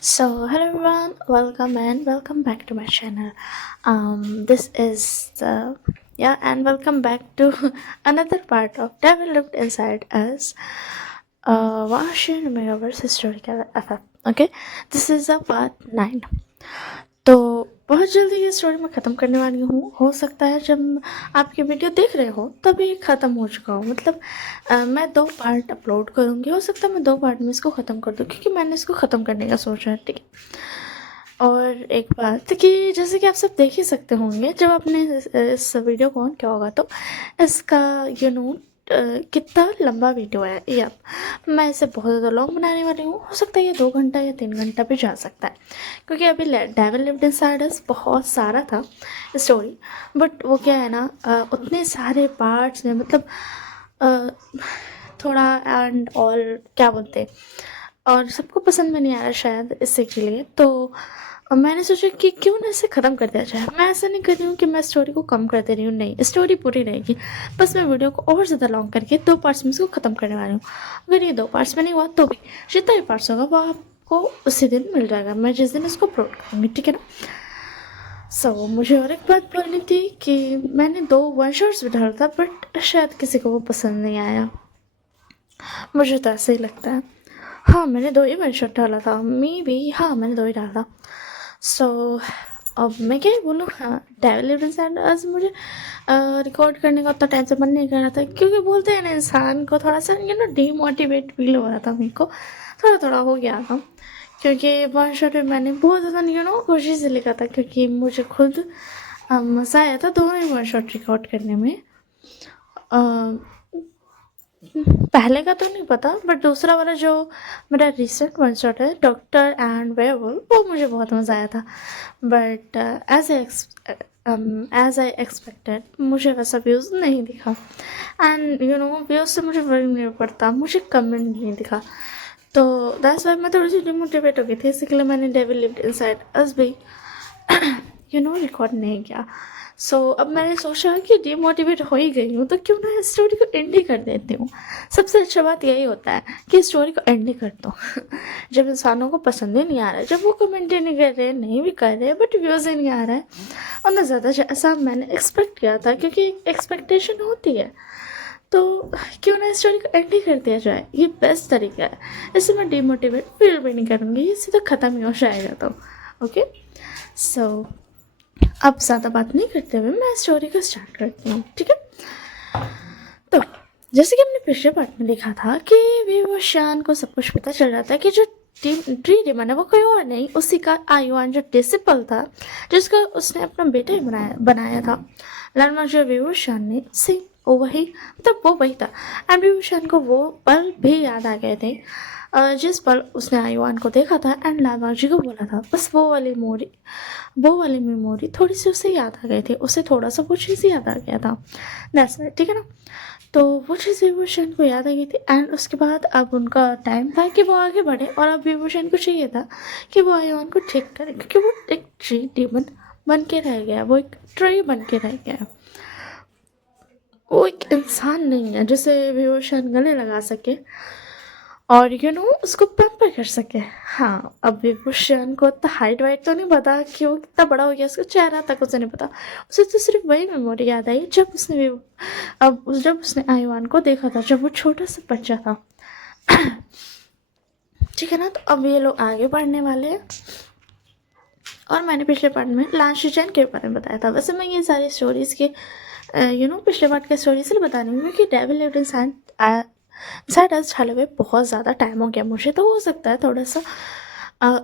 Hello everyone, welcome and welcome back to my channel. This is the and welcome back to another part of Devil Lived Inside Us. Varshin Megaverse Historical FF. Okay, this is a part 9. तो बहुत जल्दी ये story मैं ख़त्म करने वाली हूँ। हो सकता है जब आप ये वीडियो देख रहे हो तभी ख़त्म हो चुका हो। मतलब मैं 2 पार्ट अपलोड करूँगी। हो सकता है मैं 2 पार्ट में इसको ख़त्म कर दूँ क्योंकि मैंने इसको ख़त्म करने का सोचा है, ठीक है। और एक बात कि जैसे कि आप सब देख ही सकते होंगे जब आपने इस वीडियो को ऑन किया होगा तो इसका कितना लंबा वीडियो है ये। अब मैं इसे बहुत ज़्यादा लॉन्ग बनाने वाली हूँ। हो सकता है ये 2 घंटा या 3 घंटा भी जा सकता है क्योंकि अभी डेविल लिव्ड इनसाइड अस बहुत सारा था स्टोरी। बट वो क्या है ना, उतने सारे पार्ट्स में मतलब अ, थोड़ा एंड ऑल क्या बोलते हैं, और सबको पसंद में नहीं आया शायद इसी के लिए। तो मैंने सोचा कि क्यों ना इसे ख़त्म कर दिया जाए। मैं ऐसा नहीं कर रही हूँ कि मैं स्टोरी को कम कर दे रही हूँ, नहीं, स्टोरी पूरी रहेगी। बस मैं वीडियो को और ज़्यादा लॉन्ग करके 2 पार्ट्स में इसको ख़त्म करने वाली हूँ। अगर ये 2 पार्ट्स में नहीं हुआ तो भी जितना भी पार्ट्स होगा वो आपको उसी दिन मिल जाएगा, मैं जिस दिन इसको अपलोड करूँगी, ठीक है ना। मुझे और एक बात बोलनी थी कि मैंने 2 वन शॉट्स भी डाला था बट शायद किसी को वो पसंद नहीं आया। मुझे तो ऐसे ही लगता है। हाँ, मैंने 2 ही वन शॉट डाला था, मे बी, हाँ मैंने 2 ही डाला था। अब मैं क्या ही बोलूँ। हाँ, डेविल लिव्ड इनसाइड अस मुझे रिकॉर्ड करने का उतना टाइम से मन नहीं कर रहा था क्योंकि बोलते हैं ना इंसान को थोड़ा सा डीमोटिवेट फील हो रहा था। मेरे को थोड़ा थोड़ा हो गया था क्योंकि वन शॉट में मैंने बहुत ज़्यादा खुशी से लिखा था क्योंकि मुझे खुद मज़ा आया था दोनों ही वन शॉट रिकॉर्ड करने में। पहले का तो नहीं पता बट दूसरा वाला जो मेरा रिसेंट वन शॉट है डॉक्टर एंड वेयरवुल्फ, वो मुझे बहुत मज़ा आया था। बट एज आई एक्सपेक्टेड मुझे वैसा व्यूज़ नहीं दिखा। एंड व्यूज़ से मुझे फर्क नहीं पड़ता, मुझे कमेंट नहीं दिखा। तो दैट्स वाई मैं थोड़ी सी डिमोटिवेट हो गई थी, इसलिए मैंने डेविल लिव्ड इनसाइड अस भी रिकॉर्ड नहीं किया। अब मैंने सोचा कि डिमोटिवेट हो ही गई हूँ तो क्यों ना स्टोरी को एंड ही कर देती हूँ। सबसे अच्छा बात यही होता है कि स्टोरी को एंड ही कर दो जब इंसानों को पसंद ही नहीं आ रहा है, जब वो कमेंट ही नहीं कर रहे, नहीं भी कर रहे बट व्यूज़ ही नहीं आ रहा है, और ना ज़्यादा ऐसा मैंने एक्सपेक्ट किया था क्योंकि एक्सपेक्टेशन होती है। तो क्यों ना स्टोरी को एंड ही कर दिया जाए, ये बेस्ट तरीका है। इससे मैं डिमोटिवेट फील भी नहीं करूँगी, ये सीधा ख़त्म ही हो जाएगा। तो ओके, अब ज़्यादा बात नहीं करते हुए मैं स्टोरी को स्टार्ट करती हूँ, ठीक है। तो जैसे कि हमने पिछले पार्ट में देखा था कि विवशान को सब कुछ पता चल जाता है कि जो ट्री डेमन है वो कोई और नहीं, उसी का आयुआन जो डिसिपल था जिसका उसने अपना बेटा ही बनाया था। लालमा जो विवशान ने से वही मतलब वो वही था। एंड विवशान को वो पल भी याद आ गए थे जिस पल उसने आयुआन को देखा था एंड लालमा जी को बोला था। बस वो वाली मेमोरी थोड़ी सी उसे याद आ गई थी, उसे थोड़ा सा वो चीज़ याद आ गया था। दैट्स राइट, ठीक है ना। तो वो चीज़ विभूषण को याद आ गई थी एंड उसके बाद अब उनका टाइम था कि वो आगे बढ़े, और अब विभूषण को चाहिए था कि वो आयुआन को ठीक करे क्योंकि वो एक ट्री डीमन बन के रह गया, वो एक ट्री बन के रह गया, वो एक इंसान नहीं है जिसे विभूषण गले लगा सके और उसको पैम्पर कर सके। हाँ, अब विभूषण को इतना हाइट वाइट तो नहीं पता कि वो कितना बड़ा हो गया, उसका चेहरा तक उसे नहीं पता। उसे तो सिर्फ वही मेमोरी याद आई जब उसने आयुआन को देखा था जब वो छोटा सा बच्चा था। ठीक है ना। तो अब ये लोग आगे बढ़ने वाले हैं और मैंने पिछले पार्ट में लांशीचैन के बारे में बताया था। वैसे मैं ये सारी स्टोरीज़ के पिछले पार्ट के स्टोरी इसलिए बता रही हूँ क्योंकि डेविल लिव्ड इनसाइड अस डाले हुए बहुत ज़्यादा टाइम हो गया मुझे, तो हो सकता है थोड़ा सा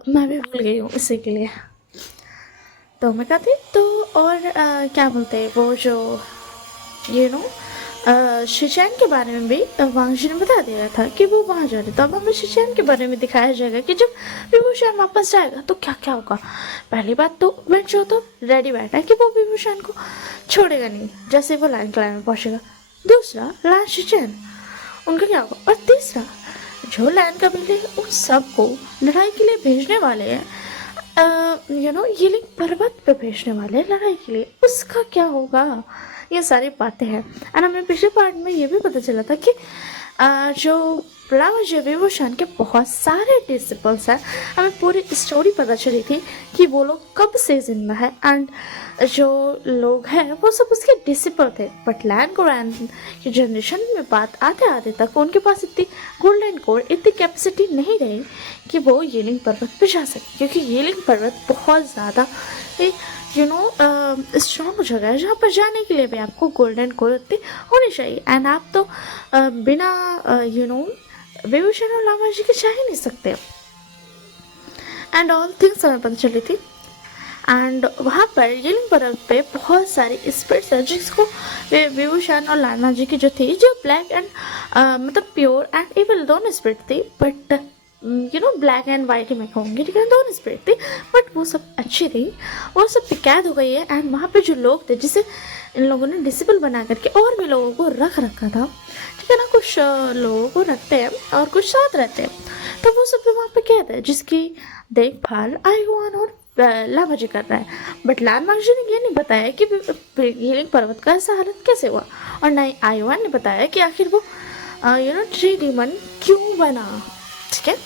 मैं भी भूल गई हूँ इसी के लिए। तो मैं कहती तो और क्या बोलते हैं वो जो शिचैन के बारे में भी वांगजी ने बता दिया था कि वो वहाँ जा रहे। तो अब हमें शिचैन के बारे में दिखाया जाएगा कि जब विभूषण वापस जाएगा तो क्या क्या होगा। पहली बात तो वेंचो तो रेडी बैठा है कि वो विभूषण को छोड़ेगा नहीं जैसे वो लाइन क्लाइन में पहुँचेगा। दूसरा लाइन शिचैन, उनका क्या होगा। और तीसरा जो लैंड कबीले उन सबको लड़ाई के लिए भेजने वाले हैं, ये लिंक पर्वत पे भेजने वाले हैं लड़ाई के लिए, उसका क्या होगा। ये सारी बातें हैं। एंड हमें पिछले पार्ट में ये भी पता चला था कि जो रामाजी विभूषण के बहुत सारे डिसिपल्स हैं। हमें पूरी स्टोरी पता चली थी कि वो लोग कब से जिंदा है एंड जो लोग हैं वो सब उसके डिसिपल थे। बट लैंड ग्रैंड की जनरेशन में बात आते आते तक उनके पास इतनी गोल्डन कोर इतनी कैपेसिटी नहीं रही कि वो येलिंग पर्वत पे जा सके, क्योंकि येलिंग पर्वत बहुत ज़्यादा स्ट्रॉन्ग जगह है जहाँ पर जाने के लिए भी आपको गोल्डन कोर इतनी होनी चाहिए। एंड आप तो बिना विभूषण और लामा जी के जा ही नहीं सकते। एंड ऑल थिंग्स हमें पता चली थी। एंड वहाँ पर येलिंग पर्वत पे बहुत सारी स्पिरिट्स है जिसको विभूषण और लामा जी की जो थी, जो ब्लैक एंड मतलब प्योर एंड एवल दोनों स्पिरिट थी, बट ब्लैक एंड वाइट ही मैं कहूँगी, ठीक है, दोनों स्पिरिट थी, बट वो सब अच्छी थी। वो सब कैद हो गई है। एंड वहाँ पे जो लोग थे जिसे इन लोगों ने डिसिपल बना करके और भी लोगों को रख रखा था, ठीक है ना, कुछ लोगों को रखते हैं और कुछ साथ रहते हैं, तो वो सब वहाँ पे कैद है जिसकी देखभाल आयुआन और लामा जी कर रहा है। बट लामा जी ने ये नहीं बताया कि येलिंग पर्वत का ऐसा हालत कैसे हुआ, और ना ही आयुआन ने बताया कि आखिर वो ट्री डीमन क्यों बना, ठीक है।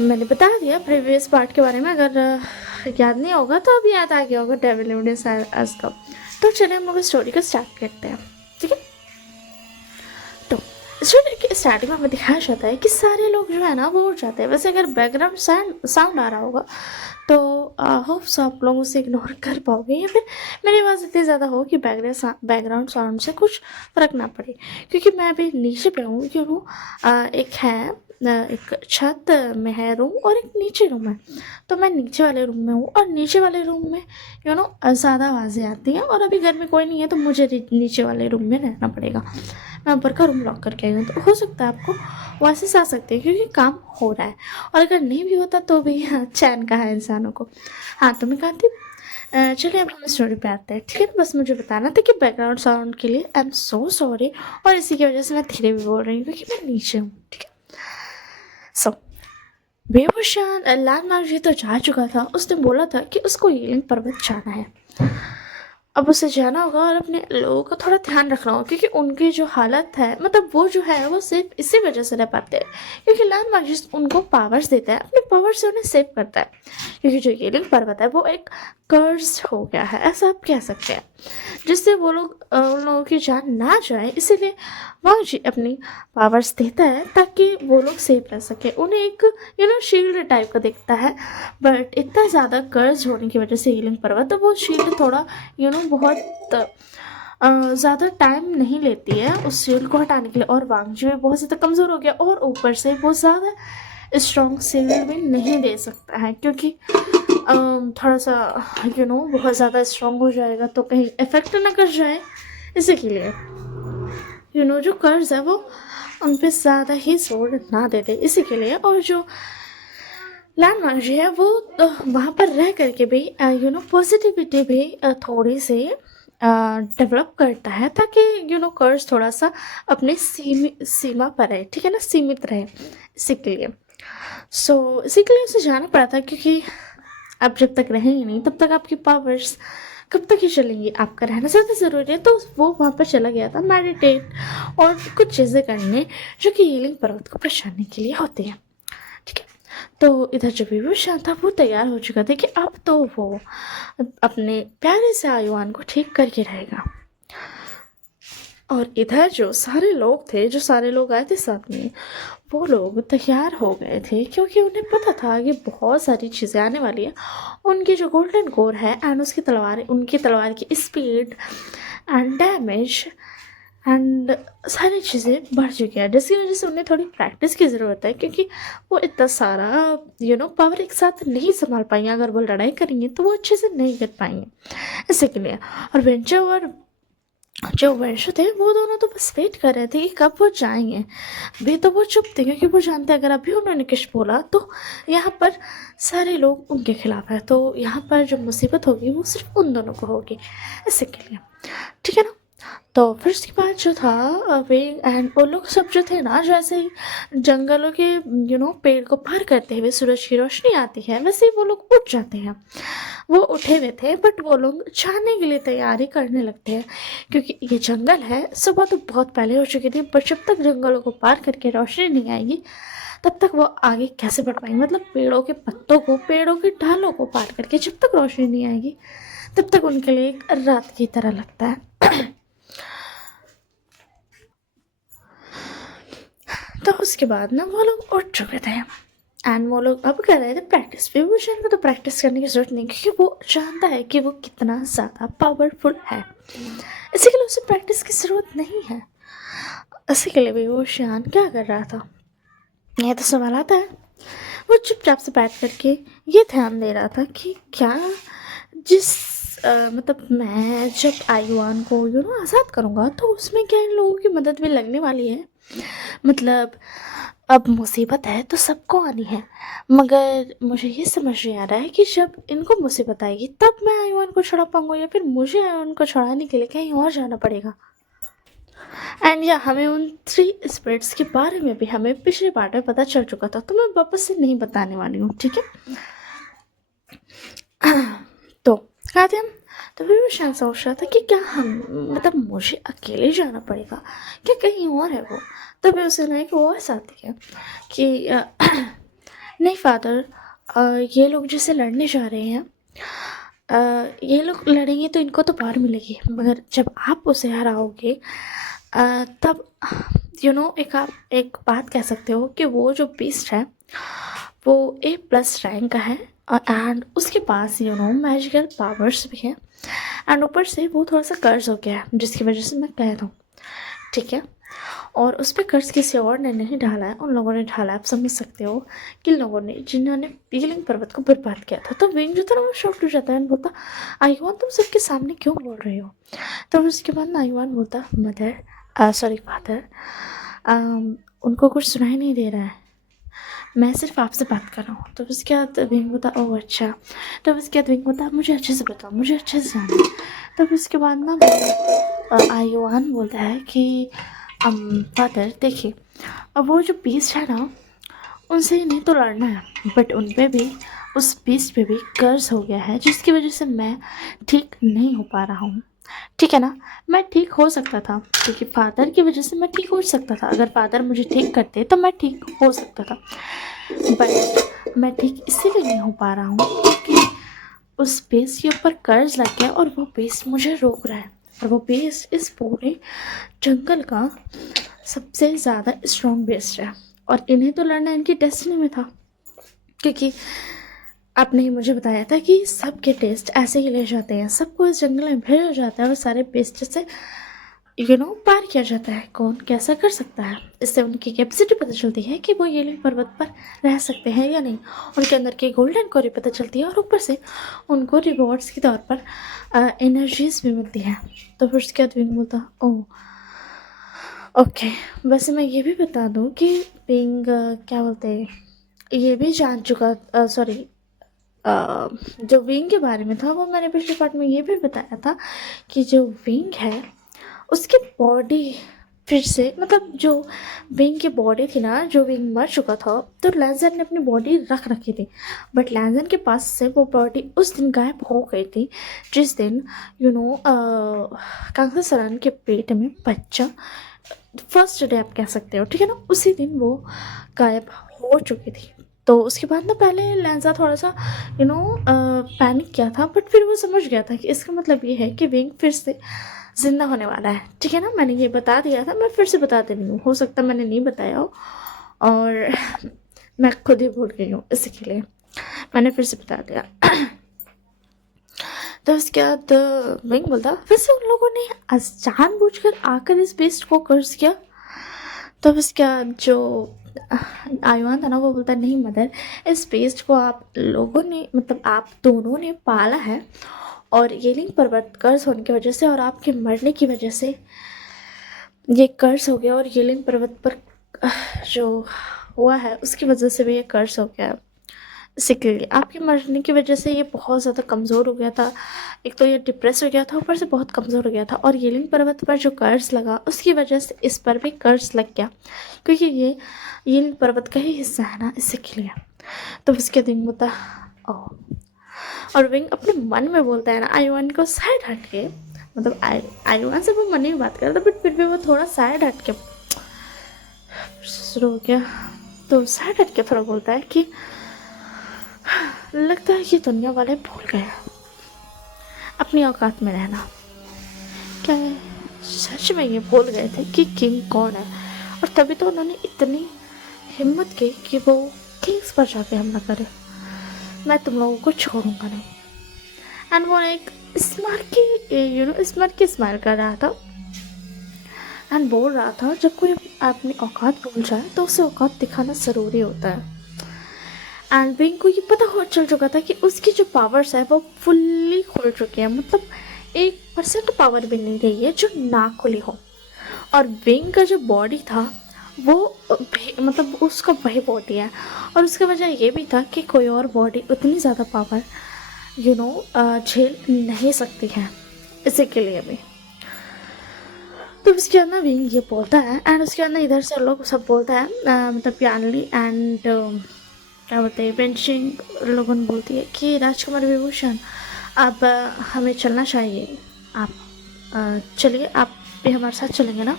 मैंने बता दिया प्रीवियस पार्ट के बारे में, अगर याद नहीं होगा तो अब याद आ गया होगा डेविल लिव्ड इनसाइड अस का। तो चलिए हम लोग स्टोरी को स्टार्ट करते हैं, ठीक है। तो स्टोरी के स्टार्टिंग में हमें दिखाया जाता है कि सारे लोग जो है ना वो उठ जाते हैं। वैसे अगर बैकग्राउंड साउंड आ रहा होगा तो होप्स आप लोग उसे इग्नोर कर पाओगे, या फिर मेरी आवाज़ इतनी ज़्यादा हो कि बैकग्राउंड साउंड से कुछ फ़र्क ना पड़े, क्योंकि मैं अभी नीचे पे हूँ, एक है एक छत में है रूम और एक नीचे रूम है। तो मैं नीचे वाले रूम में हूँ और नीचे वाले रूम में ज़्यादा आवाज़ें आती हैं, और अभी घर में कोई नहीं है तो मुझे नीचे वाले रूम में रहना पड़ेगा। मैं ऊपर का रूम लॉक करके आई हूँ, तो हो सकता है आपको वॉइसेस आ सकती है क्योंकि काम हो रहा है, और अगर नहीं भी होता तो भी चैन का है इंसानों को। हाँ, तो मैं कहती चलिए अब हम स्टोरी पे आते हैं, ठीक है। बस मुझे बताना था कि बैकग्राउंड साउंड के लिए आई एम सो सॉरी, और इसी की वजह से मैं धीरे भी बोल रही हूँ क्योंकि मैं नीचे हूँ, ठीक है। विभूषण लाल जी तो जा चुका था। उसने बोला था कि उसको येलिंग पर्वत जाना है। अब उसे जाना होगा और अपने लोगों का थोड़ा ध्यान रखना होगा, क्योंकि उनकी जो हालत है, मतलब वो जो है वो सिर्फ इसी वजह से रह पाते हैं क्योंकि लाल माजिद उनको पावर्स देता है, अपने पावर से उन्हें सेव करता है। क्योंकि जो येलिंग पर्वत है वो एक कर्ज हो गया है, ऐसा आप कह सकते हैं, जिससे वो लोग उन लोगों की जान ना जाए, इसीलिए वाह जी अपनी पावर्स देता है ताकि वो लोग सेव रह सके। उन्हें एक शील्ड टाइप का दिखता है, बट इतना ज़्यादा कर्ज होने की वजह से येलिंग पर्वत, तो वो शील्ड थोड़ा बहुत ज़्यादा टाइम नहीं लेती है उस शील्ड को हटाने के लिए, और वांगजी भी बहुत ज़्यादा कमज़ोर हो गया, और ऊपर से वो ज़्यादा स्ट्रॉन्ग शील्ड भी नहीं दे सकता है क्योंकि थोड़ा सा बहुत ज़्यादा स्ट्रॉन्ग हो जाएगा तो कहीं इफेक्ट ना कर जाए, इसी के लिए जो कर्ज है वो उन पर ज़्यादा ही जोर ना दे दे, इसी के लिए। और जो लैंड मार्जी है वो वहाँ पर रह करके भी पॉजिटिविटी भी थोड़ी सी डेवलप करता है ताकि कर्ज थोड़ा सा अपने सीमा पर रहे, ठीक है ना, सीमित रहे, इसी के लिए। इसी के लिए उसे जाना पड़ा था, क्योंकि आप जब तक रहेंगे नहीं तब तक आपकी पावर्स कब तक ही चलेंगी, आपका रहना ज़्यादा ज़रूरी है। तो वो वहाँ पर चला गया था मेडिटेट और कुछ चीज़ें करने जो कि येलिंग पर्वत को पहचानने के लिए होती हैं, ठीक है। तो इधर जो विभूषण था वो तैयार हो चुका था कि अब तो वो अपने प्यारे से आयुआन को ठीक करके रहेगा। और इधर जो सारे लोग आए थे साथ में, वो लोग तैयार हो गए थे क्योंकि उन्हें पता था कि बहुत सारी चीज़ें आने वाली है। उनकी जो गोल्डन कोर है एंड उनकी तलवार की स्पीड एंड डैमेज एंड सारी चीज़ें बढ़ चुकी हैं, जिसकी वजह से उन्हें थोड़ी प्रैक्टिस की ज़रूरत है, क्योंकि वो इतना सारा पावर एक साथ नहीं संभाल पाएंगे। अगर वो लड़ाई करेंगे तो वो अच्छे से नहीं कर पाएंगे, इसी के लिए। और वेंचर और जो वंशु थे वो दोनों तो बस वेट कर रहे थे कि कब वो जाएंगे। अभी तो वो चुप थे क्योंकि वो जानते अगर अभी उन्होंने कुछ बोला तो यहाँ पर सारे लोग उनके खिलाफ है, तो यहाँ पर जो मुसीबत होगी वो सिर्फ उन दोनों को होगी, इसी के लिए, ठीक है ना। तो फिर उसके बाद जो था वे एंड वो लोग सब जो थे ना, जैसे ही जंगलों के पेड़ को पार करते हुए सूरज की रोशनी आती है, वैसे ही वो लोग उठ जाते हैं। वो उठे हुए थे बट वो लोग जाने के लिए तैयारी करने लगते हैं, क्योंकि ये जंगल है। सुबह तो बहुत पहले हो चुकी थी, पर जब तक जंगलों को पार करके रोशनी नहीं आएगी तब तक वो आगे कैसे बढ़ पाएंगे। मतलब पेड़ों के पत्तों को, पेड़ों के ढालों को पार करके जब तक रोशनी नहीं आएगी तब तक उनके लिए एक रात की तरह लगता है। तो उसके बाद ना वो लोग उठ चुके थे एंड वो लोग अब कर रहे थे प्रैक्टिस। विभूषण को तो प्रैक्टिस करने की ज़रूरत नहीं, क्योंकि वो जानता है कि वो कितना ज़्यादा पावरफुल है, इसी के लिए उसे प्रैक्टिस की ज़रूरत नहीं है। इसी के लिए विभूषण क्या कर रहा था, यह तो सवाल आता है। वो चुपचाप से बैठ करके ये ध्यान दे रहा था कि क्या जिस मतलब मैं जब आयुआन को आज़ाद करूँगा तो उसमें क्या इन लोगों की मदद भी लगने वाली है। मतलब अब मुसीबत है तो सबको आनी है, मगर मुझे ये समझ नहीं आ रहा है कि जब इनको मुसीबत आएगी तब मैं आयुआन को छुड़ा पाऊंगा या फिर मुझे आयुआन को छुड़ाने के लिए कहीं और जाना पड़ेगा। एंड या हमें उन 3 स्पिरिट्स के बारे में भी हमें पिछले पार्ट में पता चल चुका था, तो मैं वापस से नहीं बताने वाली हूँ, ठीक है। तो कहा थे हम, तो फिर वो शायद सोच रहा था कि क्या हम मतलब मुझे अकेले जाना पड़ेगा, क्या कहीं और है वो। तभी उसे ना एक वॉइस आती है कि नहीं फादर, ये लोग जैसे लड़ने जा रहे हैं, ये लोग लड़ेंगे तो इनको तो पार मिलेगी, मगर जब आप उसे हराओगे तब आप एक बात कह सकते हो कि वो जो बीस्ट है वो A+ रैंक का है एंड उसके पास मैजिकल पावर्स भी हैं एंड ऊपर से वो थोड़ा सा कर्ज हो गया है, जिसकी वजह से मैं कह रहा हूँ, ठीक है। और उस पर कर्ज किसी और ने नहीं ढाला है, उन लोगों ने ढाला है। आप समझ सकते हो कि लोगों ने जिन्होंने पीलिंग पर्वत को बर्बाद किया था। तो विंग जो था ना वो शॉक्ड हो जाता है, बोलता आयुआन तुम सबके सामने क्यों बोल रहे हो। तो उसके बाद आयुआन बोलता मदर सॉरी फादर, उनको कुछ सुनाई नहीं दे रहा है, मैं सिर्फ आपसे बात कर रहा हूँ। तो उसके बाद विंग बोलता ओह अच्छा। तो उसके बाद विंग बोलता मुझे अच्छे से बताओ, मुझे अच्छे से जाना। तब उसके बाद ना आयुआन बोलता है कि फादर देखिए, अब वो जो बीस्ट है ना उनसे नहीं तो लड़ना है, बट उन पे भी, उस बीस्ट पे भी कर्ज हो गया है, जिसकी वजह से मैं ठीक नहीं हो पा रहा हूँ, ठीक है ना। मैं ठीक हो सकता था क्योंकि फादर की वजह से मैं ठीक हो सकता था, अगर फादर मुझे ठीक करते तो मैं ठीक हो सकता था, बट मैं ठीक इसीलिए नहीं हो पा रहा हूँ क्योंकि उस बेस के ऊपर कर्ज लग गया और वो बेस मुझे रोक रहा है। और वो बेस इस पूरे जंगल का सबसे ज़्यादा स्ट्रॉन्ग बेस है और इन्हें तो लड़ना इनकी डेस्टिनी में था, क्योंकि आपने ही मुझे बताया था कि सबके टेस्ट ऐसे ही ले जाते हैं, सबको इस जंगल में भेजा जाता है और सारे बेस्ट से पार किया जाता है। कौन कैसा कर सकता है, इससे उनकी कैपेसिटी पता चलती है कि वो येलिंग पर्वत पर रह सकते हैं या नहीं, उनके अंदर की गोल्डन कोरी पता चलती है और ऊपर से उनको रिवॉर्ड्स के तौर पर एनर्जीज भी मिलती है। तो फिर उसके बाद विंग बोलता ओह ओके। वैसे मैं ये भी बता दूँ कि विंग क्या बोलते हैं, ये भी जान चुका, सॉरी जो विंग के बारे में था वो मैंने पिछले पार्ट में ये भी बताया था कि जो विंग है उसकी बॉडी फिर से, मतलब जो विंग की बॉडी थी ना, जो विंग मर चुका था तो लैंजर ने अपनी बॉडी रख रखी थी, बट लैंजर के पास से वो बॉडी उस दिन गायब हो गई थी जिस दिन कांसा सरान के पेट में बच्चा, फर्स्ट डे आप कह सकते हो, ठीक है ना, उसी दिन वो गायब हो चुकी थी। तो उसके बाद ना पहले लैंजा थोड़ा सा पैनिक किया था, बट फिर वो समझ गया था कि इसका मतलब ये है कि विंग फिर से ज़िंदा होने वाला है, ठीक है ना। मैंने ये बता दिया था, मैं फिर से बता दे रही हूँ, हो सकता है मैंने नहीं बताया हो और मैं खुद ही भूल गई हूँ, इसी के लिए मैंने फिर से बता दिया। तो उसके बाद विंग बोलता वैसे उन लोगों ने जानबूझकर आकर इस बेस्ट को कर्ज किया। तो उसके बाद जो आयुआन था ना वो बोलता नहीं मदर, इस बेस्ट को आप लोगों ने, मतलब आप दोनों ने पाला है और येलिंग पर्वत कर्ज होने की वजह से और आपके मरने की वजह से ये कर्ज हो गया और येलिंग पर्वत पर जो हुआ है उसकी वजह से भी ये कर्ज हो गया। बेसिकली आपकी मरने की वजह से ये बहुत ज़्यादा कमज़ोर हो गया था। एक तो ये डिप्रेस हो गया था, ऊपर से बहुत कमज़ोर हो गया था, और येलिंग पर्वत पर जो कर्स लगा उसकी वजह से इस पर भी कर्स लग गया, क्योंकि ये येलिंग पर्वत का ही हिस्सा है ना, इसीलिए। तो उसके दिन होता ओह, और विंग अपने मन में बोलता है ना आयुआन को साइड हट के, मतलब आयुआन से वो मन में बात कर रहा था, बट फिर भी वो थोड़ा साइड हट के शुरू हो गया। तो साइड हट के थोड़ा बोलता है कि लगता है कि दुनिया वाले भूल गए अपनी औकात में रहना। क्या है, सच में ये भूल गए थे कि किंग कौन है, और तभी तो उन्होंने इतनी हिम्मत की कि वो किंग्स पर जाके हमला करे। मैं तुम लोगों को छोड़ूंगा नहीं। एंड वो एक स्मार्ट की स्माइल कर रहा था एंड बोल रहा था जब कोई अपनी औकात भूल जाए तो उसे औकात दिखाना ज़रूरी होता है। एंड विंग को ये पता हो चल चुका था कि उसकी जो पावर्स है वो फुल्ली खुल चुकी है, मतलब 1% पावर भी नहीं रही है जो ना खुली हो। और विंग का जो बॉडी था वो मतलब उसका वही बॉडी है, और उसकी वजह ये भी था कि कोई और बॉडी उतनी ज़्यादा पावर झेल नहीं सकती है, इसी के लिए भी। तो उसके अंदर विंग ये बोलता है एंड उसके अंदर इधर से लोग सब बोलता है, मतलब प्यानली एंड क्या बोलते हैं बेंचिंग लोगों बोलती है कि राजकुमार विभूषण अब हमें चलना चाहिए, आप चलिए, आप भी हमारे साथ चलेंगे ना।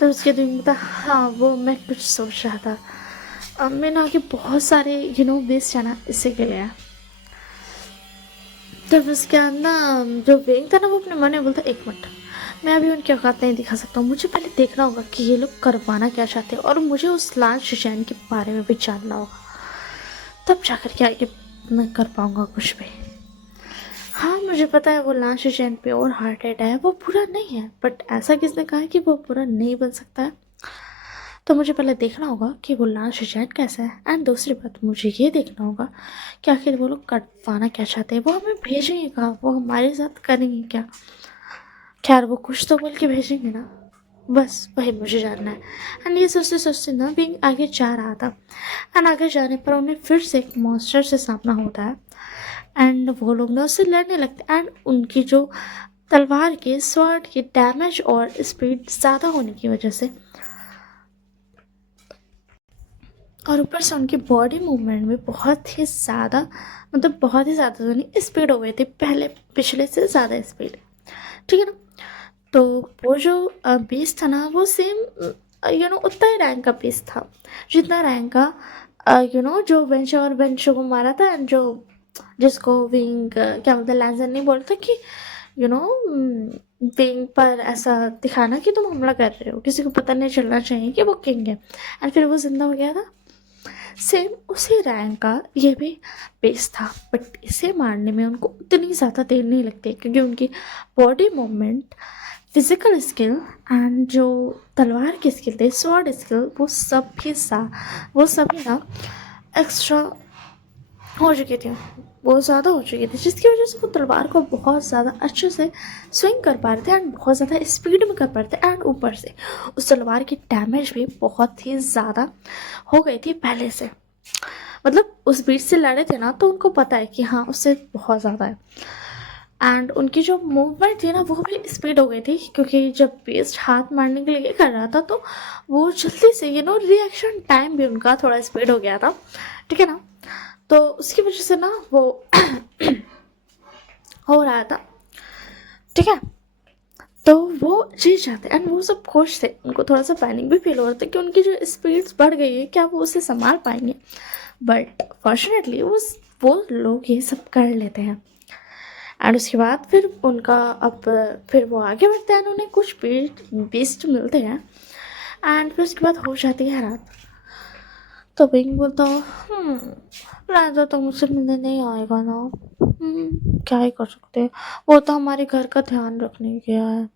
तो उसके दिन बता हाँ वो मैं कुछ सोच रहा था, मैंने आगे बहुत सारे बेस्ट है ना इसी के लिए। तब उसके अंदर जो वेंग था ना वो अपने मन में बोलता एक मिनट, मैं अभी उनकी औकात नहीं दिखा सकता हूँ, मुझे पहले देखना होगा कि ये लोग करवाना क्या चाहते हैं, और मुझे उस लाल शिशैन के बारे में भी जानना होगा, तब जाकर के आगे मैं कर पाऊँगा कुछ भी। हाँ मुझे पता है वो लाल शिशैन प्योर हार्टेड है, वो बुरा नहीं है, बट ऐसा किसने कहा है कि वो बुरा नहीं बन सकता है। तो मुझे पहले देखना होगा कि वो लाल शिशैन कैसा है, एंड दूसरी बात मुझे ये देखना होगा कि आखिर वो लोग करवाना क्या चाहते हैं, वो हमें भेजेंगे कहाँ, वो हमारे साथ करेंगे क्या। खैर वो कुछ तो बोल के भेजेंगे ना, बस वही मुझे जानना है। एंड ये सोचते सोचते ना विंग आगे जा रहा था, एंड आगे जाने पर उन्हें फिर से एक मॉन्स्टर से सामना होता है, एंड वो लोग ना उससे लड़ने लगते हैं, एंड उनकी जो तलवार के स्वॉर्ड की डैमेज और स्पीड ज़्यादा होने की वजह से, और ऊपर से उनकी बॉडी मूवमेंट में बहुत ही ज़्यादा, मतलब बहुत ही ज़्यादा तो नहीं स्पीड हो गई थी, पहले पिछले से ज़्यादा स्पीड, ठीक है ना। तो वो जो बेस था ना वो सेम उतना ही रैंक का बेस था जितना रैंक का जो बेंच और बेंचो को मारा था, एंड जो जिसको विंग क्या बोलते हैं लैंसर नहीं बोलता कि विंग पर ऐसा दिखाना कि तुम हमला कर रहे हो, किसी को पता नहीं चलना चाहिए कि वो किंग है, एंड फिर वो जिंदा हो गया था। सेम उसी रैंक का ये भी बेस था, बट इसे मारने में उनको उतनी ज़्यादा देर नहीं लगती क्योंकि उनकी body movement, physical skill and जो तलवार की स्किल थे, स्वॉर्ड स्किल, वो सभी ना एक्स्ट्रा हो चुकी थी, बहुत ज़्यादा हो चुकी थी, जिसकी वजह से वो तलवार को बहुत ज़्यादा अच्छे से स्विंग कर पा रहे थे एंड बहुत ज़्यादा स्पीड में कर पा रहे थे, एंड ऊपर से उस तलवार की डैमेज भी बहुत ही ज़्यादा हो गई थी पहले से, मतलब उस बीच से लड़े थे ना तो उनको पता है कि हाँ उससे बहुत ज़्यादा है। एंड उनकी जो मूवमेंट थी ना वो भी स्पीड हो गई थी, क्योंकि जब बेस्ट हाथ मारने के लिए कर रहा था तो वो जल्दी से रिएक्शन टाइम भी उनका थोड़ा स्पीड हो गया था, ठीक है ना। तो उसकी वजह से ना वो हो रहा था, ठीक है। तो वो जीत जाते एंड वो सब खुश थे, उनको थोड़ा सा पैनिक भी फील हो रहा था कि उनकी जो स्पीड्स बढ़ गई है क्या वो उसे संभाल पाएंगे, बट फॉर्चुनेटली वो लोग ये सब कर लेते हैं। एंड उसके बाद फिर उनका अब फिर वो आगे बढ़ते हैं, उन्हें कुछ बेस्ट मिलते हैं, एंड फिर उसके बाद हो जाती है रात। तो विंग बोलता राजा तो मुझसे मिलने नहीं आएगा ना, क्या ही कर सकते हैं, वो तो हमारे घर का ध्यान रखने गया है।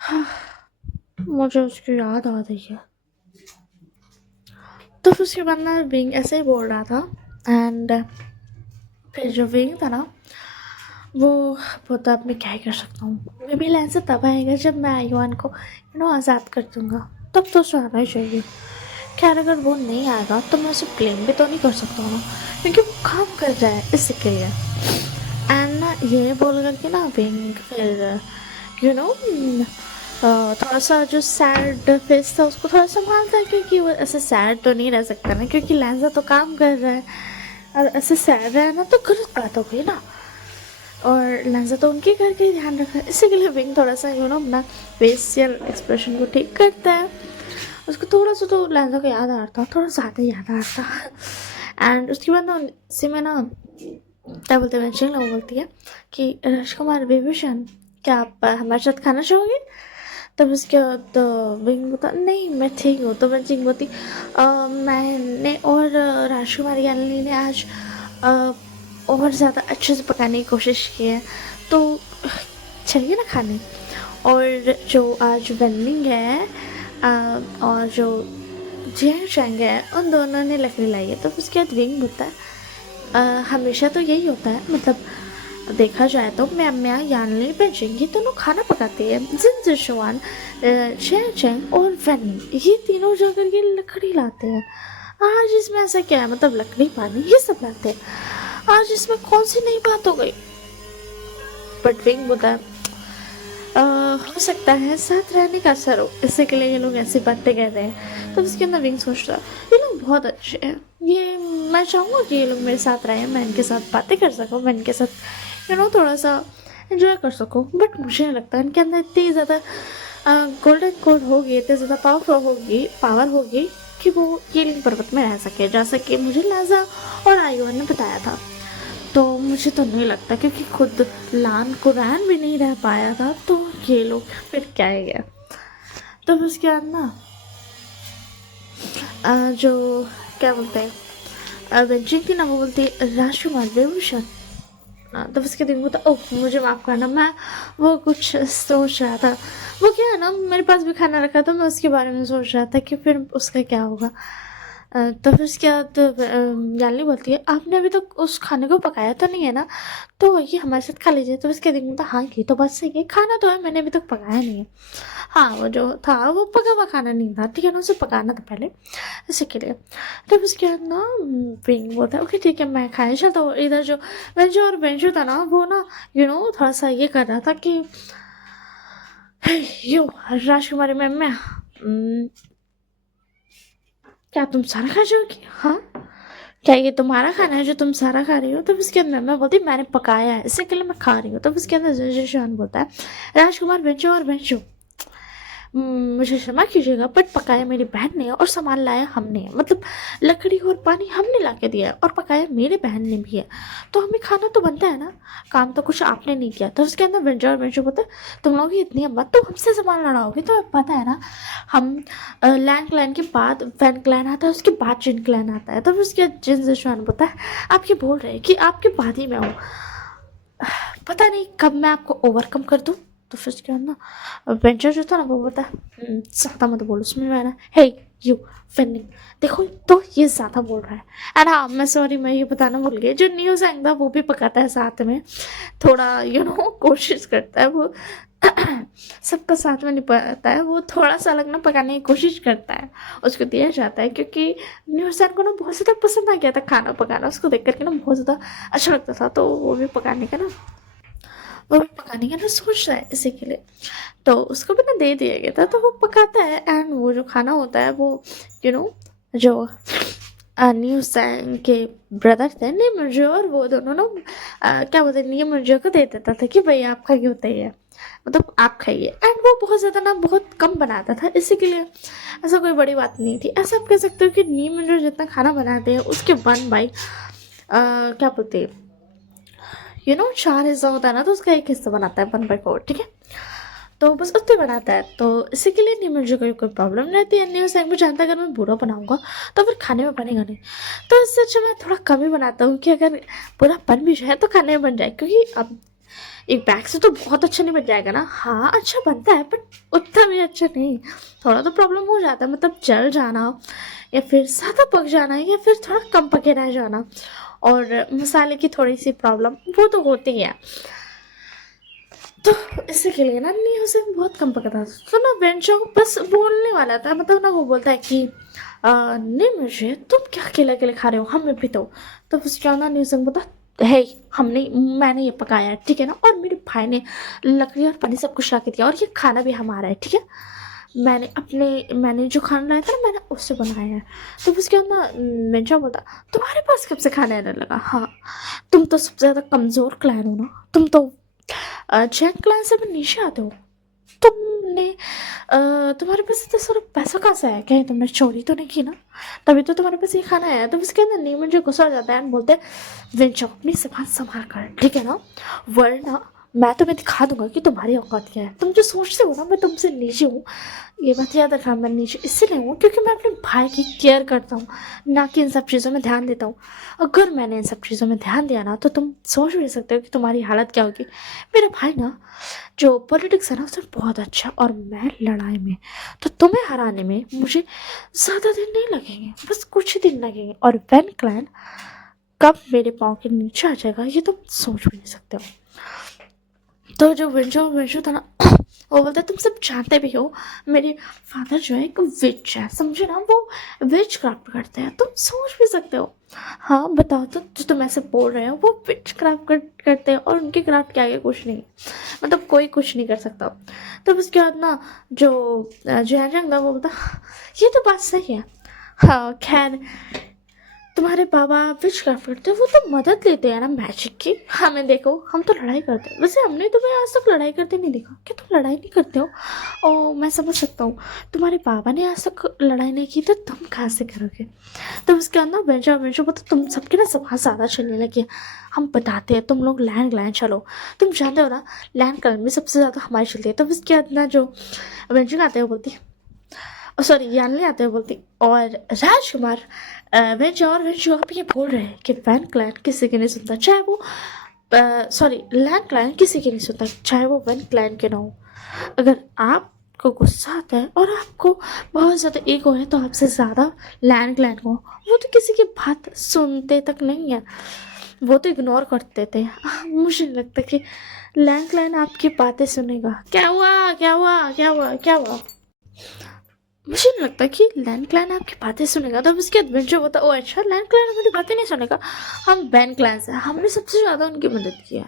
हाँ, मुझे उसकी याद आ रही है। तो फिर उसके बाद ना विंग ऐसे ही बोल रहा था, एंड फिर जो विंग था ना वो बोलता अब मैं क्या ही कर सकता हूँ, मे बी ऐसा तब आएगा जब मैं आयुआन को आज़ाद कर दूँगा, तब तो उसे आना ही चाहिए, खैर अगर वो नहीं आएगा तो मैं उसे ब्लेम भी तो नहीं कर सकता हूँ ना, क्योंकि वो काम कर रहा है इसी के लिए। एंड ना ये बोल करके ना विंग फिर यू नो थोड़ा सा जो सैड फेस था उसको थोड़ा संभालता है, क्योंकि वो ऐसे सैड तो नहीं रह सकता ना, क्योंकि लैंजा तो काम कर रहा है और ऐसे सैड रहना तो गलत बात हो गई ना। और लैंजा तो उनके घर का ही ध्यान रखा है, इसी के लिए विंग थोड़ा सा अपना फेशियल एक्सप्रेशन को ठीक करता है। उसको थोड़ा सा तो लैंजा को याद आ रहा था, थोड़ा ज़्यादा याद आ रहा था। एंड उसके बाद ना इसी में ना क्या बोलते हैं, चिंग लोग बोलती है कि राजकुमार विभूषण क्या आप हमारे साथ खाना चाहोगे। तब उसके बाद विंग बोलता नहीं मैं ठीक हूँ। तो मैं चिंग बोलती मैंने और राजकुमारी यानी ने आज और ज़्यादा अच्छे से पकाने की कोशिश की है, तो चलिए ना खाने। और जो आज वेंडिंग है और जो जियांग चैंग है उन दोनों ने लकड़ी लाई है। तो उसके बाद विंग बोलता है हमेशा तो यही होता है, मतलब देखा जाए तो म्या यानली बेजिंग ये दोनों खाना पकाती है, जिन जिशुआन जियांग चैंग और वेनिंग ये तीनों जाकर के लकड़ी लाते हैं। आज इसमें ऐसा क्या है, मतलब लकड़ी पानी ये सब लाते हैं, आज इसमें कौन सी नई बात हो गई। बट विंग बोलता है हो सकता है साथ रहने का असर हो, इसी के लिए ये लोग ऐसी बातें कह रहे हैं। तो उसके अंदर विंग सोचता है ये लोग बहुत अच्छे हैं, ये मैं चाहूँगा कि ये लोग मेरे साथ रहें, मैं इनके साथ बातें कर सकूँ, मैं इनके साथ थोड़ा सा एंजॉय कर सकूँ। बट मुझे नहीं लगता इनके अंदर इतनी ज़्यादा गोल्डन कोड होगी, इतनी ज़्यादा पावर होगी कि वो हीलिंग पर्वत में रह सके, जैसा कि मुझे लाजा और आयुन ने बताया था। तो मुझे तो नहीं लगता, क्योंकि खुद लान कुरैन भी नहीं रह पाया था, तो ये लोग फिर क्या ही गया। तो उसके बाद ना जो क्या बोलते हैं वेंचिंग थी ना, वो बोलती राजकुमार विभूषण। तो उसके दिन बोलता ओह मुझे माफ़ करना, मैं वो कुछ सोच रहा था, वो क्या है ना मेरे पास भी खाना रखा था, मैं उसके बारे में सोच रहा था कि फिर उसका क्या होगा। तो फिर उसके बाद यानी बोलती है आपने अभी तक उस खाने को पकाया तो नहीं है ना, तो ये हमारे साथ खा लीजिए। तो उसके दिन बोलता हाँ ये तो बात सही है, खाना तो है मैंने अभी तक पकाया नहीं है। हाँ वो जो था वो पका हुआ खाना नहीं था, ठीक है ना, उसे पकाना था पहले इसी के लिए। तब उसके बाद ना विंग बोलता है ओके ठीक है मैं खाया चलता हूँ। इधर जो वेंजो और बेंजो था ना वो ना थोड़ा सा ये कर रहा था कि यो राजकुमारी मैम मैं क्या तुम सारा खा जाओगी, हाँ क्या ये तुम्हारा खाना है जो तुम सारा खा रही हो। तब उसके अंदर मैं बोलती मैंने पकाया है इसी के लिए मैं खा रही हूँ। तब उसके अंदर जिशान बोलता है राजकुमार बेंचो और बेंचो मुझे क्षमा कीजिएगा बट पकाया मेरी बहन ने और सामान लाया हमने, मतलब लकड़ी और पानी हमने ला के दिया है और पकाया मेरे बहन ने भी है, तो हमें खाना तो बनता है ना, काम तो कुछ आपने नहीं किया। तो उसके अंदर बेंचो और बेंचो बोलते तुम लोग इतनी मत तो हमसे सामान लड़ाओगे, तो पता है ना हम लैंड क्लैन के बाद वैन क्लैन आता है, उसके बाद जिन क्लैन आता है। तब उसके जिन जिशान बोलता है आप ये बोल रहे हैं कि आपके बाद ही मैं हूँ, पता नहीं कब मैं आपको ओवरकम कर दूँ। तो फिर क्या ना वेंचर जो था ना वो बोलता है ज़्यादा मत बोलो उसमें मैंने हे यू फेनिंग देखो तो ये ज़्यादा बोल रहा है। एंड हाँ मैं सॉरी मैं ये बताना भूल गई, जो न्यू सैंग था वो भी पकाता है साथ में, थोड़ा कोशिश करता है वो सबका साथ में नहीं पकाता है, वो थोड़ा सा अलग ना पकाने की कोशिश करता है, उसको दिया जाता है क्योंकि न्यू सैंग को ना बहुत ज़्यादा पसंद आ गया था खाना पकाना, उसको देख करके ना बहुत ज़्यादा अच्छा लगता था, तो वो भी पकाने का ना सोच रहा है इसी के लिए, तो उसको भी ना दे दिया गया था, तो वो पकाता है। एंड वो जो खाना होता है वो जो न्यू सैंग के ब्रदर थे नीमर्जो, और वो दोनों ना क्या बोलते हैं नीमर्जो को दे देता था कि भाई आप खाइए होता ही है, मतलब आप खाइए। एंड वो बहुत ज़्यादा ना बहुत कम बनाता था, इसी के लिए ऐसा कोई बड़ी बात नहीं थी। ऐसा आप कह सकते हो कि नीमर्जो जितना खाना बनाते हैं उसके 1/, क्या बोलते हैं 4 हिस्सा होता है ना, तो उसका एक हिस्सा बनाता है 1/4, ठीक है, तो बस उतने बनाता है। तो इसी के लिए नहीं मुझे कोई प्रॉब्लम नहीं रहती है। न्यू सैंग भी जानता है अगर मैं बुरा बनाऊंगा तो फिर खाने में बनेगा नहीं, तो इससे अच्छा मैं थोड़ा कम ही बनाता हूँ कि अगर पूरा बन भी जाए तो खाने में बन जाए, क्योंकि अब एक बैग से तो बहुत अच्छा नहीं बन जाएगा ना, हाँ अच्छा बनता है बट उतना भी अच्छा नहीं, थोड़ा तो प्रॉब्लम हो जाता है, मतलब जल जाना या फिर ज़्यादा पक जाना या फिर थोड़ा कम पके रह जाना, और मसाले की थोड़ी सी प्रॉब्लम वो तो होती है। तो इसी के लिए ना नहीं उसे बहुत कम पका था, तो ना वेंचो बस बोलने वाला था, मतलब ना वो बोलता है कि नहीं मुझे, तुम क्या अकेले अकेले खा रहे हो, हमें भी दो। तो उसके बाद ना न्यूज़ बोला, है हमने मैंने ये पकाया है, ठीक है ना, और मेरे भाई ने लकड़ी और पानी सब कुछ ला के दिया, और ये खाना भी हमारा है, ठीक है। मैंने जो खाना लाया था ना, मैंने उससे बनाया है। तो उसके बाद ना मिर्जा बोलता, तुम्हारे पास कब से खाना आने लगा? हाँ, तुम तो सबसे ज़्यादा कमज़ोर क्लैन हो ना, तुम तो जैन क्लैन से भी नीचे आते हो। तुमने तुम्हारे पास इतना सारा पैसा कहाँ से आया? कहीं तुमने चोरी तो नहीं की ना? तभी तो तुम्हारे पास ये खाना आया। तो उसके अंदर नीम मुझे गुस्सा आ जाता है एंड बोलते हैं, विंचो अपनी जबान संभाल कर, ठीक है ना, वरना मैं तुम्हें दिखा दूंगा कि तुम्हारी औकात क्या है। तुम जो सोचते हो ना मैं तुमसे नीचे हूँ, ये बात याद रखना, मैं नीचे इसलिए हूँ क्योंकि मैं अपने भाई की केयर करता हूँ, ना कि इन सब चीज़ों में ध्यान देता हूँ। अगर मैंने इन सब चीज़ों में ध्यान दिया ना, तो तुम सोच भी नहीं सकते हो कि तुम्हारी हालत क्या होगी। मेरा भाई ना जो पॉलिटिक्स है ना उसमें बहुत अच्छा, और मैं लड़ाई में, तो तुम्हें हराने में मुझे ज़्यादा दिन नहीं लगेंगे, बस कुछ ही दिन लगेंगे, और वैन क्लैन कब मेरे पाँव के नीचे आ जाएगा ये तुम सोच भी नहीं सकते हो। तो जो विंचो था ना, वो बोलता है, तुम सब जानते भी हो मेरे फादर जो है एक विच है, समझे ना, वो विच क्राफ्ट करते हैं, तुम सोच भी सकते हो। हाँ बताओ, तो जो तुम ऐसे बोल रहे हो वो विच क्राफ्ट करते हैं, और उनके क्राफ्ट के आगे कुछ नहीं, मतलब कोई कुछ नहीं कर सकता। तब उसके बाद ना जो जयजंग था वो बोलता, ये तो बात सही है। हाँ खैर, तुम्हारे बाबा विच क्राफ्ट करते हैं, वो तो मदद लेते हैं ना मैजिक की, हमें देखो हम तो लड़ाई करते हैं। वैसे हमने तुम्हें आज तक लड़ाई करते नहीं देखा, क्या तुम लड़ाई नहीं करते हो? ओ मैं समझ सकता हूँ, तुम्हारे बाबा ने आज तक लड़ाई नहीं की तो तुम कहाँ से करोगे? तो उसके बाद ना बेंचो बेंचो पता, तुम सबके ना सब ज़्यादा चलने लगी। हम बताते हैं, तुम लोग लैंड लैंड चलो, तुम जानते हो ना लैंड कलर में सबसे ज़्यादा हमारी चलती है। तब उसके बाद ना जो बेंचो आते हैं वो बोलती, सॉरी यानली आते हैं बोलती, और राजकुमार वेंच आप ये बोल रहे हैं कि वैन क्लैन किसी की नहीं सुनता, चाहे वो सॉरी लैंड क्लैन किसी की नहीं सुनता, चाहे वो वैन क्लैन के ना हो। अगर आपको गुस्सा आता है और आपको बहुत ज़्यादा ईगो है, तो आपसे ज़्यादा लैंड क्लैन को, वो तो किसी की बात सुनते तक नहीं है, वो तो इग्नोर करते थे। मुझे नहीं लगता कि लैंड क्लैन आपकी बातें सुनेगा। क्या हुआ क्या हुआ क्या हुआ क्या हुआ? मुझे नहीं लगता कि लैंड क्लैन आपकी बातें सुनेगा। तब उसके एडवेंचर होता, ओ अच्छा लैंड क्लैन हमारी बातें नहीं सुनेगा, हम बैन क्लैन से, हमने सबसे ज़्यादा उनकी मदद की है।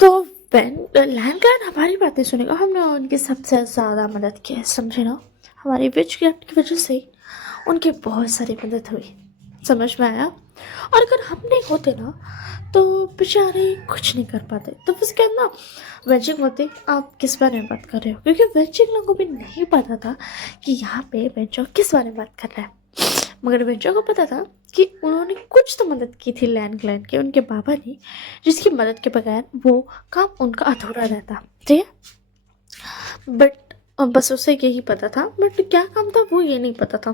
तो बैन लैंड क्लैन हमारी बातें सुनेगा, हमने उनकी सबसे ज़्यादा मदद की है, समझे ना। हमारी विच गिफ्ट की वजह से उनकी बहुत सारी मदद हुई, समझ में आया। और अगर हम नहीं होते ना तो बेचारे कुछ नहीं कर पाते। तो उसके अंदर वेजिंग होती, आप किस बारे में बात कर रहे हो? क्योंकि वेजिंग लोगों को भी नहीं पता था कि यहाँ पे बेंचो किस बारे में बात कर रहा है, मगर बेंचो को पता था कि उन्होंने कुछ तो मदद की थी लैंड क्लैन के, उनके बाबा ने, जिसकी मदद के बगैर वो काम उनका अधूरा रहता, ठीक है। बट बस उसे यही पता था, बट क्या काम था वो ये नहीं पता था,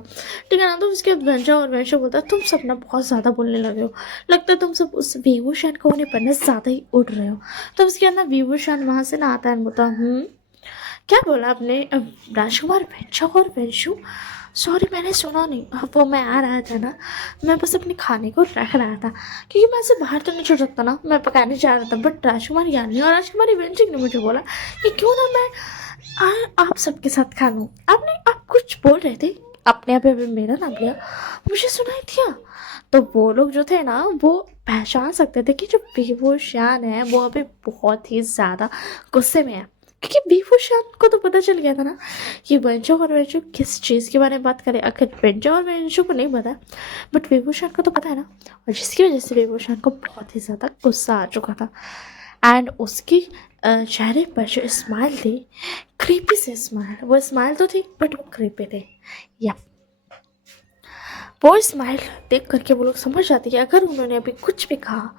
ठीक है ना। तो उसके बाद वेंचर और वेंचर बोलता, तुम सब ना बहुत ज़्यादा बोलने लगे हो, लगता है तुम सब उस वीवो शैन को होने पर ना ज़्यादा ही उड़ रहे हो। तो उसके बाद ना वीवो शैन वहाँ से ना आता है, बोलता, क्या बोला आपने? राजकुमार वेंचर और वेंशु? सॉरी मैंने सुना नहीं, वो मैं आ रहा था ना, मैं बस अपने खाने को रख रहा था, क्योंकि मैं ऐसे बाहर तो नहीं छोड़ सकता ना, मैं पकाने जा रहा था। बट राजकुमार यानी और राजकुमारी वेंचिंग ने मुझे बोला कि क्यों ना मैं आप सबके साथ खा लूँ। आप कुछ बोल रहे थे, आपने अभी मेरा नाम लिया, मुझे सुनाई दिया। तो वो लोग जो थे ना वो पहचान सकते थे कि जो वीवो शान है वो अभी बहुत ही ज़्यादा गुस्से में है, क्योंकि वीवो शान को तो पता चल गया था ना कि बेंचो और वेंचो किस चीज़ के बारे में बात करें। आखिर बेंचो और वेंचो को नहीं पता, बट वीवो शान को तो पता है ना, और जिसकी वजह से वीवो शान को बहुत ही ज़्यादा गुस्सा आ चुका था। एंड उसकी चेहरे पर जो स्माइल थी, क्रीपी से स्माइल, वो स्माइल तो थी बट वो क्रीपी थे, या वो स्माइल देख करके वो लोग समझ जाते कि अगर उन्होंने अभी कुछ भी कहा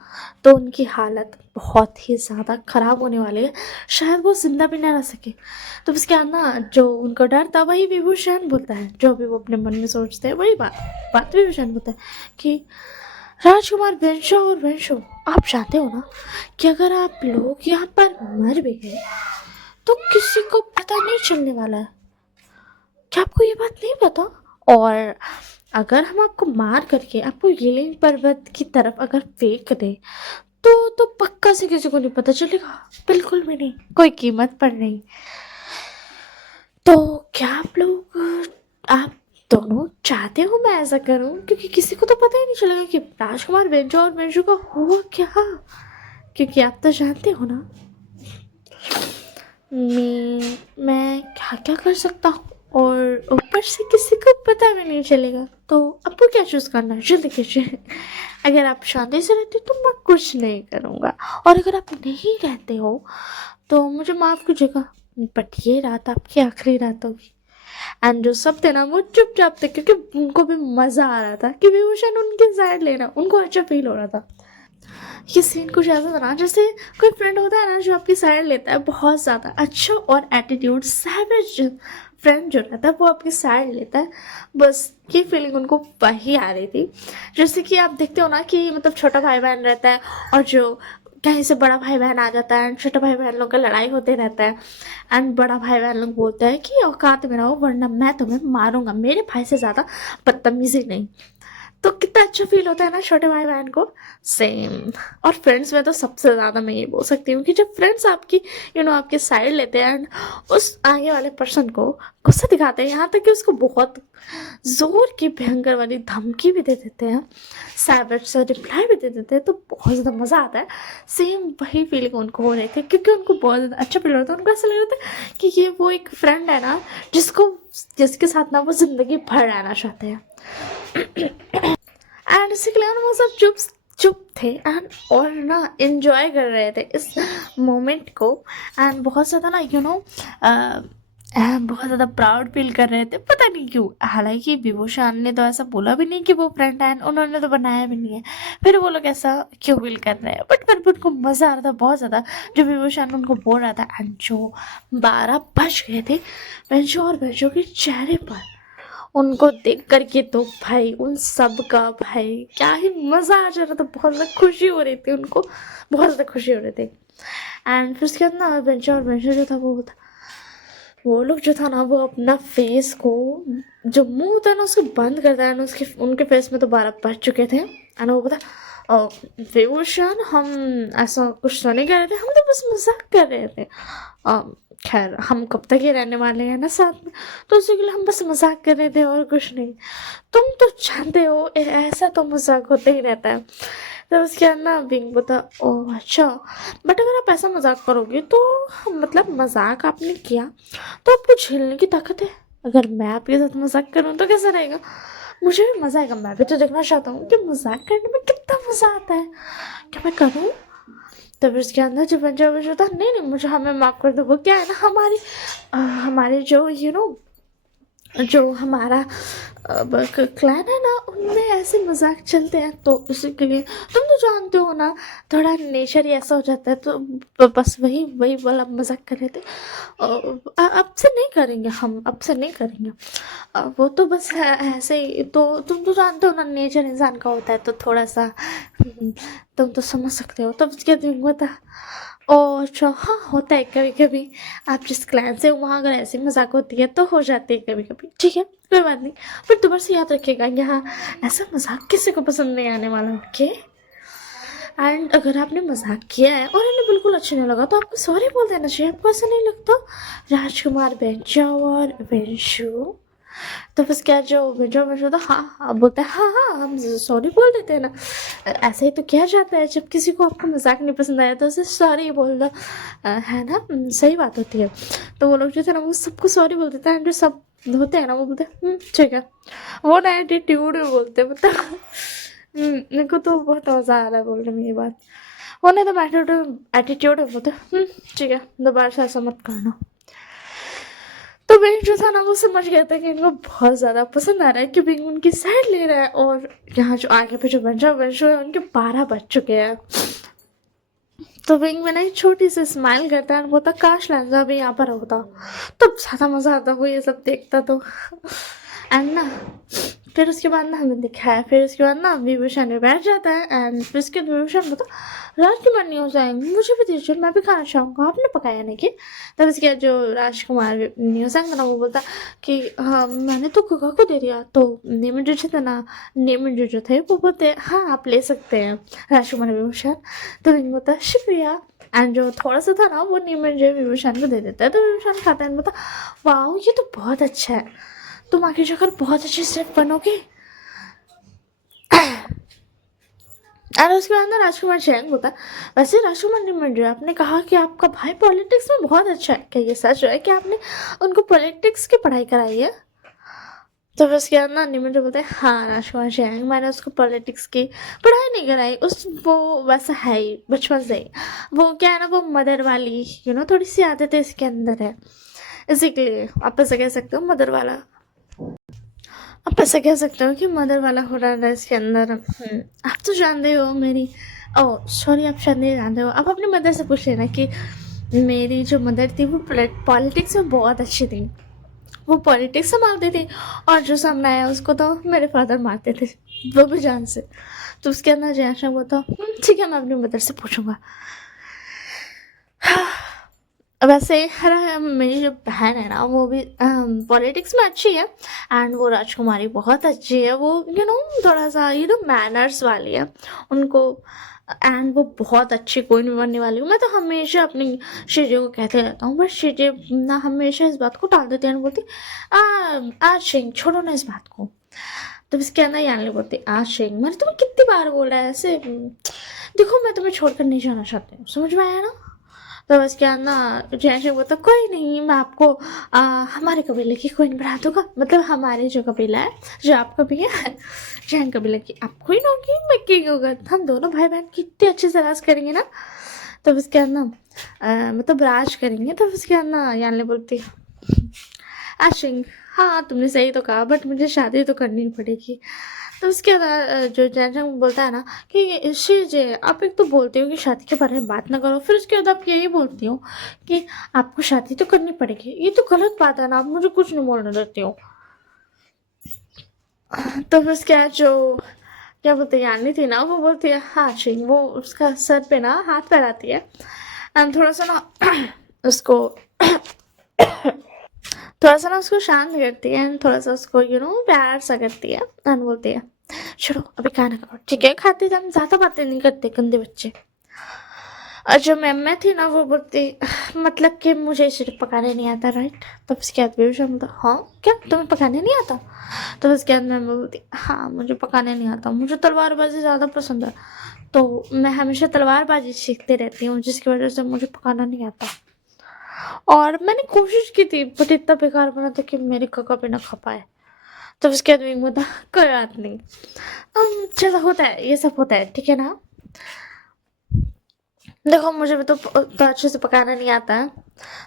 तो उनकी हालत बहुत ही ज़्यादा ख़राब होने वाली है, शायद वो जिंदा भी ना रह सके। तो उसके बाद ना जो उनको डर था वही विभूषण बोलता है, जो भी वो अपने मन में सोचते हैं वही बात विभूषण बोलता है कि राजकुमार वेंशो और वेंशो, आप जानते हो ना कि अगर आप लोग यहाँ पर मर भी गए तो किसी को पता नहीं चलने वाला है, क्या आपको ये बात नहीं पता? और अगर हम आपको मार करके आपको हीलिंग पर्वत की तरफ अगर फेंक दें तो पक्का से किसी को नहीं पता चलेगा, बिल्कुल भी नहीं, कोई कीमत पर नहीं। तो क्या आप लोग आप दोनों चाहते हो मैं ऐसा करूं, क्योंकि किसी को तो पता ही नहीं चलेगा कि राजकुमार बेंजो और बेंजो का हुआ क्या, क्योंकि आप तो जानते हो ना मैं क्या क्या कर सकता हूँ, और ऊपर से किसी को पता भी नहीं चलेगा। तो आपको क्या चूज़ करना है, जल्दी कीजिए। अगर आप शांति से रहते तो मैं कुछ नहीं करूँगा, और अगर आप नहीं रहते हो तो मुझे माफ़ कीजिएगा, बट ये रात आपकी आखिरी रात होगी। एंड जो सब थे ना वो चुपचाप थे, क्योंकि उनको भी मज़ा आ रहा था कि विभूषण उनके साइड लेना, उनको अच्छा फील हो रहा था। ये सीन कुछ ऐसा था ना, जैसे कोई फ्रेंड होता है ना जो आपकी साइड लेता है बहुत ज़्यादा अच्छा, और एटीट्यूड सैवेज फ्रेंड जो रहता है वो आपकी साइड लेता है, बस ये फीलिंग उनको वही आ रही थी। जैसे कि आप देखते हो ना कि मतलब छोटा भाई बहन रहता है, और जो कहीं से बड़ा भाई बहन आ जाता है, एंड छोटा भाई बहन लोग का लड़ाई होते रहता है, एंड बड़ा भाई बहन लोग बोलते हैं कि औकात में रहो वरना मैं तुम्हें मारूंगा, मेरे भाई से ज़्यादा बदतमीजी नहीं। तो कितना अच्छा फील होता है ना छोटे भाई बहन को। सेम। और फ्रेंड्स में तो सबसे ज़्यादा मैं ये बोल सकती हूँ कि जब फ्रेंड्स आपकी आपके साइड लेते हैं, एंड उस आगे वाले पर्सन को गुस्सा दिखाते हैं, यहाँ तक कि उसको बहुत ज़ोर की भयंकर वाली धमकी भी दे देते हैं, सैवेज सा रिप्लाई भी दे देते हैं, तो बहुत ज़्यादा मज़ा आता है। सेम वही फीलिंग उनको हो रही थी, क्योंकि उनको बहुत ज़्यादा अच्छा फील हो रहा था। उनको ऐसा लग रहा था कि ये वो एक फ्रेंड है ना जिसके साथ ना वो ज़िंदगी भर रहना चाहते हैं। एंड इसके लिए वो सब चुप चुप थे, एंड और ना एंजॉय कर रहे थे इस मोमेंट को, एंड बहुत ज़्यादा ना बहुत ज़्यादा प्राउड फील कर रहे थे, पता नहीं क्यों। हालांकि विभूषण ने तो ऐसा बोला भी नहीं कि वो फ्रेंड है, उन्होंने तो बनाया भी नहीं है, फिर वो लोग ऐसा क्यों फील कर रहे हैं, बट फिर भी उनको मज़ा आ रहा था बहुत ज़्यादा जो विभूषण उनको बोल रहा था। एंड जो 12 बज गए थे, बेंचो और बेंचो के चेहरे पर उनको देख कर के तो भाई उन सब का भाई क्या ही मज़ा आ जा रहा था, बहुत ज़्यादा खुशी हो रही थी उनको, बहुत ज़्यादा खुशी हो रही थी। एंड फिर उसके बाद ना बेंचो और बेंचो जो था वो लोग जो था ना वो अपना फेस को, जो मुंह होता है ना उसको बंद करता है ना, उसके उनके फेस में तो 12 बज चुके थे, एंड वो पता विभूषण हम ऐसा कुछ तो नहीं कर रहे थे, हम तो बस मजाक कर रहे थे। खैर हम कब तक ही रहने वाले हैं ना साथ में, तो उसी के लिए हम बस मजाक कर रहे थे और कुछ नहीं। तुम तो जानते हो ऐसा तो मजाक होता ही रहता है। तो उसके बाद ना बिंग बता, ओह अच्छा, बट अगर आप ऐसा मजाक करोगे तो मतलब मजाक आपने किया तो आपको झेलने की ताकत है। अगर मैं आपके साथ मजाक करूँ तो कैसा रहेगा, मुझे भी मज़ा आएगा, मैं भी तो देखना चाहता हूँ कि मजाक करने में कितना मज़ा आता है, क्या मैं करूँ। तब उसके अंदर जो पंजाब में जो था, नहीं नहीं मुझे हमें माफ़ कर दो, वो क्या है ना हमारे जो जो हमारा क्लैन है ना उनमें ऐसे मजाक चलते हैं, तो उसी के लिए तुम तो जानते हो ना थोड़ा नेचर ही ऐसा हो जाता है, तो बस वही वही वाला मजाक कर रहे थे। अब से नहीं करेंगे, हम अब से नहीं करेंगे। वो तो बस ऐसे ही, तो तुम तो जानते हो ना नेचर इंसान का होता है, तो थोड़ा सा तुम तो समझ सकते हो। तब उसके दिन हुआ था, ओह अच्छा हाँ होता है कभी कभी, आप जिस क्लाइंट से वहाँ अगर ऐसी मजाक होती है तो हो जाती है कभी कभी, ठीक है कोई बात नहीं। पर दोबारा से याद रखिएगा यहाँ ऐसा मजाक किसी को पसंद नहीं आने वाला, ओके। एंड अगर आपने मजाक किया है और इन्हें बिल्कुल अच्छा नहीं लगा तो आपको सॉरी बोल देना चाहिए, आपको ऐसा नहीं लगता। राजकुमार बेंचो और बेंशु, तो बस क्या जो बेंचो बेंचो था, हाँ हाँ बोलते हैं, हाँ हाँ हम सॉरी बोल देते हैं ना, ऐसा ही तो किया जाता है जब किसी को आपका मजाक नहीं पसंद आया तो उसे सॉरी बोलना है ना, सही बात होती है। तो वो लोग जो थे ना वो सबको सॉरी बोल देते हैं, जो सब होते हैं ना वो बोलते हैं ठीक है, वो ना एटीट्यूड में बोलते हैं, मतलब मेरे को तो बहुत मज़ा आ रहा है बोलने में ये बात। वो नहीं तो एटीट्यूड में बोलते ठीक है दोबारा से ऐसा मत करना। तो बिंग जो था ना वो समझ गया था कि इनको बहुत ज़्यादा पसंद आ रहा है कि बिंग उनकी साइड ले रहा है, और यहाँ जो आगे पे जो बंशो है उनके 12 बज चुके हैं। तो विंग में ना एक छोटी सी स्माइल करता है और बोलता काश लहजा भी यहाँ पर होता तो ज़्यादा मज़ा आता, वो ये सब देखता तो। एंड ना फिर उसके बाद ना हमें दिखाया, फिर उसके बाद ना विभूषण में बैठ जाता है, एंड फिर उसके बाद विभूषण बोलता राजकुमार नहीं हो जाएंगे, मुझे भी दीजिए मैं भी खाना चाहूँगा, आपने पकाया नहीं कि। तब उसके बाद जो राजकुमार न्यूज़ ना वो बोलता कि हाँ मैंने तो कुका को दे दिया। तो नेमन जो थे ना, नेमन जो थे वो बोलते हाँ आप ले सकते हैं राजकुमार विभूषण। तो विंग बोलता शुक्रिया, एंड जो थोड़ा सा था ना वो नेमन जो विभूषण को दे देता है, तो विभूषण खाता है, बोलता वाह ये तो बहुत अच्छा है। तुम आगे जाकर बहुत अच्छे शेफ बनोगे। और उसके बाद ना राजकुमार शैंक होता। वैसे राजकुमार निमंजय, आपने कहा कि आपका भाई पॉलिटिक्स में बहुत अच्छा है, क्या ये सच है कि आपने उनको पॉलिटिक्स की पढ़ाई कराई है? तो फिर उसके बाद ना निमंजय बोलते हैं, हाँ राजकुमार शैंक, मैंने उसको पॉलिटिक्स की पढ़ाई नहीं कराई। उस वो वैसा है ही बचपन से ही। वो क्या है ना, वो मदर वाली थोड़ी सी आदतें इसके अंदर है, इसी के लिए आप ऐसा कह सकते हो मदर वाला। आप ऐसा कह सकते हो कि मदर वाला हो रहा है इसके अंदर। आप तो जानते हो मेरी, ओह सॉरी, आप शायद नहीं जानते हो। आप अपनी मदर से पूछ लेना कि मेरी जो मदर थी वो पॉलिटिक्स में बहुत अच्छी थी, वो पॉलिटिक्स संभालती थी, और जो सामने आया उसको तो मेरे फादर मारते थे, वो भी जान से। तो उसके अंदर जैसा वो तो ठीक है, मैं अपनी मदर से पूछूंगा। वैसे मेरी जो बहन है ना वो भी पॉलिटिक्स में अच्छी है, एंड वो राजकुमारी बहुत अच्छी है। वो थोड़ा सा मैनर्स वाली है उनको, एंड वो बहुत अच्छी कोई नहीं बनने वाली। मैं तो हमेशा अपनी शीजे को कहते रहता हूँ, बट शीजे ना हमेशा इस बात को टाल देती है, बोलती आज सिंह छोड़ो ना इस बात को। तो इसके अंदर यानी बोलती, आज सिंह मैंने तुम्हें कितनी बार बोला है ऐसे, देखो मैं तुम्हें छोड़कर नहीं जाना चाहती हूँ, समझ में आया ना? तो बस क्या ना, जैसे वो तो कोई नहीं, मैं आपको हमारे कबीले की कोई बना दूंगा, मतलब हमारे जो कबीला है, जो आपका भी है, जैन कबीले की आप कोई होगी, मैं की होगा, हम दोनों भाई बहन कितने अच्छे से राज करेंगे ना। तो उसके अंदर मतलब राज करेंगे। तो उसके अंदर यानी बोलती, आशिंग हाँ तुमने सही तो कहा, बट मुझे शादी तो करनी पड़ेगी। तो उसके बाद जो जैनसंग बोलता है ना कि शीजे, आप एक तो बोलते हो कि शादी के बारे में बात ना करो, फिर उसके बाद आप यही बोलती हो कि आपको शादी तो करनी पड़ेगी, ये तो गलत बात है ना, आप मुझे कुछ नहीं बोलने देती हो। तो फिर उसके बाद जो क्या बोलते हैं यानी थी ना, वो बोलती है हाँ शिंग, वो उसका सर पे ना हाथ फैलाती है, एंड थोड़ा सा ना उसको थोड़ा सा ना उसको शांत करती है, एंड थोड़ा सा उसको प्यार सा करती है, एंड बोलती है छोड़ो अभी खाना खाओ, ठीक है, खाते टाइम ज़्यादा बातें नहीं करते गंदे बच्चे। और जो मैं थी ना वो बोलती, मतलब कि मुझे सिर्फ पकाने नहीं आता, राइट? तो उसके बाद भी मतलब हाँ क्या तुम्हें पकाने नहीं आता? तो उसके बाद मैं बोलती, हाँ मुझे पकाने नहीं आता, मुझे तलवारबाजी ज़्यादा पसंद है, तो मैं हमेशा तलवारबाजी सीखती रहती हूँ, जिसकी वजह से मुझे पकाना नहीं आता। और मैंने कोशिश की थी, बट इतना बेकार बना था कि मेरी कका भी ना खा पाए। तो उसके बाद भी बोला कोई बात नहीं, चलो होता है, ये सब होता है, ठीक है ना? देखो मुझे भी तो अच्छे से पकाना नहीं आता है।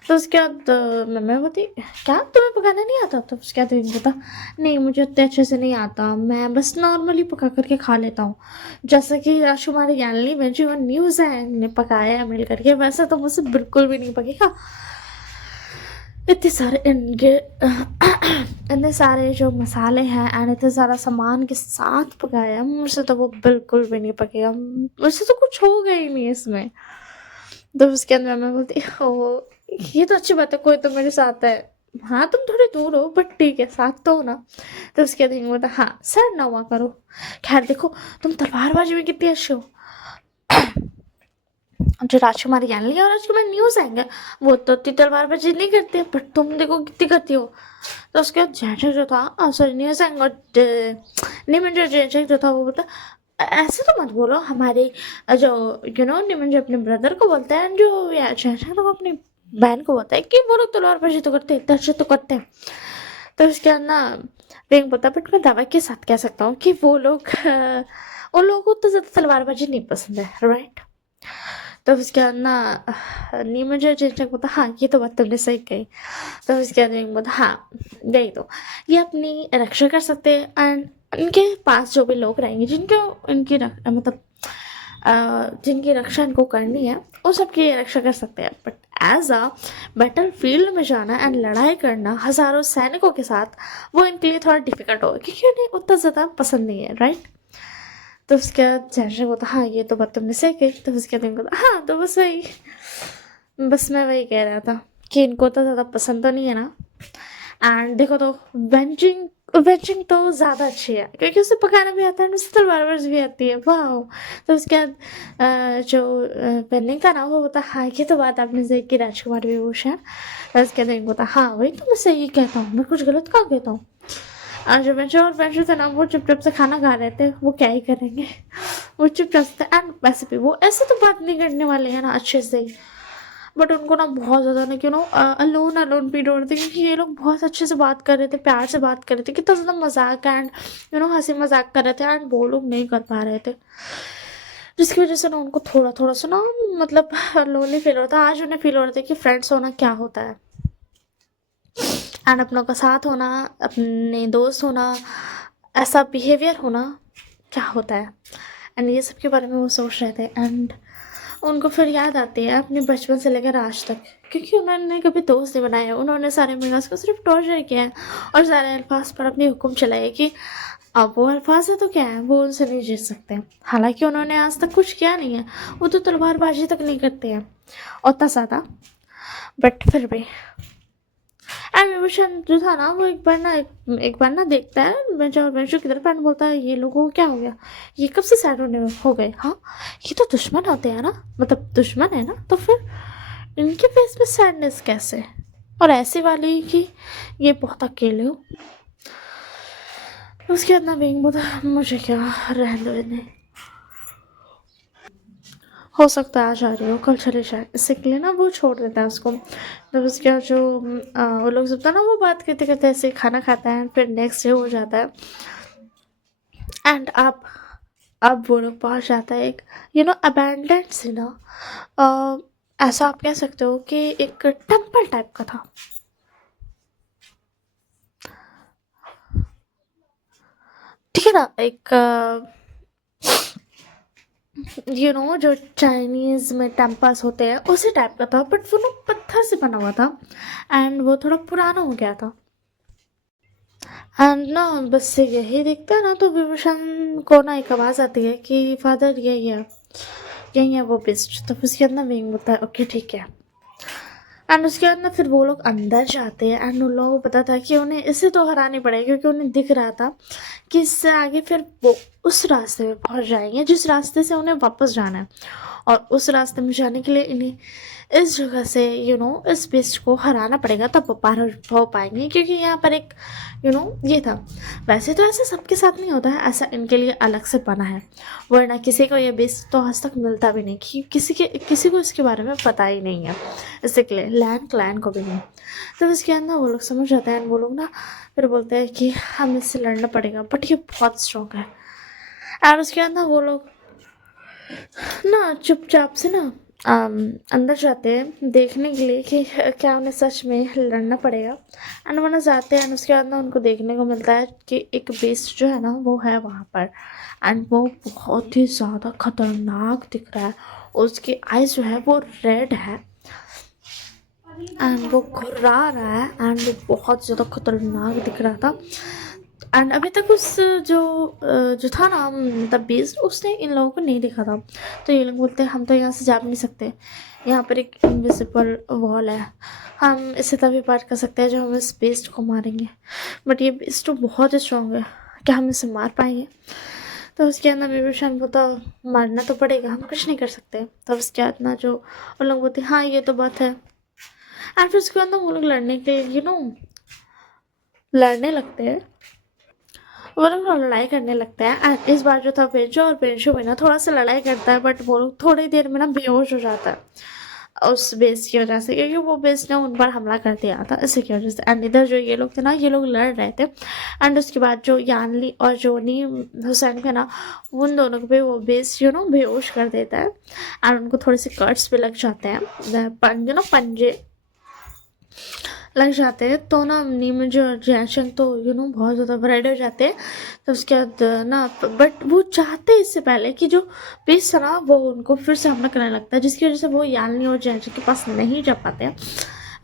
तो उसके बाद मैं बोलती, क्या तुम्हें पकाना नहीं आता? तो उसके बाद बता, नहीं मुझे उतने अच्छे से नहीं आता, मैं बस नॉर्मली पका करके खा लेता हूँ, जैसा कि राजकुमारी ज्ञानली में जो न्यूज़ है ने पकाया है मिल करके, वैसा तो मुझसे बिल्कुल भी नहीं पकेगा। इतने सारे इनके इतने सारे जो मसाले हैं एंड इतने सारा सामान के साथ पकाया है, मुझसे तो वो बिल्कुल भी नहीं पकेगा, मुझसे तो कुछ होगा ही नहीं इसमें। तो उसके अंदर मैं बोलती, ओ ये तो अच्छी बात है, कोई तो मेरे साथ है। हाँ तुम थोड़ी दूर हो बट ठीक है, साथ तो हो ना। तो उसके बाद बोलता, हाँ सर ना हुआ करो, खैर देखो तुम तलवारबाजी में कितनी अच्छी हो। जो राजकुमारी ज्ञानली और राजकुमारी न्यूज़ आएंगे, वो तो इतनी तलवारबाजी नहीं करते, बट तुम देखो कितनी करती हो। तो उसके बाद जैसे जो था सॉरी न्यूज़ आएंगे, और निमंजर जैसे जो था वो बोलता, ऐसे तो मत बोलो, हमारे जो निमंजर अपने ब्रदर को बोलता है, जो जैसे तो वो अपनी बहन को बोलता है कि वो लोग तलवारबाजी तो करते हैं, दर्शक तो करते हैं। तो उसके बाद ना रिंग बोलता, बट मैं दावा के साथ कह सकता हूँ कि वो लोग उन लोगों को तो ज़्यादा तलवारबाजी नहीं पसंद है, राइट? तो उसके बाद ना नीमू जो चिंटक बोलता, हाँ ये तो बात तुमने सही कही। तो उसके बाद रिंग बोलता, हाँ यही तो, ये अपनी रक्षा कर सकते हैं, एंड इनके पास जो भी लोग रहेंगे जिनको इनकी मतलब जिनकी रक्षा इनको करनी है, वो सबकी रक्षा कर सकते हैं, but as a battlefield में जाना एंड लड़ाई करना हज़ारों सैनिकों के साथ, वो इनके लिए थोड़ा डिफिकल्ट होगा, क्योंकि उन्हें उतना ज़्यादा पसंद नहीं है, राइट? तो उसके बाद जैसे बोलता, हाँ ये तो बात तुमने सही कही। तो उसके बाद बोलता, हाँ तो बस मैं वही कह रहा था कि इनको तो ज़्यादा पसंद तो नहीं है ना। एंड देखो तो वेंजिंग वेजिंग तो ज़्यादा अच्छी है क्योंकि उसे पकाना भी आता है और उसे तलवार वर्ज भी आती है। वाह! तो उसके बाद जो पेंडिंग था ना वो बोलता हाँ, ये तो बात आपने सही की राजकुमार विभूषण। और उसके बाद एक बोलता हाँ, वही तो मैं सही कहता हूँ, मैं कुछ गलत कहाँ कहता हूँ। जो बेंचो और बेंचो थे ना वो चुप-चाप से खाना खा रहे थे, वो क्या ही करेंगे। वो चुपचाप से एंड वैसे भी वो ऐसे तो बात नहीं करने वाले हैं ना अच्छे से। बट उनको ना बहुत ज़्यादा ना अलोन अलोन फील हो रहे थे क्योंकि ये लोग बहुत अच्छे से बात कर रहे थे, प्यार से बात कर रहे थे, कितना ज़्यादा मजाक एंड हंसी मजाक कर रहे थे एंड वो लोग नहीं कर पा रहे थे, जिसकी वजह से ना उनको थोड़ा थोड़ा सा ना मतलब लोनली फील होता है। आज उन्हें फील हो रहा था कि फ्रेंड्स होना क्या होता है एंड अपनों का साथ होना, अपने दोस्त होना, ऐसा बिहेवियर होना क्या होता है। एंड ये सब के बारे में वो सोच रहे थे एंड उनको फिर याद आती है अपने बचपन से लेकर आज तक, क्योंकि उन्होंने कभी दोस्त नहीं बनाया, उन्होंने सारे मीनास को सिर्फ टॉर्चर किया है और सारे अल्फाज पर अपनी हुक्म चलाए कि अब वो अल्फाज है तो क्या है, वो उनसे नहीं जीत सकते। हालांकि उन्होंने आज तक कुछ किया नहीं है, वो तो तलवारबाजी तक नहीं करते हैं उतना ज़्यादा, बट फिर भी। एंड विभूषण जो था ना वो एक बार ना देखता है बेंचो और बेंचो की तरफ एंड बोलता है ये लोगों को क्या हो गया, ये कब से सैड होने हो गए, हाँ ये तो दुश्मन होते हैं ना, मतलब दुश्मन है ना, तो फिर इनके फेस पे सैडनेस कैसे, और ऐसी वाली कि ये बहुत अकेले हो। उसके बाद ना बेंग बोलता मुझे क्या, रहने दो इन्हें, हो सकता है आज आ रही हो कल चले जाए, इससे के लिए ना वो छोड़ देता है उसको। तो उसके बाद जो वो लोग सब था ना वो बात करते करते ऐसे खाना खाता है, फिर नेक्स्ट डे हो जाता है एंड अब वो लोग पहुंच जाता है एक अबैंडन्ड सी ना, ऐसा आप कह सकते हो कि एक टेम्पल टाइप का था। ठीक है ना, एक जो चाइनीज़ में टेम्पल्स होते हैं उसी टाइप का था, बट वो ना पत्थर से बना हुआ था एंड वो थोड़ा पुराना हो गया था। एंड ना बस से यही दिखता है ना तो विभूषण को ना एक आवाज़ आती है कि फादर यही है वो बिस्ट। तो उसके अंदर विंग बोलता है ओके ठीक है। एंड उसके बाद ना फिर वो लोग अंदर जाते हैं एंड उन लोगों को पता था कि उन्हें इसे तो हरानी पड़ेगी क्योंकि उन्हें दिख रहा था कि इससे आगे फिर वो उस रास्ते में पहुंच जाएंगे जिस रास्ते से उन्हें वापस जाना है, और उस रास्ते में जाने के लिए इन्हें इस जगह से इस बेस्ट को हराना पड़ेगा, तब वो पार हो पाएंगे क्योंकि यहाँ पर एक ये था। वैसे तो ऐसा सबके साथ नहीं होता है, ऐसा इनके लिए अलग से बना है, वरना किसी को ये बेस्ट तो आज तक मिलता भी नहीं कि किसी को इसके बारे में पता ही नहीं है, इससे लैंड क्लैन को भी नहीं। तो उसके अंदर वो लोग समझ जाते हैं, वो लोग ना फिर बोलते हैं कि हमें इससे लड़ना पड़ेगा, बट ये बहुत स्ट्रॉन्ग है। और उसके अंदर वो लोग ना चुपचाप से ना अंदर जाते हैं देखने के लिए कि क्या उन्हें सच में लड़ना पड़ेगा। एंड वो ना जाते हैं एंड उसके बाद ना उनको देखने को मिलता है कि एक बेस्ट जो है ना वो है वहाँ पर एंड वो बहुत ही ज़्यादा खतरनाक दिख रहा है। उसकी आइज़ जो है वो रेड है एंड वो घुर्रा रहा है एंड वो बहुत ज़्यादा खतरनाक दिख रहा था। एंड अभी तक उस जो था ना मतलब बीस्ट उसने इन लोगों को नहीं देखा था। तो ये लोग बोलते हैं हम तो यहाँ से जा भी नहीं सकते, यहाँ पर एक इनविजिबल वॉल है, हम इसे तभी पार कर सकते हैं जब हम इस बेस्ट को मारेंगे, बट ये बेस्ट तो बहुत स्ट्रॉन्ग है, क्या हम इसे मार पाएंगे। तो उसके अंदर विभूषण बोलता मारना तो पड़ेगा, हम कुछ नहीं कर सकते। तो उसके बाद ना जो उन लोग बोलते हाँ ये तो बात है। एंड फिर उसके बाद ना वो लोग लड़ने के लिए लड़ने लगते हैं, वो लोग लड़ाई करने लगते हैं एंड इस बार जो था बेंचो और बेंचो में ना थोड़ा सा लड़ाई करता है, बट वो लोग थोड़ी देर में ना बेहोश हो जाता है उस बेस की वजह से, क्योंकि वो बेस ने उन पर हमला कर दिया था इसी की वजह से। एंड इधर जो ये लोग थे ना ये लोग लड़ रहे थे एंड उसके बाद जो यानली और जोनी हुसैन थे ना उन दोनों को भी वो बेस बेहोश कर देता है एंड उनको थोड़े से कट्स भी लग जाते हैं, पंजे लग जाते हैं। तो ना नीम जो जयशंक तो बहुत ज़्यादा रेड हो जाते हैं। तो उसके बाद ना बट वो चाहते इससे पहले कि जो पीस था ना वो उनको फिर से हमला करने लगता है, जिसकी वजह से वो यालनी और जयशंक के पास नहीं जा पाते हैं।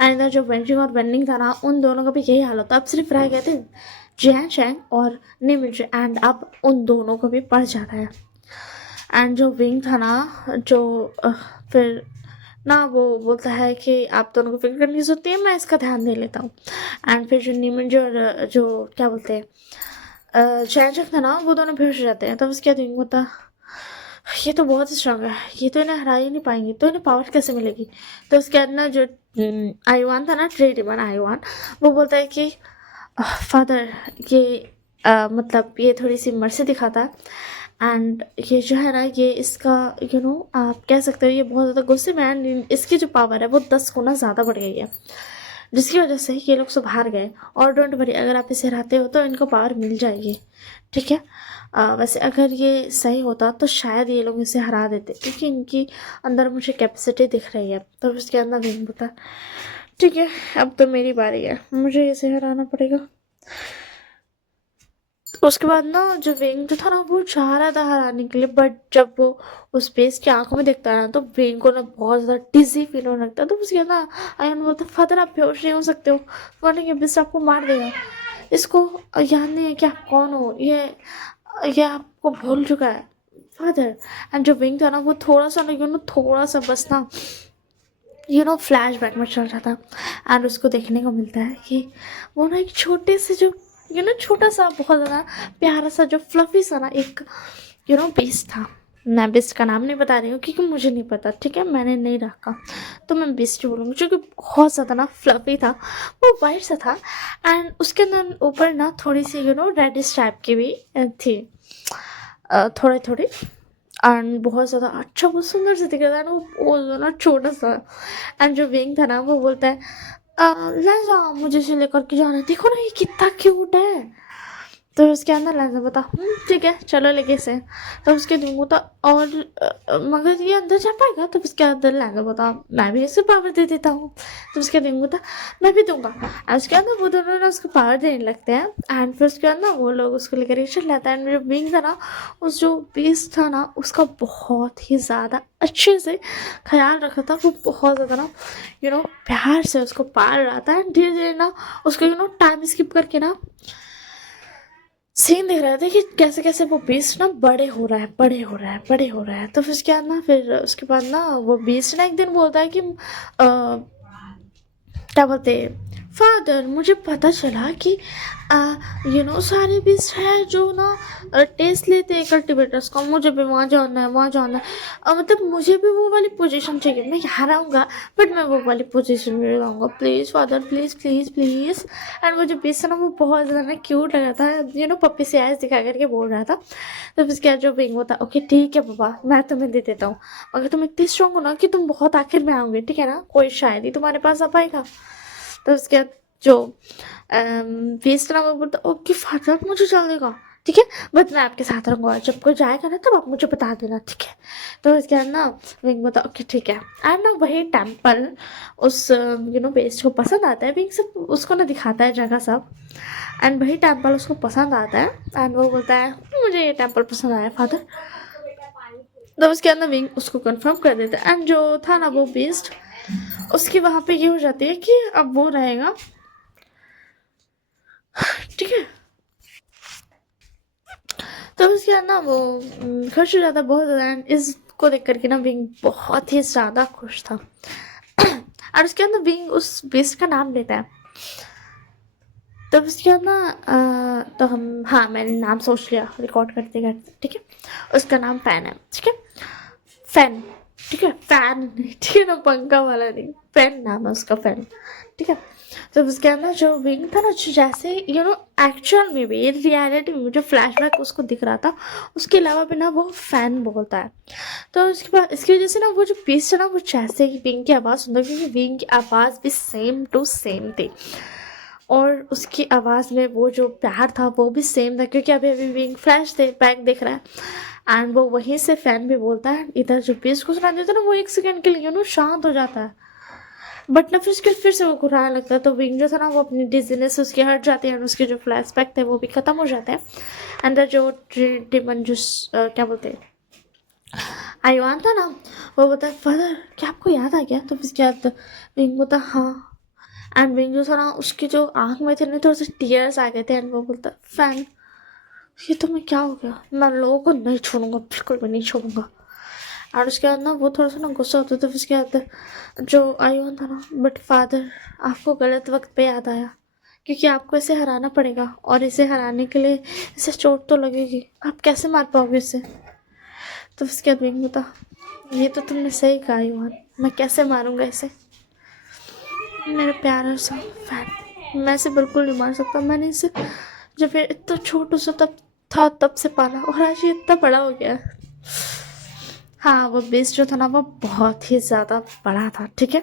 एंड इधर जो वेंजिंग और वेंडिंग था ना उन दोनों का भी यही हाल होता है, अब सिर्फ रह गए थे जयशंक और निमिज एंड अब उन दोनों को भी पड़ जाता है। एंड जो विंग था ना जो फिर ना वो बोलता है कि आप दोनों को फिक्र करने की ज़रूरत नहीं है, मैं इसका ध्यान दे लेता हूँ। एंड फिर जो नीमन जो जो क्या बोलते हैं चैनचक था ना, वो दोनों बेहोश हो जाते हैं। तब उसके बाद विंग बोलता ये तो बहुत स्ट्रांग है, ये तो इन्हें हरा ही नहीं पाएंगे, तो इन्हें पावर कैसे मिलेगी। तो उसके बाद ना जो आयुवान था ना, ट्रेड डिमन आयुवान, वो बोलता है कि फादर ये मतलब ये थोड़ी सी मर्सी दिखाता है। एंड ये जो है ना, ये इसका आप कह सकते हो ये बहुत ज़्यादा गुस्से में है। एंड इसकी जो पावर है वो 10 गुना ज़्यादा बढ़ गई है, जिसकी वजह से ये लोग सब हार गए। और डोंट वरी, अगर आप इसे हराते हो तो इनको पावर मिल जाएगी, ठीक है। वैसे अगर ये सही होता तो शायद ये लोग इसे हरा देते, क्योंकि इनकी अंदर मुझे कैपेसिटी दिख रही है। तो उसके अंदर विंग होता ठीक है, अब तो मेरी बारी है, मुझे इसे हराना पड़ेगा। उसके बाद ना जो विंग जो था ना, वो चाह रहा था हराने के लिए, बट जब वो उस बेस की आंखों में देखता है ना, तो विंग को ना बहुत ज़्यादा डिजी फील होने लगता है। तो उसके ना आयन बोलता फादर आप बेहोश नहीं हो सकते हो, वरना ये बेस आपको मार देगा। इसको याद नहीं है कि आप कौन हो, ये आपको भूल चुका है फादर। एंड जो विंग था ना, वो थोड़ा सा थोड़ा सा बस ना फ्लैश बैक में चल जाता। एंड उसको देखने को मिलता है कि वो ना एक छोटे से जो छोटा सा बहुत ज़्यादा प्यारा सा जो फ्लफी सा ना एक बीस्ट था। मैं बीस्ट का नाम नहीं बता रही हूँ क्योंकि मुझे नहीं पता, ठीक है, मैंने नहीं रखा, तो मैं बीस्ट बोलूँगी, जो कि बहुत ज़्यादा ना फ्लफी था। वो वाइट सा था एंड उसके अंदर ऊपर ना थोड़ी सी रेडिश टाइप की भी थी, थोड़ी थोड़ी। एंड बहुत ज़्यादा अच्छा, बहुत सुंदर से दिख रहा था ना वो ना छोटा सा। एंड जो विंग था ना, वो बोलता है ले जाओ, मुझे इसे लेकर के जाना है, देखो ना ये कितना क्यूट है। तो उसके अंदर लहजा बता ठीक है चलो लेके से। तो उसके दूंगा तो और मगर ये अंदर जा पाएगा। तो उसके अंदर लहजा बता मैं भी इसे पावर दे देता हूँ। तो उसके दूंगा तो मैं भी दूंगा। और उसके अंदर वो दोनों ना उसको पावर देने लगते हैं। एंड फिर उसके बाद ना वो लोग उसको लेकर चल जाता है। एंड जो विंग था ना, उस जो बीस्ट था ना, उसका बहुत ही ज़्यादा अच्छे से ख्याल रखा था। वो बहुत ज़्यादा ना प्यार से उसको पाल रहा था। एंड धीरे धीरे ना उसको टाइम स्किप करके ना सीन दिख रहे थे कि कैसे कैसे वो बीस्ट ना बड़े हो रहा है, बड़े हो रहा है, बड़े हो रहा है। तो फिर उसके बाद ना उसके बाद ना वो बीस्ट ना एक दिन बोलता है कि क्या बोलते फादर, मुझे पता चला कि सारे बीस्ट है जो ना टेस्ट लेते हैं कल्टिवेटर्स का। मुझे भी वहाँ जाना है, वहाँ जाना है। मतलब मुझे भी वो वाली पोजीशन चाहिए। मैं यहाँ रहूँगा बट मैं वो वाली पोजीशन में रहूँगा, please father, please please please. And मुझे बीस्ट ना वो बहुत ज़्यादा क्यूट लगा था, पप्पी से आइज दिखा करके बोल रहा था। तो उसके बाद जो बिंग होता ओके ठीक है पापा, मैं तुम्हें दे देता हूँ, अगर तुम इतनी स्ट्रॉन्ग हो ना कि तुम बहुत आखिर में आओगे, ठीक है ना, कोई शायद ही तुम्हारे पास आ पाएगा। तो उसके बाद जो फीस ना वो बोलता ओके फादर मुझे चल देगा, ठीक है, बट मैं आपके साथ रहूँगा, जब कोई जाएगा ना तब आप मुझे बता देना, ठीक है। तो उसके बाद ना विंग बोलता ओके ठीक है। एंड ना वही टेम्पल उस बेस्ट को पसंद आता है। विंग सब उसको ना दिखाता है जगह सब। एंड वही टेम्पल उसको पसंद आता है। एंड वो बोलता है मुझे ये टेम्पल पसंद आया फादर। तो उसके अंदर विंग उसको कंफर्म कर देता है। एंड जो था ना वो बेस्ट, उसकी वहाँ पे ये हो जाती है कि अब वो रहेगा, ठीक है। तो उसके बाद ना वो खुश हो जाता है बहुत ज़्यादा। एंड इसको देख करके ना विंग बहुत ही ज़्यादा खुश था। और उसके बाद ना विंग उस बेस्ट का नाम लेता है। तो उसके बाद ना तो हम हाँ मैंने नाम सोच लिया रिकॉर्ड करते करते, ठीक है। उसका नाम फैन है, ठीक है, फैन, ठीक है, फैन ठीक है ना, पंखा वाला नहीं, फैन नाम है उसका, फैन, ठीक है। तो उसके अंदर जो विंग था ना, जो जैसे एक्चुअल में भी रियलिटी में जो फ्लैशबैक उसको दिख रहा था, उसके अलावा भी ना वो फैन बोलता है। तो उसके बाद इसकी वजह से ना वो जो पीस है ना, वो जैसे ही विंग की आवाज़ सुनता है, क्योंकि विंग की आवाज़ भी सेम टू सेम थी। और उसकी आवाज़ में वो जो प्यार था वो भी सेम था, क्योंकि अभी अभी विंग फ्लैश बैक देख रहा है। एंड वो वहीं से फैन भी बोलता है। इधर जो पीस को सुना देता है ना, वो एक सेकंड के लिए शांत हो जाता है। बट ना फिर से वो घुराने लगता है। तो विंग जो था ना, वो अपनी डिजीनेस उसकी हट जाती है। और उसके जो फ्लैशबैक थे वो भी ख़त्म हो जाते हैं। अंदर जो डिमन जो क्या बोलते हैं आयुआन था ना, वो बोलता है फादर क्या आपको याद आ गया। तो उसके बाद विंग बोलता हाँ। एंड विंग जो था ना, उसकी जो आँख में थे ना थोड़े से टीयर्स आ गए थे। एंड वो बोलता फैन ये तो मैं क्या हो गया, मैं लोगों को नहीं छोड़ूंगा, बिल्कुल भी नहीं छोड़ूंगा। और उसके बाद ना वो थोड़ा सा ना गुस्सा होता था। फिर उसके बाद जो आयुन था ना, बट फादर आपको गलत वक्त पे याद आया, क्योंकि आपको इसे हराना पड़ेगा और इसे हराने के लिए इसे चोट तो लगेगी, आप कैसे मार पाओगे इसे। तो उसके बाद विंग बता, ये तो तुमने सही कहा युवान, मैं कैसे मारूंगा इसे, मेरा प्यारा सा फैन, मैं इसे बिल्कुल नहीं मार सकता। मैंने इसे जब ये इतना छोटा सा तब से पाला और आज ये इतना बड़ा हो गया है। हाँ, वो बेस जो था ना वो बहुत ही ज़्यादा बड़ा था, ठीक है।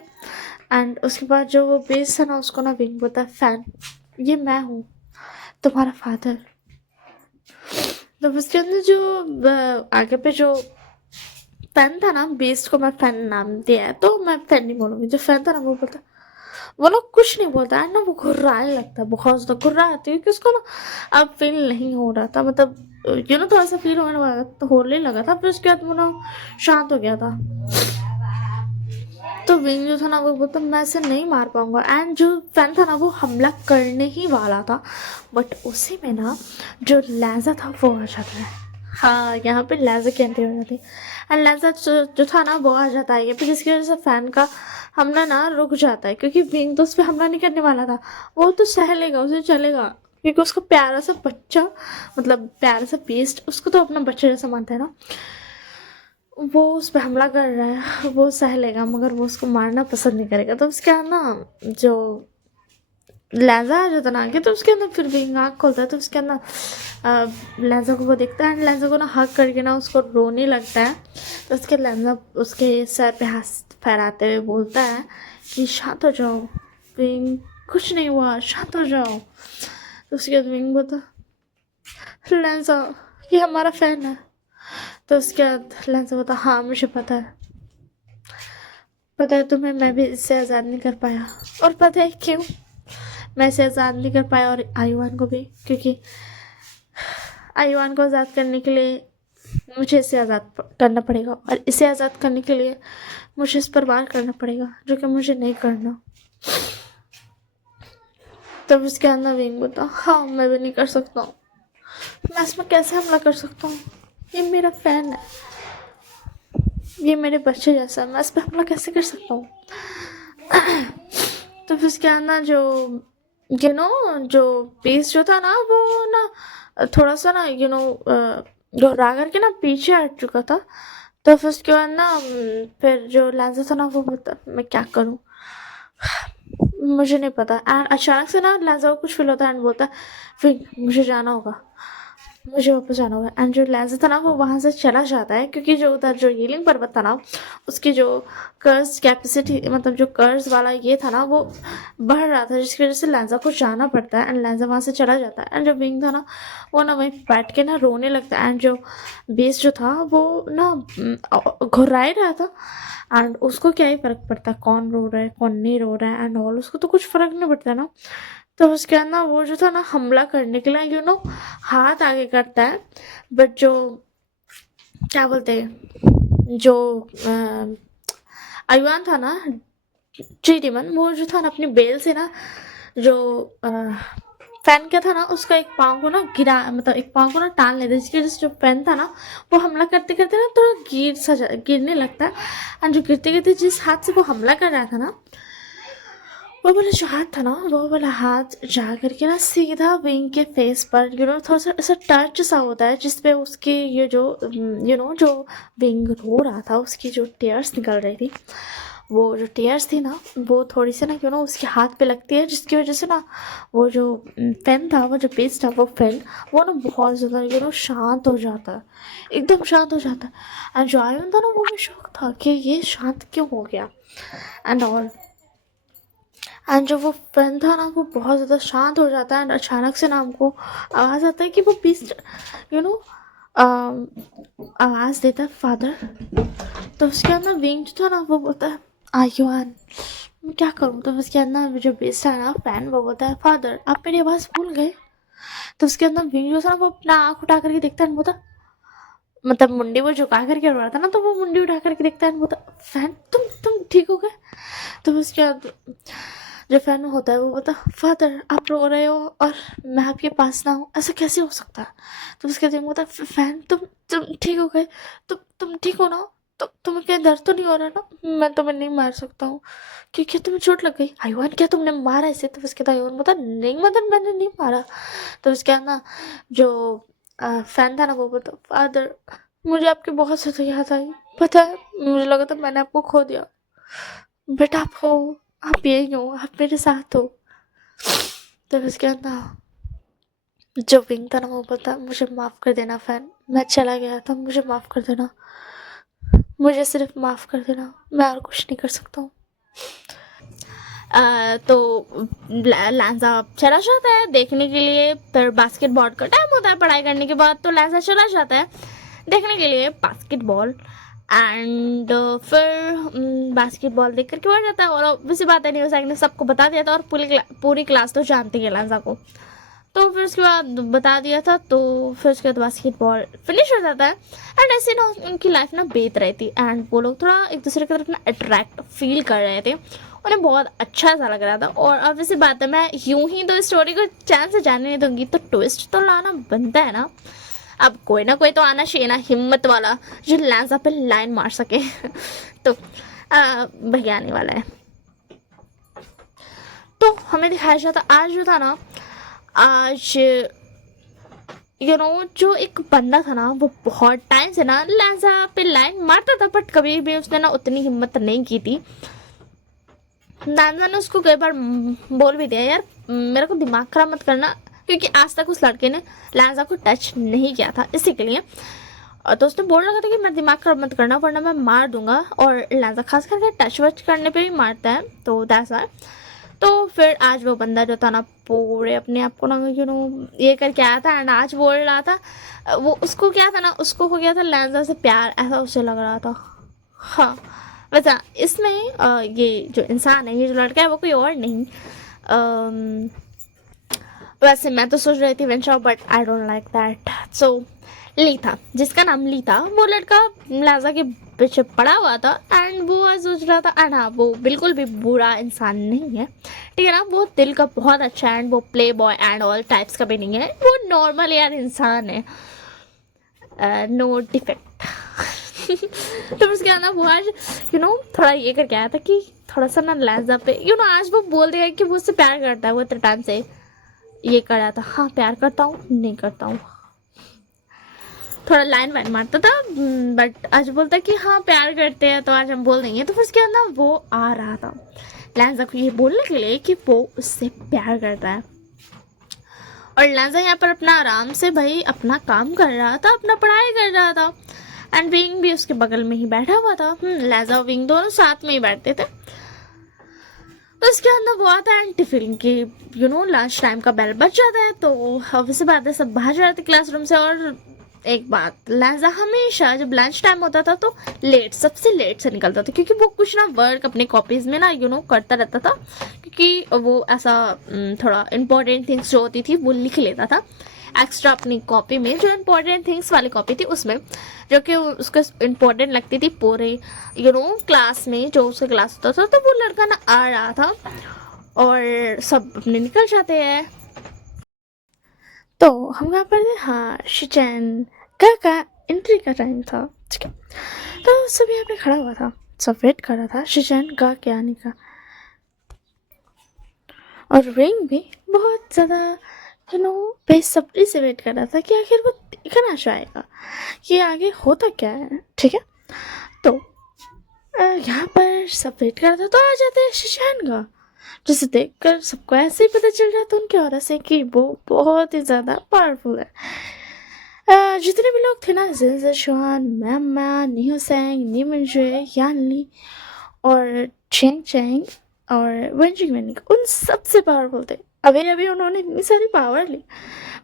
एंड उसके बाद जो वो बेस था ना उसको ना विंग बोलता है, फैन ये मैं हूँ, तुम्हारा फादर। तो उसके अंदर जो आगे पे जो फैन था ना, बेस्ट को मैं फैन नाम दिया है तो मैं फैन नहीं बोलूँगी। जो फैन था ना वो बोलता, वो लोग कुछ नहीं बोलता है ना, वो घुर्राने लगता है, बहुत ज़्यादा घुर्राती है, क्योंकि उसको ना अब फील नहीं हो रहा था, मतलब थोड़ा सा फील होने वाला तो होने लगा था। फिर उसके बाद वो ना शांत हो गया था। तो विंग जो था ना वो बोलता, मैं इसे नहीं मार पाऊंगा। एंड जो फैन था ना वो हमला करने ही वाला था, बट उसी में ना जो लैजा था वो आ जाता है। हाँ, यहाँ पे लैजा की एंट्री हो जाती है। एंड लैजा जो था ना वो आ जाता है, फिर जिसकी वजह से फैन का हमला ना रुक जाता है, क्योंकि विंग तो उस पर हमला नहीं करने वाला था, वो तो सह लेगा, उसे चलेगा, क्योंकि उसका प्यारा सा बच्चा, मतलब प्यारा सा बेस्ट, उसको तो अपना बच्चा जैसा मानता है ना, वो उस पर हमला कर रहा है, वो सह लेगा, मगर वो उसको मारना पसंद नहीं करेगा। तो उसके बाद ना जो लहजा आ जाता ना आगे, तो उसके अंदर फिर विंग आँख खोलता है, तो उसके अंदर लहजा को वो देखता है एंड लहजा को ना हक करके ना उसको रोने लगता है। तो उसके लहजा उसके सर पे हाथ फहराते हुए बोलता है कि शांत हो जाओ विंग, कुछ नहीं हुआ, शांत हो जाओ। तो उसके बाद विंग बोलता, लहजा ये हमारा फैन है। तो उसके बाद लहजा बोलता, हाँ मुझे पता है तुम्हें, मैं भी इससे आज़ाद नहीं कर पाया, और पता है क्यों मैं इसे आज़ाद नहीं कर पाया, और आयुवान को भी, क्योंकि आयुवान को आज़ाद करने के लिए मुझे इसे आज़ाद करना पड़ेगा, और इसे आज़ाद करने के लिए मुझे इस पर वार करना पड़ेगा, जो कि मुझे नहीं करना। तब उसके अंदर विंग बोलता, हाँ मैं भी नहीं कर सकता हूँ, मैं इसमें कैसे हमला कर सकता हूँ, ये मेरा फैन है, ये मेरे बच्चे जैसा है, मैं इस पर हमला कैसे कर सकता हूँ। तो फिर उसके अंदर जो जो पीस जो था ना वो ना थोड़ा सा ना जो रागर के ना पीछे हट चुका था। तो फिर उसके बाद ना फिर जो लैंसा था ना वो बोलता, मैं क्या करूँ, मुझे नहीं पता। एंड अचानक से ना लैंसा को कुछ फील होता है एंड बोलता है, फिर मुझे जाना होगा, मुझे वापस जाना होगा। एंड जो लैंसा था ना वो वहाँ से चला जाता है, क्योंकि जो उधर जो हीलिंग पर्वत था ना उसकी जो कर्ज कैपेसिटी, मतलब जो कर्ज वाला ये था ना वो बढ़ रहा था, जिसकी वजह से लैंसा को जाना पड़ता है। एंड लैंसा वहाँ से चला जाता है। एंड जो विंग था ना वो ना वहीं बैठ के ना रोने लगता है। एंड जो बेस जो था वो ना घुर्रा ही रहा था, एंड उसको क्या ही फर्क पड़ता कौन रो रहा है कौन नहीं रो रहा है एंड ऑल, उसको तो कुछ फर्क नहीं पड़ता ना। तो उसके बाद ना वो जो था ना हमला करने के लिए हाथ आगे करता है, बट जो क्या बोलते हैं जो आयुआन था ना, जी डिमन, वो जो था ना अपनी बेल से ना जो फैन क्या था ना उसका एक पाँव को ना गिरा, मतलब एक पाँव को ना टान लेता है, जिसकी वजह से जो फैन था ना वो हमला करते करते ना थोड़ा गिरने लगता है। एंड जो गिरते गिरते जिस हाथ से वो हमला कर रहा था ना, वो वाला जो हाथ था ना वो वाला हाथ जा करके ना सीधा विंग के फेस पर थोड़ा सा ऐसा टच सा होता है, जिसपे उसकी ये जो जो विंग रो रहा था उसकी जो टीयर्स निकल रही थी, वो जो टीयर्स थी ना वो थोड़ी सी ना उसके हाथ पे लगती है, जिसकी वजह से ना वो जो पेन था, वो जो पेज था, वो पेन वो ना बहुत ज़्यादा शांत हो जाता है, एकदम शांत हो जाता है। एंड जो आयन था ना वो भी शौक था कि ये शांत क्यों हो गया एंड ऑल। एंड जो वो पेन था ना वो बहुत ज़्यादा शांत हो जाता है। एंड अचानक से ना हमको आवाज़ आता है कि वो बीस्ट यू नो आवाज़ देता है, फादर। तो उसके अंदर विंग जो था ना वो बोलता है, आयुआन मैं क्या करूँ। तो उसके अंदर जो बेस्ट है ना फैन, वो बोलता है, फादर आप मेरी आवाज़ भूल गए। तो उसके अंदर विंग जो था ना वो अपना आँख उठा करके देखता है, बोलता, मतलब मुंडी वो झुका करके उड़ रहा था ना, तो वो मुंडी उठा करके देखता है, बोलता, फैन तुम ठीक हो गए। तो उसके बाद जो फैन होता है वो बोलता, फादर आप रो रहे हो और मैं आपके पास ना हूँ, ऐसा कैसे हो सकता है। तो उसके बाद बोलता, फैन तुम ठीक हो गए, तुम ठीक हो ना। तो तुम्हें क्या दर्द तो नहीं हो रहा ना? मैं तुम्हें नहीं मार सकता हूँ क्योंकि तुम्हें चोट लग गई। आयुवान क्या तुमने मारा इसे? तो उसके बाद आयुवान बता नहीं मदन मैंने नहीं मारा। तो उसके बाद ना जो फैन था ना वो बोलता फादर मुझे आपकी बहुत ज़्यादा याद आई। पता है मुझे लगा था मैंने आपको खो दिया। बेटा आप हो, आप यही हो, आप मेरे साथ हो। तो उसके बाद ना जो विंग था ना वो बोलता मुझे माफ़ कर देना फैन, मैं चला गया था, मुझे माफ़ कर देना, मुझे सिर्फ माफ़ कर देना, मैं और कुछ नहीं कर सकता हूँ। तो लांजा चला जाता है देखने के लिए। फिर बास्केटबॉल का टाइम होता है पढ़ाई करने के बाद, तो लांजा चला जाता है देखने के लिए बास्केटबॉल। एंड फिर बास्केटबॉल देख करके बढ़ जाता है। और वैसी बात है नहीं ने सबको बता दिया था और पूरी क्लास तो जानती है लांजा को। तो फिर उसके बाद बता दिया था, तो फिर उसके बाद बास्केटबॉल फिनिश हो जाता है। एंड ऐसे ना उनकी लाइफ ना बीत रही थी एंड वो लोग थोड़ा एक दूसरे की तरफ ना अट्रैक्ट फील कर रहे थे। उन्हें बहुत अच्छा सा लग रहा था। और अब वैसी बात है मैं यूं ही तो स्टोरी को चैन से जानने नहीं दूंगी, तो ट्विस्ट तो लाना बनता है ना। अब कोई ना कोई तो आना चाहिए ना हिम्मत वाला जो लांजा पे लाइन मार सके। तो भैया आने वाला है। तो हमें दिखाया जाता आज जो था ना, आज जो एक बंदा था ना वो बहुत टाइम से ना लांजा पे लाइन मारता था, बट कभी भी उसने ना उतनी हिम्मत नहीं की थी। लांजा ने उसको कई बार बोल भी दिया यार मेरे को दिमाग खराब मत करना, क्योंकि आज तक उस लड़के ने लांजा को टच नहीं किया था इसी के लिए। तो उसने बोल रखा था कि मैं दिमाग खराब मत करना वरना मैं मार दूंगा। और लांजा खास करके टच वच करने पे भी मारता है, तो दैट्स व्हाई। तो फिर आज वो बंदा जो था ना पूरे अपने आप को ना ये करके आया था। एंड आज बोल रहा था वो उसको क्या था ना, उसको हो गया था लांजा से प्यार, ऐसा उसे लग रहा था। हाँ वैसा इसमें ये जो इंसान है, ये जो लड़का है वो कोई और नहीं। वैसे मैं तो सोच रही थी venture, but I don't like that. So ली था, जिसका नाम ली था, वो लड़का लाजा के पीछे पड़ा हुआ था। एंड वो सोच रहा था एंड हाँ वो बिल्कुल भी बुरा इंसान नहीं है, ठीक है ना। वो दिल का बहुत अच्छा है एंड वो play boy and all types का भी नहीं है, वो नॉर्मल यार इंसान है, नो डिफेक्ट। तो उसके बाद ना वो आज थोड़ा ये करके आया था कि थोड़ा सा ना लाजा पे आज वो बोल दिया कि वो उससे प्यार करता है। वो इतने टाइम से ये कर रहा था, हाँ प्यार करता हूँ नहीं करता हूँ, थोड़ा लाइन वाइन मारता था। बट आज बोलता है कि हाँ प्यार करते हैं तो आज हम बोल देंगे। तो फिर उसके अंदर वो आ रहा था लांजा को ये बोलने के लिए कि वो उससे प्यार करता है। और लांजा यहाँ पर अपना आराम से भाई अपना काम कर रहा था, अपना पढ़ाई कर रहा था। एंड विंग भी उसके बगल में ही बैठा हुआ था। लांजा और विंग दोनों साथ में ही बैठते थे। उसके अंदर वो आता है टिफिन की लंच टाइम का बेल बज जाता है, तो ऑब्वियसली बात है सब बाहर जाते क्लासरूम से। और एक बात लाजा हमेशा जब लंच टाइम होता था तो सबसे लेट से निकलता था, क्योंकि वो कुछ ना वर्क अपने कॉपीज में ना करता रहता था, क्योंकि वो ऐसा थोड़ा इंपॉर्टेंट थिंग्स जो होती थी वो लिख लेता था एक्स्ट्रा अपनी कॉपी में, जो इम्पोर्टेंट थिंग्स वाली कॉपी थी उसमें, जो कि उसको इम्पोर्टेंट लगती थी पूरे क्लास में, जो उसका क्लास होता था। तो वो लड़का ना आ रहा था और सब अपने निकल जाते हैं। तो हम वहाँ पर हाँ शिचैन का एंट्री का टाइम था, ठीक है। तो सब यहाँ पे खड़ा हुआ था, सब वेट कर रहा था शिचैन के आने का। और रिंग भी बहुत ज़्यादा बेसब्री से वेट कर रहा था कि आखिर वो देखना चाहेगा कि आगे होता क्या है, ठीक है। तो यहाँ पर सब वेट कर रहा था, तो आ जाते हैं शिशान का, जिसे देखकर सबको ऐसे ही पता चल जाता उनके और से कि वो बहुत ही ज़्यादा पावरफुल है। जितने भी लोग थे ना जिनजुआन, मैमा, निहोसेंग, नीमनजुए, यानली और चेंग चेंग और वेंजिंग वेनिंग, उन सबसे पावरफुल थे। अभी अभी उन्होंने इतनी सारी पावर ली,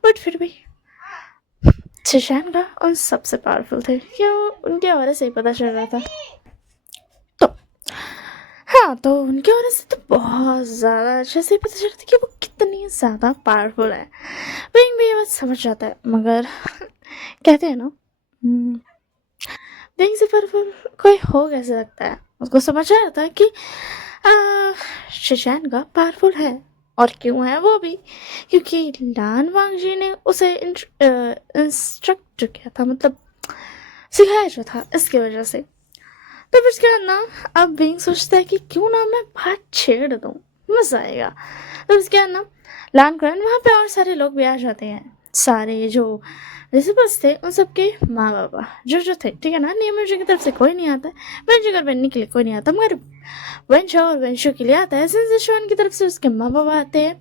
बट फिर भी शिशान का उन सबसे पावरफुल थे, क्यों उनके और से ही पता चल रहा था। तो हाँ तो उनके वजह से तो बहुत ज़्यादा अच्छे से पता चलता है कि वो कितनी ज़्यादा पावरफुल है। विंग भी ये बात समझ जाता है, मगर कहते हैं ना विंग से पावरफुल कोई हो कैसे सकता है। उसको समझ आ जाता है कि शिशान पावरफुल है, और क्यों है वो भी क्योंकि लान वांगजी ने उसे इंस्ट्रक्ट किया था, मतलब सिखाया जो था, इसकी वजह से। तो फिर उसके बाद ना अब विंग सोचता है कि क्यों ना मैं बात छेड़ दूँ, मज़ा आएगा। तो उसके बाद ना लैंड वहाँ पे और सारे लोग भी आ जाते हैं, सारे जो रिसिपर्स थे उन सबके माँ बाबा जो थे, ठीक है ना। नियमों की तरफ से कोई नहीं आता है, वेंचू और बेन्नी के लिए कोई नहीं आता, मगर वेंचू और वेंचू के लिए आता है सेंसेशन की तरफ से उसके माँ बाबा आते हैं,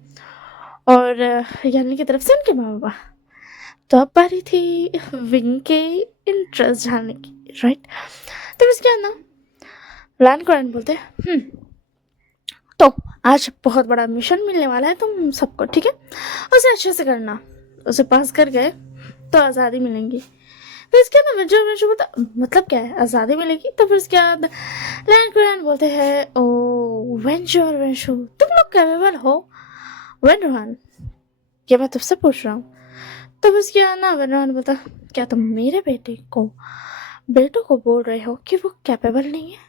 और यानी की तरफ से उनके माँ बाबा। तो अब बारी थी विंग के इंटरेस्ट जानने की, राइट। तो उसके बाद ना लैंड बोलते तो आज बहुत बड़ा मिशन मिलने वाला है तुम सबको, ठीक है, उसे अच्छे से करना, उसे पास कर गए तो आज़ादी मिलेंगी। फिर इसके बाद विंचू विंचू बोलता मतलब क्या है आज़ादी मिलेगी। तो फिर उसके बाद लैंड बोलते हैं ओ वेंचू और वेंचू तुम लोग कैपेबल हो वेंडरहान, ये मैं तुझसे पूछ रहा हूँ। तो फिर उसके बाद ना वेंडरहान बोलता क्या तुम मेरे बेटों को बोल रहे हो कि वो कैपेबल नहीं है।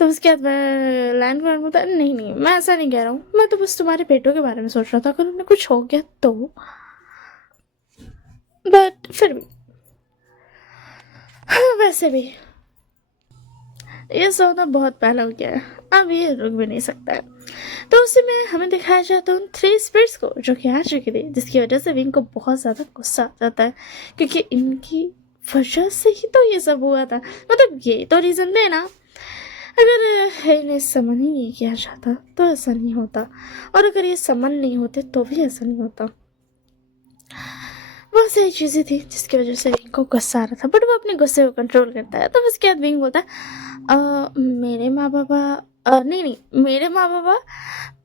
तो उसके बाद लैंड बोलता नहीं नहीं मैं ऐसा नहीं कह रहा हूँ, मैं तो बस तुम्हारे बेटों के बारे में सोच रहा था, अगर उन्हें कुछ हो गया तो। बट फिर भी वैसे भी ये सोना बहुत पहला हो गया है, अब ये रुक भी नहीं सकता है। तो उसी में हमें दिखाया जाता है उन 3 स्पिरिट्स को जो कि आ चुकी थी, जिसकी वजह से विंग को बहुत ज़्यादा गुस्सा आ जाता है, क्योंकि इनकी वजह से ही तो ये सब हुआ था, मतलब ये तो रीज़न थे ना। अगर इन्हें समन ही नहीं किया जाता तो ऐसा नहीं होता, और अगर ये समन नहीं होते तो भी ऐसा नहीं होता। बहुत सारी चीज़ें थी जिसकी वजह से विंग को गुस्सा आ रहा था, बट वो अपने गुस्से को कंट्रोल करता है। तो उसके बाद विंग बोलता है मेरे माँ बाबा नहीं मेरे माँ बाबा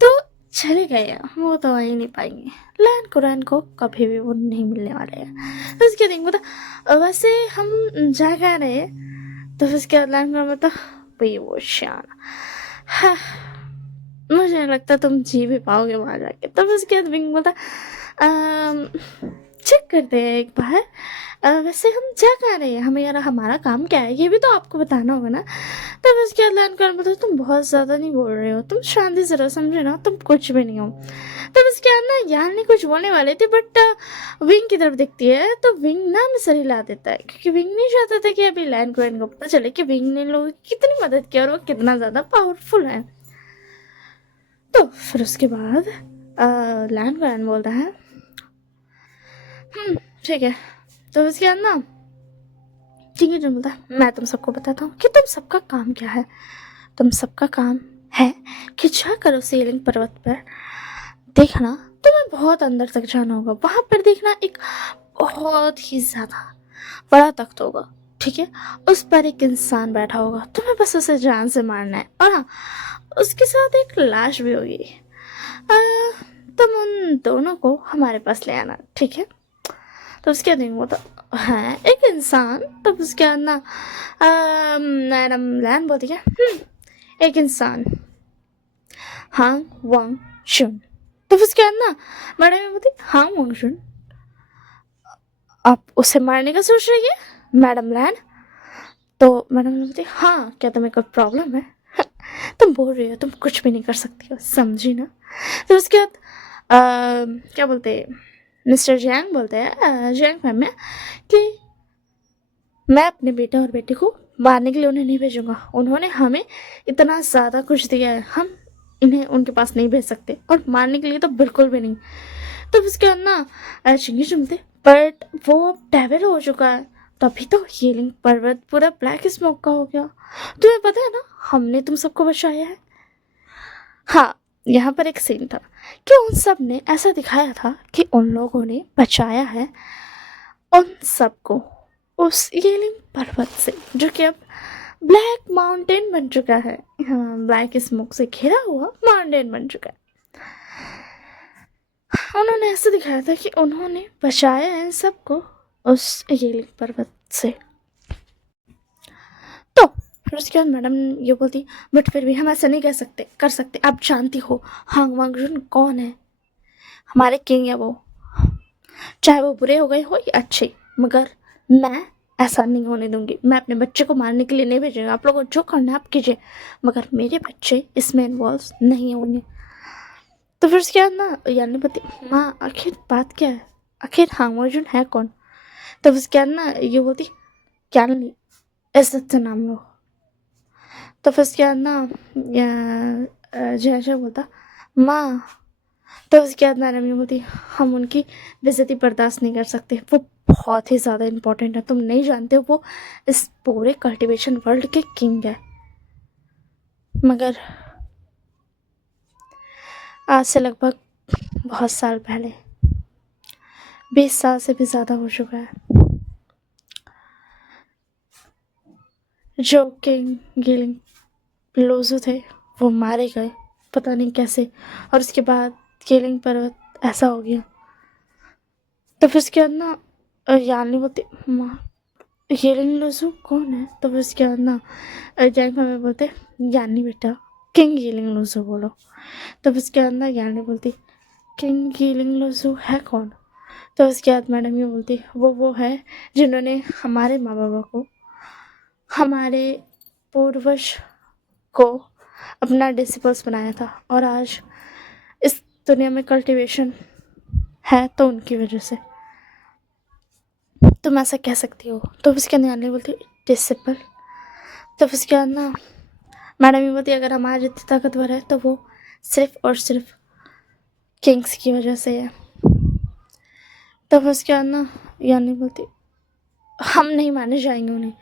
तो चले गए हैं, वो तो आ ही नहीं पाएंगे, लैंड को कभी भी वो नहीं मिलने वाले हैं। तो उसके बाद विंग बोलता वैसे हम जा कर रहे हैं। तो उसके बाद लैंड बोलता भाई वो शान हाँ, मुझे नहीं लगता तुम जी भी पाओगे वहाँ जाके। तब उसके बाद विंग बोलता चेक करते हैं एक बार, वैसे हम जा कहाँ रहे हैं, हमें यार हमारा काम क्या है ये भी तो आपको बताना होगा ना। तब उसके बाद लैंड बोलता तुम बहुत ज़्यादा नहीं बोल रहे हो, तुम शांति से रहो, समझे ना, तुम कुछ भी नहीं हो। तब उसके बाद ना यार नहीं कुछ बोलने वाले थे, बट विंग की तरफ दिखती है तो विंग ना सर हिला देता है, क्योंकि विंग नहीं चाहता था कि अभी लैंड को पता चले कि विंग ने लोगों की कितनी मदद की और वो कितना ज़्यादा पावरफुल है। तो फिर उसके बाद लैंड बोलता है ठीक है। तो उसके बाद ना ठीक है जो बोलता है मैं तुम सबको बताता हूँ कि तुम सबका काम क्या है। तुम सबका काम है कि जाकर उस सीलिंग पर्वत पर देखना, तुम्हें बहुत अंदर तक जाना होगा, वहां पर देखना एक बहुत ही ज्यादा बड़ा तख्त होगा, ठीक है, उस पर एक इंसान बैठा होगा, तुम्हें बस उसे जान से मारना है, और हाँ उसके साथ एक लाश भी होगी, तुम उन दोनों को हमारे पास ले आना, ठीक है। तो उसके बाद वो तो है एक इंसान। तब उसके बाद ना मैडम लैन बोलती है एक इंसान हांग वांग शुन। तो उसके बाद ना मैडम बोलती हांग वांग शुन, आप उसे मारने का सोच रही है मैडम लैन। तो मैडम बोलती हाँ क्या तुम्हें कोई प्रॉब्लम है तुम बोल रही हो तुम कुछ भी नहीं कर सकती हो, समझी ना। तो उसके बाद क्या बोलते मिस्टर जैंग बोलते हैं जैंग मैम में कि मैं अपने बेटे और बेटी को मारने के लिए उन्हें नहीं भेजूंगा, उन्होंने हमें इतना ज़्यादा कुछ दिया है, हम इन्हें उनके पास नहीं भेज सकते, और मारने के लिए तो बिल्कुल भी नहीं। तो उसके बाद ना चिंगी चुमते बट वो अब डेविल हो चुका है, तभी तो हीलिंग पर्वत पूरा ब्लैक स्मोक का हो गया। तुम्हें पता है ना हमने तुम सबको बचाया है। हाँ यहाँ पर एक सीन था कि उन सब ने ऐसा दिखाया था कि उन लोगों ने बचाया है उन सबको उस हीलिंग पर्वत से, जो कि अब ब्लैक माउंटेन बन चुका है, हाँ ब्लैक स्मोक से घिरा हुआ माउंटेन बन चुका है। उन्होंने ऐसे दिखाया था कि उन्होंने बचाया है सबको उस हीलिंग पर्वत से। तो फिर उसके बाद मैडम ये बोलती बट फिर भी हम ऐसा नहीं कर सकते, आप जानती हो हांग वांगजुन कौन है, हमारे किंग है वो, चाहे वो बुरे हो गए हो या अच्छे, मगर मैं ऐसा नहीं होने दूंगी, मैं अपने बच्चे को मारने के लिए नहीं भेजूंगा, आप लोगों को जो करना आप कीजिए, मगर मेरे बच्चे इसमें इन्वॉल्व नहीं होंगे। तो फिर उसके बाद ना यानी पति माँ आखिर बात क्या है, आखिर हांग वांगजुन है कौन। तो उसके बाद ना ये बोलती क्या नहीं इज्जत से नाम लो, तो फिर उसके बाद ना जय बोलता माँ। तो उसके बाद मैडम ये बोलती हम उनकी बेइज्जती बर्दाश्त नहीं कर सकते, वो बहुत ही ज़्यादा इम्पोर्टेंट है, तुम नहीं जानते हो, वो इस पूरे कल्टीवेशन वर्ल्ड के किंग है। मगर आज से लगभग बहुत साल पहले, 20 साल से भी ज़्यादा हो चुका है, जो किंग गिलिंग लोजू थे वो मारे गए, पता नहीं कैसे। और उसके बाद गिलिंग पर्वत ऐसा हो गया। तो फिर उसके बाद ना यानी बोलती माँ गिलिंग लोजू कौन है। तो फिर उसके बाद ना जैंग में बोलते यानी बेटा किंग गिलिंग लोजू बोलो। तो फिर उसके बाद ना यानी बोलती किंग गिलिंग लोजू है कौन। तो उसके बाद मैडम ये बोलती वो है जिन्होंने हमारे माँ बाबा को, हमारे पूर्वज को अपना डिसिपल्स बनाया था, और आज इस दुनिया में कल्टीवेशन है तो उनकी वजह से तुम ऐसा कह सकती हो। तो उसके नियाने बोलती डिसिपल। तो उसके बाद ना मैडम ये बोलती अगर हमारे जितनी ताकतवर है तो वो सिर्फ और सिर्फ किंग्स की वजह से है। तो उसके बाद ना यानी बोलती हम नहीं माने जाएंगे उन्हें,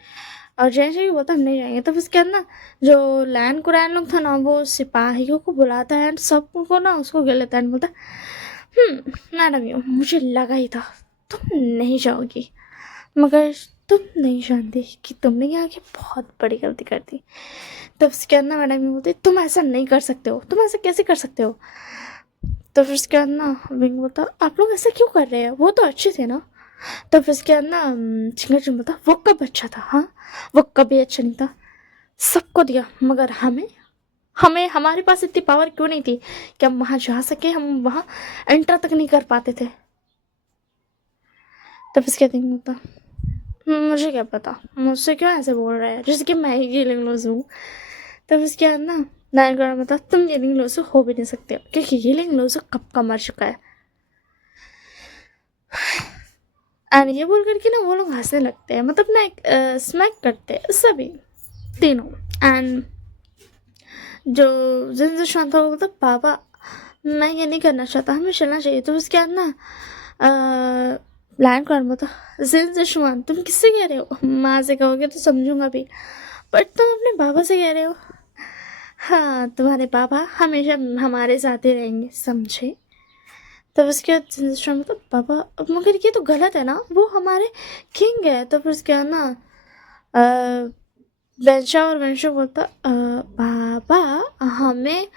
और जैसे ही बोलता हम नहीं जाएंगे। तो उसके बाद ना जो लैन कुरैन लोग था ना वो सिपाहियों को बुलाता है एंड सबको ना उसको गिर लेता है एंड बोलता मैडम ये मुझे लगा ही था तुम नहीं जाओगी, मगर तुम नहीं जानती कि तुमने यहाँ की बहुत बड़ी गलती कर दी। तब उसके बाद ना मैडम ये बोलती तुम ऐसा नहीं कर सकते हो, तुम ऐसा कैसे कर सकते हो। तो फिर उसके बाद ना विंग बोलता आप लोग ऐसा क्यों कर रहे हैं, वो तो अच्छे थे ना। तो फिर उसके बाद ना चिंगाचूम बोलता वो कब अच्छा था, हाँ वो कभी अच्छा नहीं था, सबको दिया मगर हमें हमें हमारे पास इतनी पावर क्यों नहीं थी कि हम वहाँ जा सके, हम वहाँ एंटर तक नहीं कर पाते थे। तब उसके बाद बोलता मुझे क्या पता, मुझसे क्यों ऐसे बोल रहा है जैसे कि मैं ही गिलिंग लूज हूँ। तब उसके बाद ना नायन गॉर्डन बता तुम गिलिंग लूज हो भी नहीं सकते हो, क्योंकि गिलिंग लूज कब का मर चुका है। एंड ये बोल करके ना वो लोग हंसने लगते हैं, मतलब ना एक स्मैक करते हैं सभी तीनों। एंड जो जिन शांत हो मतलब पापा मैं ये नहीं करना चाहता, हमें चलना चाहिए। तो उसके बाद ना लैंड कौन बोलता जिन दुश्मन तुम किससे कह रहे हो, माँ से कहोगे तो समझूंगा भी, बट तुम अपने बाबा से कह रहे हो। हाँ तुम्हारे पापा हमेशा हमारे साथ ही रहेंगे, समझे। तब उसके बाद जिन मतलब पापा मगर ये तो गलत है ना, वो हमारे किंग है। तो फिर उसके बाद ना वेंशा और वेंशु बोलता पापा हमें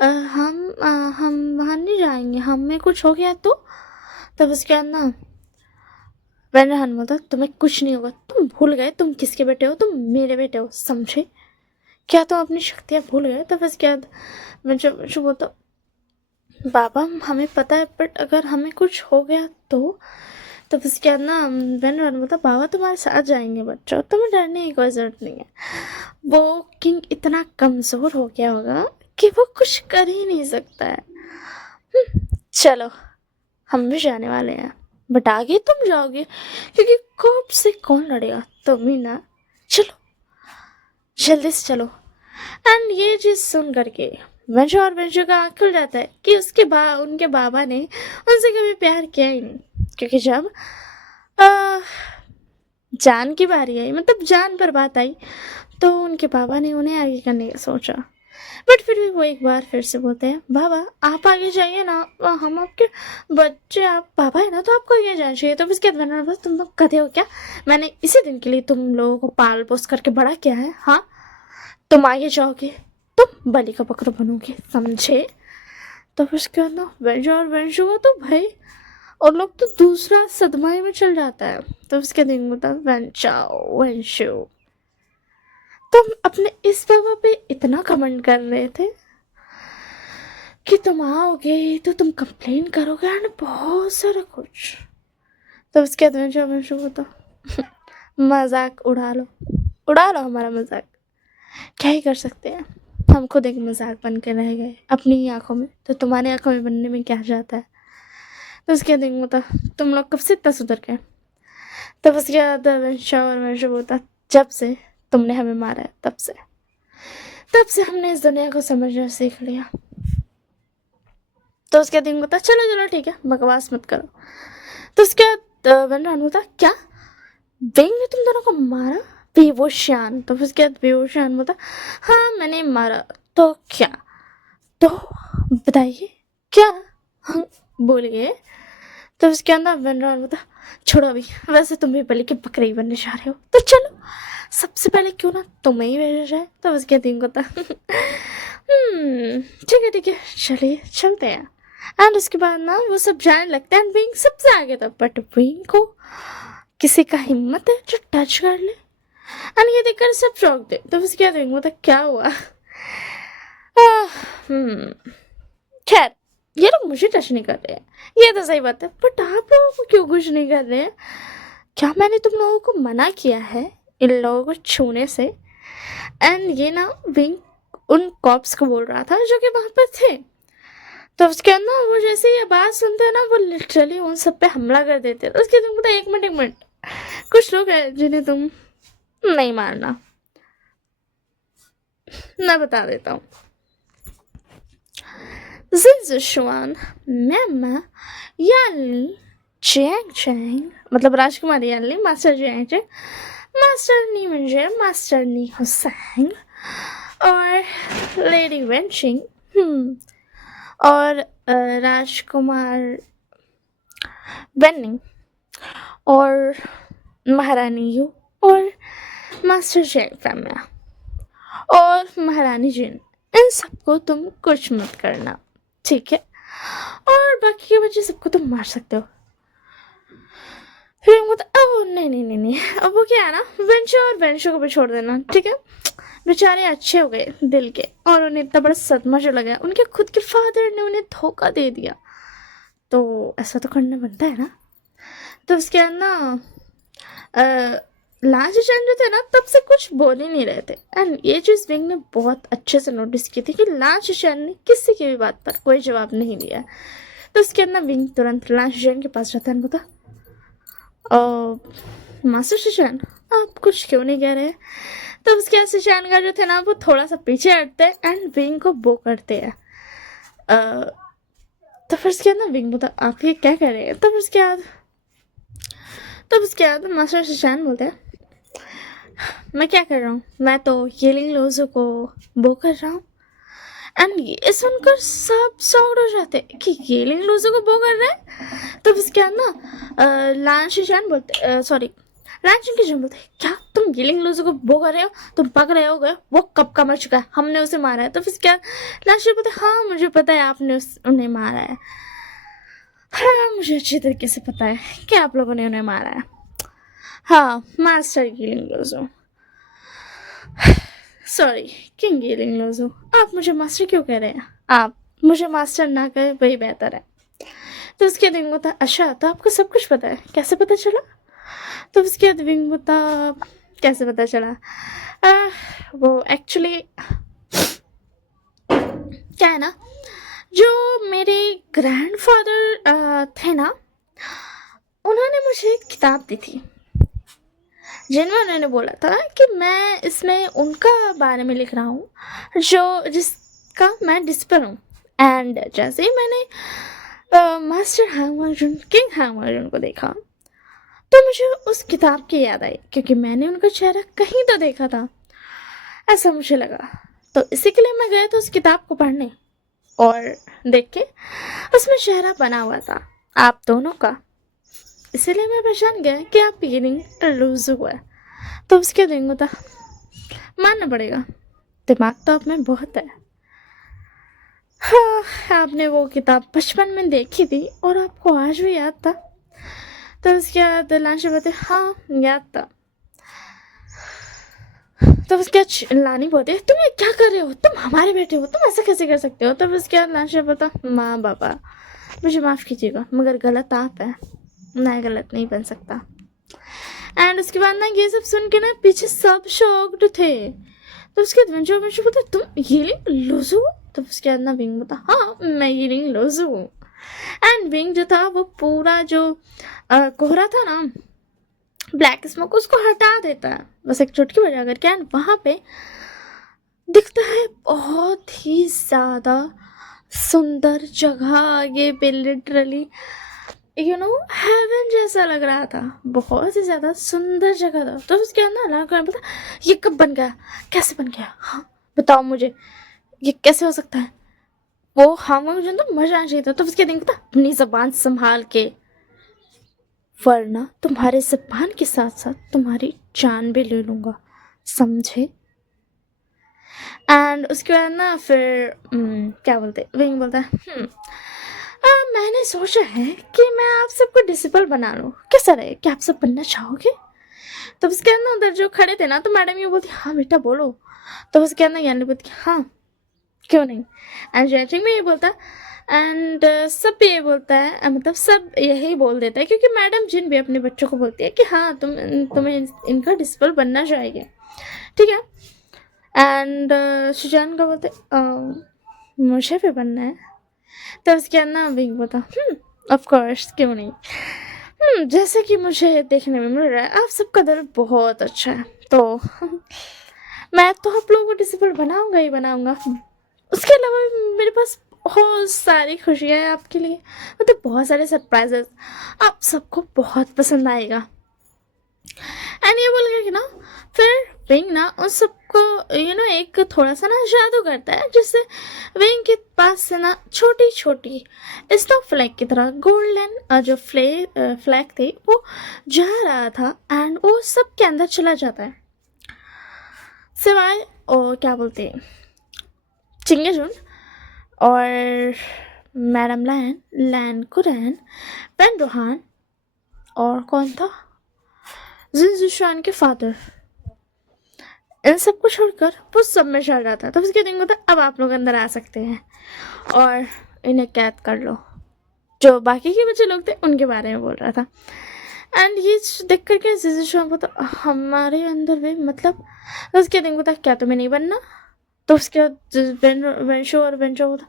हम वहाँ नहीं जाएंगे, हमें कुछ हो गया तो। तब उसके बाद ना वेंडरहन बोलता तुम्हें कुछ नहीं होगा, तुम भूल गए तुम किसके बेटे हो, तुम मेरे बेटे हो, समझे क्या तुम अपनी शक्तियाँ भूल गए। तब उसके बाद वेंशु बोलता बाबा हमें पता है बट अगर हमें कुछ हो गया तो। तब उसके बाद ना वेंडरहन बोलता बाबा तुम्हारे साथ जाएंगे बच्चों, तुम्हें डरने की कोई ज़रूरत नहीं है, वो किंग इतना कमज़ोर हो गया होगा कि वो कुछ कर ही नहीं सकता है। चलो हम भी जाने वाले हैं, बट आगे तुम जाओगे क्योंकि कोर्ट से कौन लड़ेगा, तुम ही ना, चलो जल्दी से चलो। एंड ये चीज़ सुन करके वेंशु और वेंशु का आँख खुल जाता है कि उनके बाबा ने उनसे कभी प्यार किया ही नहीं, क्योंकि जब जान की बारी आई, मतलब जान पर बात आई, तो उनके पापा ने उन्हें आगे करने का सोचा। बट फिर भी वो एक बार फिर से बोलते हैं बाबा आप आगे जाइए ना, हम आपके बच्चे, आप पापा है ना तो आपको आगे जाना चाहिए। तो उसके बाद तुम लोग गधे हो क्या, मैंने इसी दिन के लिए तुम लोगों को पाल पोस करके बड़ा किया है, हाँ तुम आगे जाओगे तुम बलि का बकरा बनोगे, समझे। तो फिर उसके बाद ना वेंशु और वेंशु का तो भाई और लोग तो दूसरा सदमा में चल जाता है। तो उसके दिन होता वेंशु तुम अपने इस बाबा पे इतना कमेंट कर रहे थे कि तुम आओगे तो तुम कंप्लेन करोगे एंड बहुत सारा कुछ। तो उसके बाद वेंशु होता मजाक उड़ा लो हमारा मजाक, क्या ही कर सकते हैं, हम खुद एक मजाक बन के रह गए अपनी ही आंखों में, तो तुम्हारी आंखों में बनने में क्या जाता है। तो उसके बाद होता तुम लोग कब से इतना सुधर गए। तब उसके बाद वेंशु होता जब से तुमने हमें मारा है तब से। तब से हमने इस दुनिया को समझना सीख लिया। तो उसके दिन बोलता चलो चलो ठीक है, बकवास मत करो। तो उसके बाद वनरान बोलता क्या, वेंग ने तुम दोनों को मारा? बेहोशान। तो उसके बाद बेहोशान बोलता हाँ मैंने मारा। तो क्या, तो बताइए क्या, हाँ, बोलिए। तो उसके अंदर वनरान बोलता छोड़ो अभी, वैसे तुम भी बलि के बकरे ही बनने जा रहे हो, तो चलो सबसे पहले क्यों ना तुम्हें ही भेजा जाए। तो उसके दिन को ठीक है चलिए चलते हैं। एंड उसके बाद ना वो सब जाने लगते हैं, विंग सबसे आगे था, बट विंग को किसी का हिम्मत है जो टच कर ले। एंड ये देखकर सब चौंक दे। तो उसके बाद विंग बोलता क्या हुआ? खैर ये लोग मुझे टच नहीं कर रहे हैं, ये तो सही बात है, बट आप लोगों को क्यों कुछ नहीं कर रहे हैं? क्या मैंने तुम लोगों को मना किया है इन लोगों को छूने से? एंड ये ना विंग उन कॉप्स को बोल रहा था जो कि वहां पर थे। तो उसके अंदर वो जैसे ये बात सुनते हैं ना, वो लिटरली उन सब पे हमला कर देते हैं। उसके तुम पता एक मिनट, कुछ लोग हैं जिन्हें तुम नहीं मारना, मैं बता देता हूँ। जिंजुशुआन, मैमा, याली, चैंग चैंग, मतलब राजकुमारी याली, मास्टर चैंग चैंग, मास्टर नी म्हणजे मास्टर नी हुसैंग, और लेडी वेंचिंग, और राजकुमार वेनिंग, और महारानी यू, और मास्टर चैंग फैमिया, और महारानी जिन, इन सबको तुम कुछ मत करना, ठीक है? और बाकी के बच्चे सबको तुम मार सकते हो। फिर वो नहीं, अब वो क्या है ना, वेंचो और वेंचो को भी छोड़ देना, ठीक है? बेचारे अच्छे हो गए दिल के, और उन्हें इतना बड़ा सदमा जो लगा, उनके खुद के फादर ने उन्हें धोखा दे दिया, तो ऐसा तो करना बनता है ना। तो उसके बाद ना लास्ट चैन जो थे ना, तब से कुछ बोल ही नहीं रहे थे। एंड ये चीज़ विंग ने बहुत अच्छे से नोटिस की थी कि लास्ट चैन ने किसी की भी बात पर कोई जवाब नहीं दिया। तो उसके अंदर विंग तुरंत लास्ट चैन के पास जाता है, बोलता मास्टर शिशान आप कुछ क्यों नहीं कह रहे? तो उसके बाद शिशान का जो थे ना, वो थोड़ा सा पीछे हटते हैं एंड विंग को बो करते हैं। तो फिर उसके बाद ना विंग बोलता आप ये क्या कह रहे हैं? तब उसके बाद मास्टर शिशान बोलते हैं मैं क्या कर रहा हूँ, मैं तो येलिंग लोजो को बो कर रहा हूँ। एंड ये सुनकर सब सॉक्ड हो जाते कि येलिंग लोजो को बो कर रहे हैं। तो उसके बाद ना लांशिशान बोलते सॉरी रैंचिंग की जन बोलते क्या तुम येलिंग लोजो को बो कर रहे हो, तुम पक रहे हो गए, वो कब का मर चुका है, हमने उसे मारा है। तो फिर क्या लांशी बोलते हाँ मुझे पता है आपने उन्हें मारा है, हाँ मुझे अच्छी तरीके से पता है कि आप लोगों ने उन्हें मारा है, हाँ मास्टर येलिंग लोजो, सॉरी किंग येलिंग लोजो। आप मुझे मास्टर क्यों कह रहे हैं? आप मुझे मास्टर ना कहे वही बेहतर है। तो उसके बाद विंग बोलता अच्छा तो आपको सब कुछ पता है, कैसे पता चला? तो उसके बाद विंग बोलता कैसे पता चला? वो एक्चुअली क्या है ना, जो मेरे ग्रैंडफादर थे ना, उन्होंने मुझे एक किताब दी थी जिनमें उन्होंने बोला था कि मैं इसमें उनका बारे में लिख रहा हूँ जो जिसका मैं डिस्पर हूँ। एंड जैसे ही मैंने मास्टर हांगवाजून किंग हांगवाजून को देखा तो मुझे उस किताब की याद आई, क्योंकि मैंने उनका चेहरा कहीं तो देखा था, ऐसा मुझे लगा। तो इसी के लिए मैं गया था उस किताब को पढ़ने, और देख के उसमें चेहरा बना हुआ था आप दोनों का, इसीलिए मैं पहचान गया कि आप येलिंग लोजो हुआ है। तो उसके देंगे था मानना पड़ेगा, दिमाग तो आप में बहुत है। हाँ, आपने वो किताब बचपन में देखी थी और आपको आज भी याद था? तो उसके बाद लांशी बोलते हाँ याद था। तो उसके बाद लानी बोलते तुम ये क्या कर रहे हो, तुम हमारे बेटे हो, तुम ऐसा कैसे कर सकते हो? तब उसके बाद लांशी बोलता माँ बाबा मुझे माफ़ कीजिएगा, मगर गलत आप है, मैं गलत नहीं बन सकता। एंड उसके बाद ना ये सब सुन के ना पीछे सब शॉक्ड थे। तो उसके बाद वेंचो बोलता तुम येलिंग लोजो? तो उसके बाद ना विंग बोलता हाँ मैं येलिंग लोजो हूँ। एंड विंग जो था वो पूरा जो कोहरा था ना, ब्लैक स्मोक, उसको हटा देता है बस एक चुटकी बजा करके। एंड वहाँ पे दिखता है बहुत ही ज़्यादा सुंदर जगह, ये पे लिटरली हेवन जैसा लग रहा था, बहुत ही ज़्यादा सुंदर जगह था। तो उसके अंदर अल्लाह का पता ये कब बन गया, कैसे बन गया, हाँ बताओ मुझे, ये कैसे हो सकता है। वो हाँ मुझे तो मजा आना चाहिए था। तो उसके दिन पता अपनी जबान संभाल के, वरना तुम्हारे जबान के साथ साथ तुम्हारी जान भी ले लूंगा, समझे। एंड उसके बाद ना फिर क्या बोलते विंग बोलता है मैंने सोचा है कि मैं आप सबको डिसिपल बना लूँ, कैसा रहे, क्या आप सब बनना चाहोगे। तो उसके अंदर उधर जो खड़े थे ना, तो मैडम ये बोलती हाँ बेटा बोलो। तो उसके अंदर यानी बोलती हाँ क्यों नहीं। एंड जैचिंग में ये बोलता एंड सब ये बोलता है, मतलब सब यही बोल देता है, क्योंकि मैडम जिन भी अपने बच्चों को बोलती है कि हाँ तुम्हें इनका डिसिपल बनना चाहिए, ठीक है। एंड सुजान का बोलते मुझे भी बनना है। तो उसके अंदर विंग बोलता ऑफ कोर्स क्यों नहीं। जैसे कि मुझे देखने में मिल रहा है आप सबका दिल बहुत अच्छा है, तो मैं तो आप लोगों को डिसिपल बनाऊंगा ही बनाऊंगा। उसके अलावा भी मेरे पास बहुत सारी खुशियाँ हैं आपके लिए, मतलब बहुत सारे सरप्राइजेस, आप सबको बहुत पसंद आएगा। एंड ये बोल कि ना फिर विंग ना उन सबको एक थोड़ा सा ना जादू करता है, जिससे विंग के पास से ना छोटी छोटी स्नो फ्लैग की तरह गोल्डन जो फ्लैग थे वो जा रहा था, एंड वो सबके अंदर चला जाता है, सिवाय और क्या बोलते हैं चिंगेजुन और मैडम लैन, लैन कुरैन, पेन रोहान और कौन था, जिनजुशान के फादर, इन सबको छोड़कर वो सब में चल रहा था। तो उसके दिन को था अब आप लोग अंदर आ सकते हैं और इन्हें कैद कर लो। जो बाकी के बच्चे लोग थे उनके बारे में बोल रहा था। एंड ये देख करके जिजुशान को तो हमारे अंदर भी मतलब, उसके दिन को था क्या तुम्हें नहीं बनना। तो उसके बाद वेंशो और वेंशो होता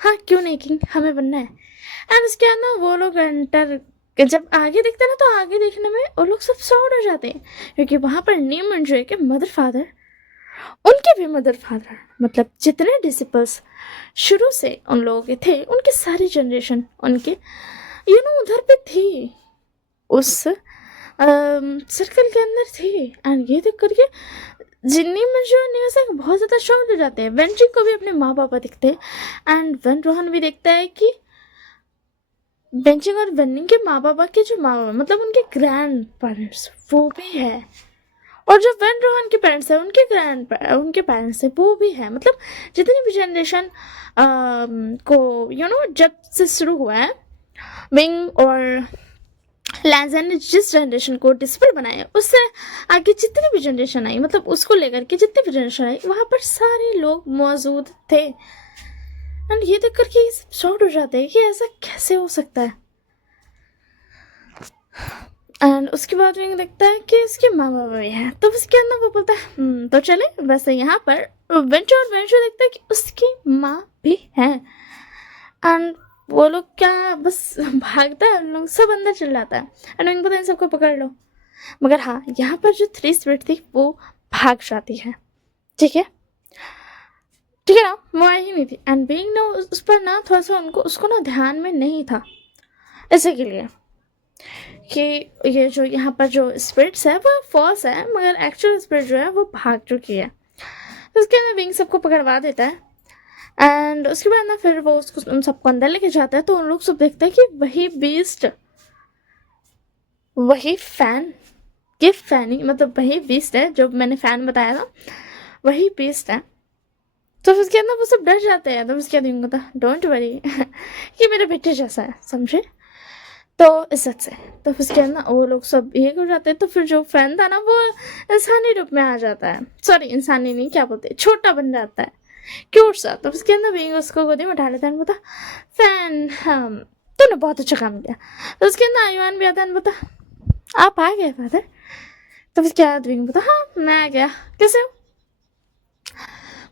हाँ क्यों नहीं किंग, हमें बनना है। एंड उसके बाद ना वो लोग एंटर जब आगे देखते हैं ना, तो आगे देखने में वो लोग सब शॉर्ट हो जाते हैं, क्योंकि वहाँ पर नीम मंजू के मदर फादर, उनके भी मदर फादर, मतलब जितने डिसिपल्स शुरू से उन लोगों के थे उनके सारी जनरेशन उनके उधर पे थी, उस सर्कल के अंदर थी। एंड ये देख करके जिन्नी में जो निवास बहुत ज़्यादा शॉक्ड हो जाते हैं। वेंजी को भी अपने माँ पापा दिखते हैं, एंड वेन रोहन भी देखता है कि बेंचिंग और वेनिंग के माँ बाबा के जो माँ बाबा मतलब उनके ग्रैंड पेरेंट्स वो भी है, और जो वेन रोहन के पेरेंट्स हैं उनके पेरेंट्स है वो भी है, मतलब जितनी भी जनरेशन को जब से शुरू हुआ है विंग और लैंजा ने जिस जनरेशन को डिसिपल बनाया उससे आगे जितनी भी जनरेशन आई, मतलब उसको लेकर के जितनी भी जनरेशन आई वहाँ पर सारे लोग मौजूद थे। एंड ये देख करके ये सब शॉर्ट हो जाते हैं कि ऐसा कैसे हो सकता है। एंड उसके बाद विंग देखता है कि इसके माँ बाबा भी हैं, तो उसके अंदर वो बोलता है तो चले। वैसे यहाँ पर वेंचो देखता है कि उसकी माँ भी है, एंड वो लोग क्या बस भागता है, उन लोग सब अंदर चल जाता है। एंड विंग बोलता है इन सबको पकड़ लो, मगर हाँ यहाँ पर जो 3 स्पिरिट थी वो भाग जाती है, ठीक है ना, वो आई ही नहीं थी। एंड बीइंग ना उस पर ना थोड़ा सा उसको ना ध्यान में नहीं था, इसी के लिए कि ये जो यहाँ पर जो स्पिरिट्स है वो फॉल्स है, मगर एक्चुअल स्पिरिट जो है वो भाग चुकी है। तो उसके अंदर विंग सबको पकड़वा देता है, एंड उसके बाद ना फिर वो उसको उन सबको अंदर लेके जाता है। तो उन लोग सब देखते हैं कि वही बीस्ट, वही फैन, ये फैनी मतलब वही बीस्ट है जो मैंने फैन बताया था, वही बीस्ट है। तो उसके अंदर वो सब डर जाते हैं। तो उसके बाद विंग होता डोंट वरी ये मेरे बेटे जैसा है, समझे, तो इज्जत से। तो उसके अंदर वो लोग सब एक हो जाते हैं। तो फिर जो फैन था ना वो इंसानी रूप में आ जाता है, सॉरी इंसानी नहीं क्या बोलते, छोटा बन जाता है, क्यूट सा। तो उसके अंदर विंग उसको गोदी में उठा लेता है, बोलता फैन तूने बहुत अच्छा काम किया। तो उसके अंदर आयुआन भी आता है, बोलता आप आ गए फादर। तो उसके बाद विंग बोलता हाँ मैं आ गया, कैसे हो,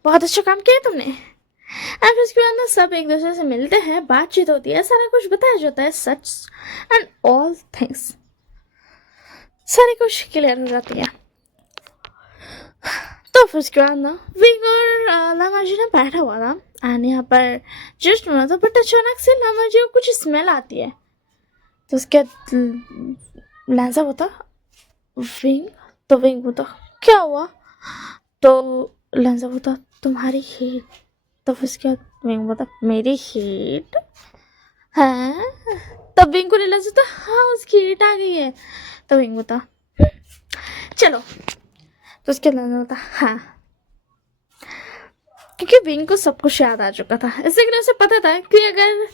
बहुत अच्छा काम किया तुमने। एंड फिर उसके बाद ना सब एक दूसरे से मिलते हैं, बातचीत होती है, सारा कुछ बताया जाता है, सच एंड ऑल थिंग्स सारी कुछ क्लियर हो जाती है। तो फिर उसके बाद ना विंग और लामा जी ना बैठा हुआ था एंड यहाँ पर जस्ट होना था, बट अचानक से लामा जी को कुछ स्मेल आती है। तो उसके लहजा होता विंग। तो विंग होता क्या हुआ? तो लहजा होता तुम्हारी हीट। तो फिर उसके बाद विंग होता मेरी हीट है? तब विंग को रियलाइज होता हाँ उसकी हीट आ गई है। तो विंग होता चलो। तो उसके लहजा होता हाँ, क्योंकि विंग को सब कुछ याद आ चुका था, इसलिए उसे पता था कि अगर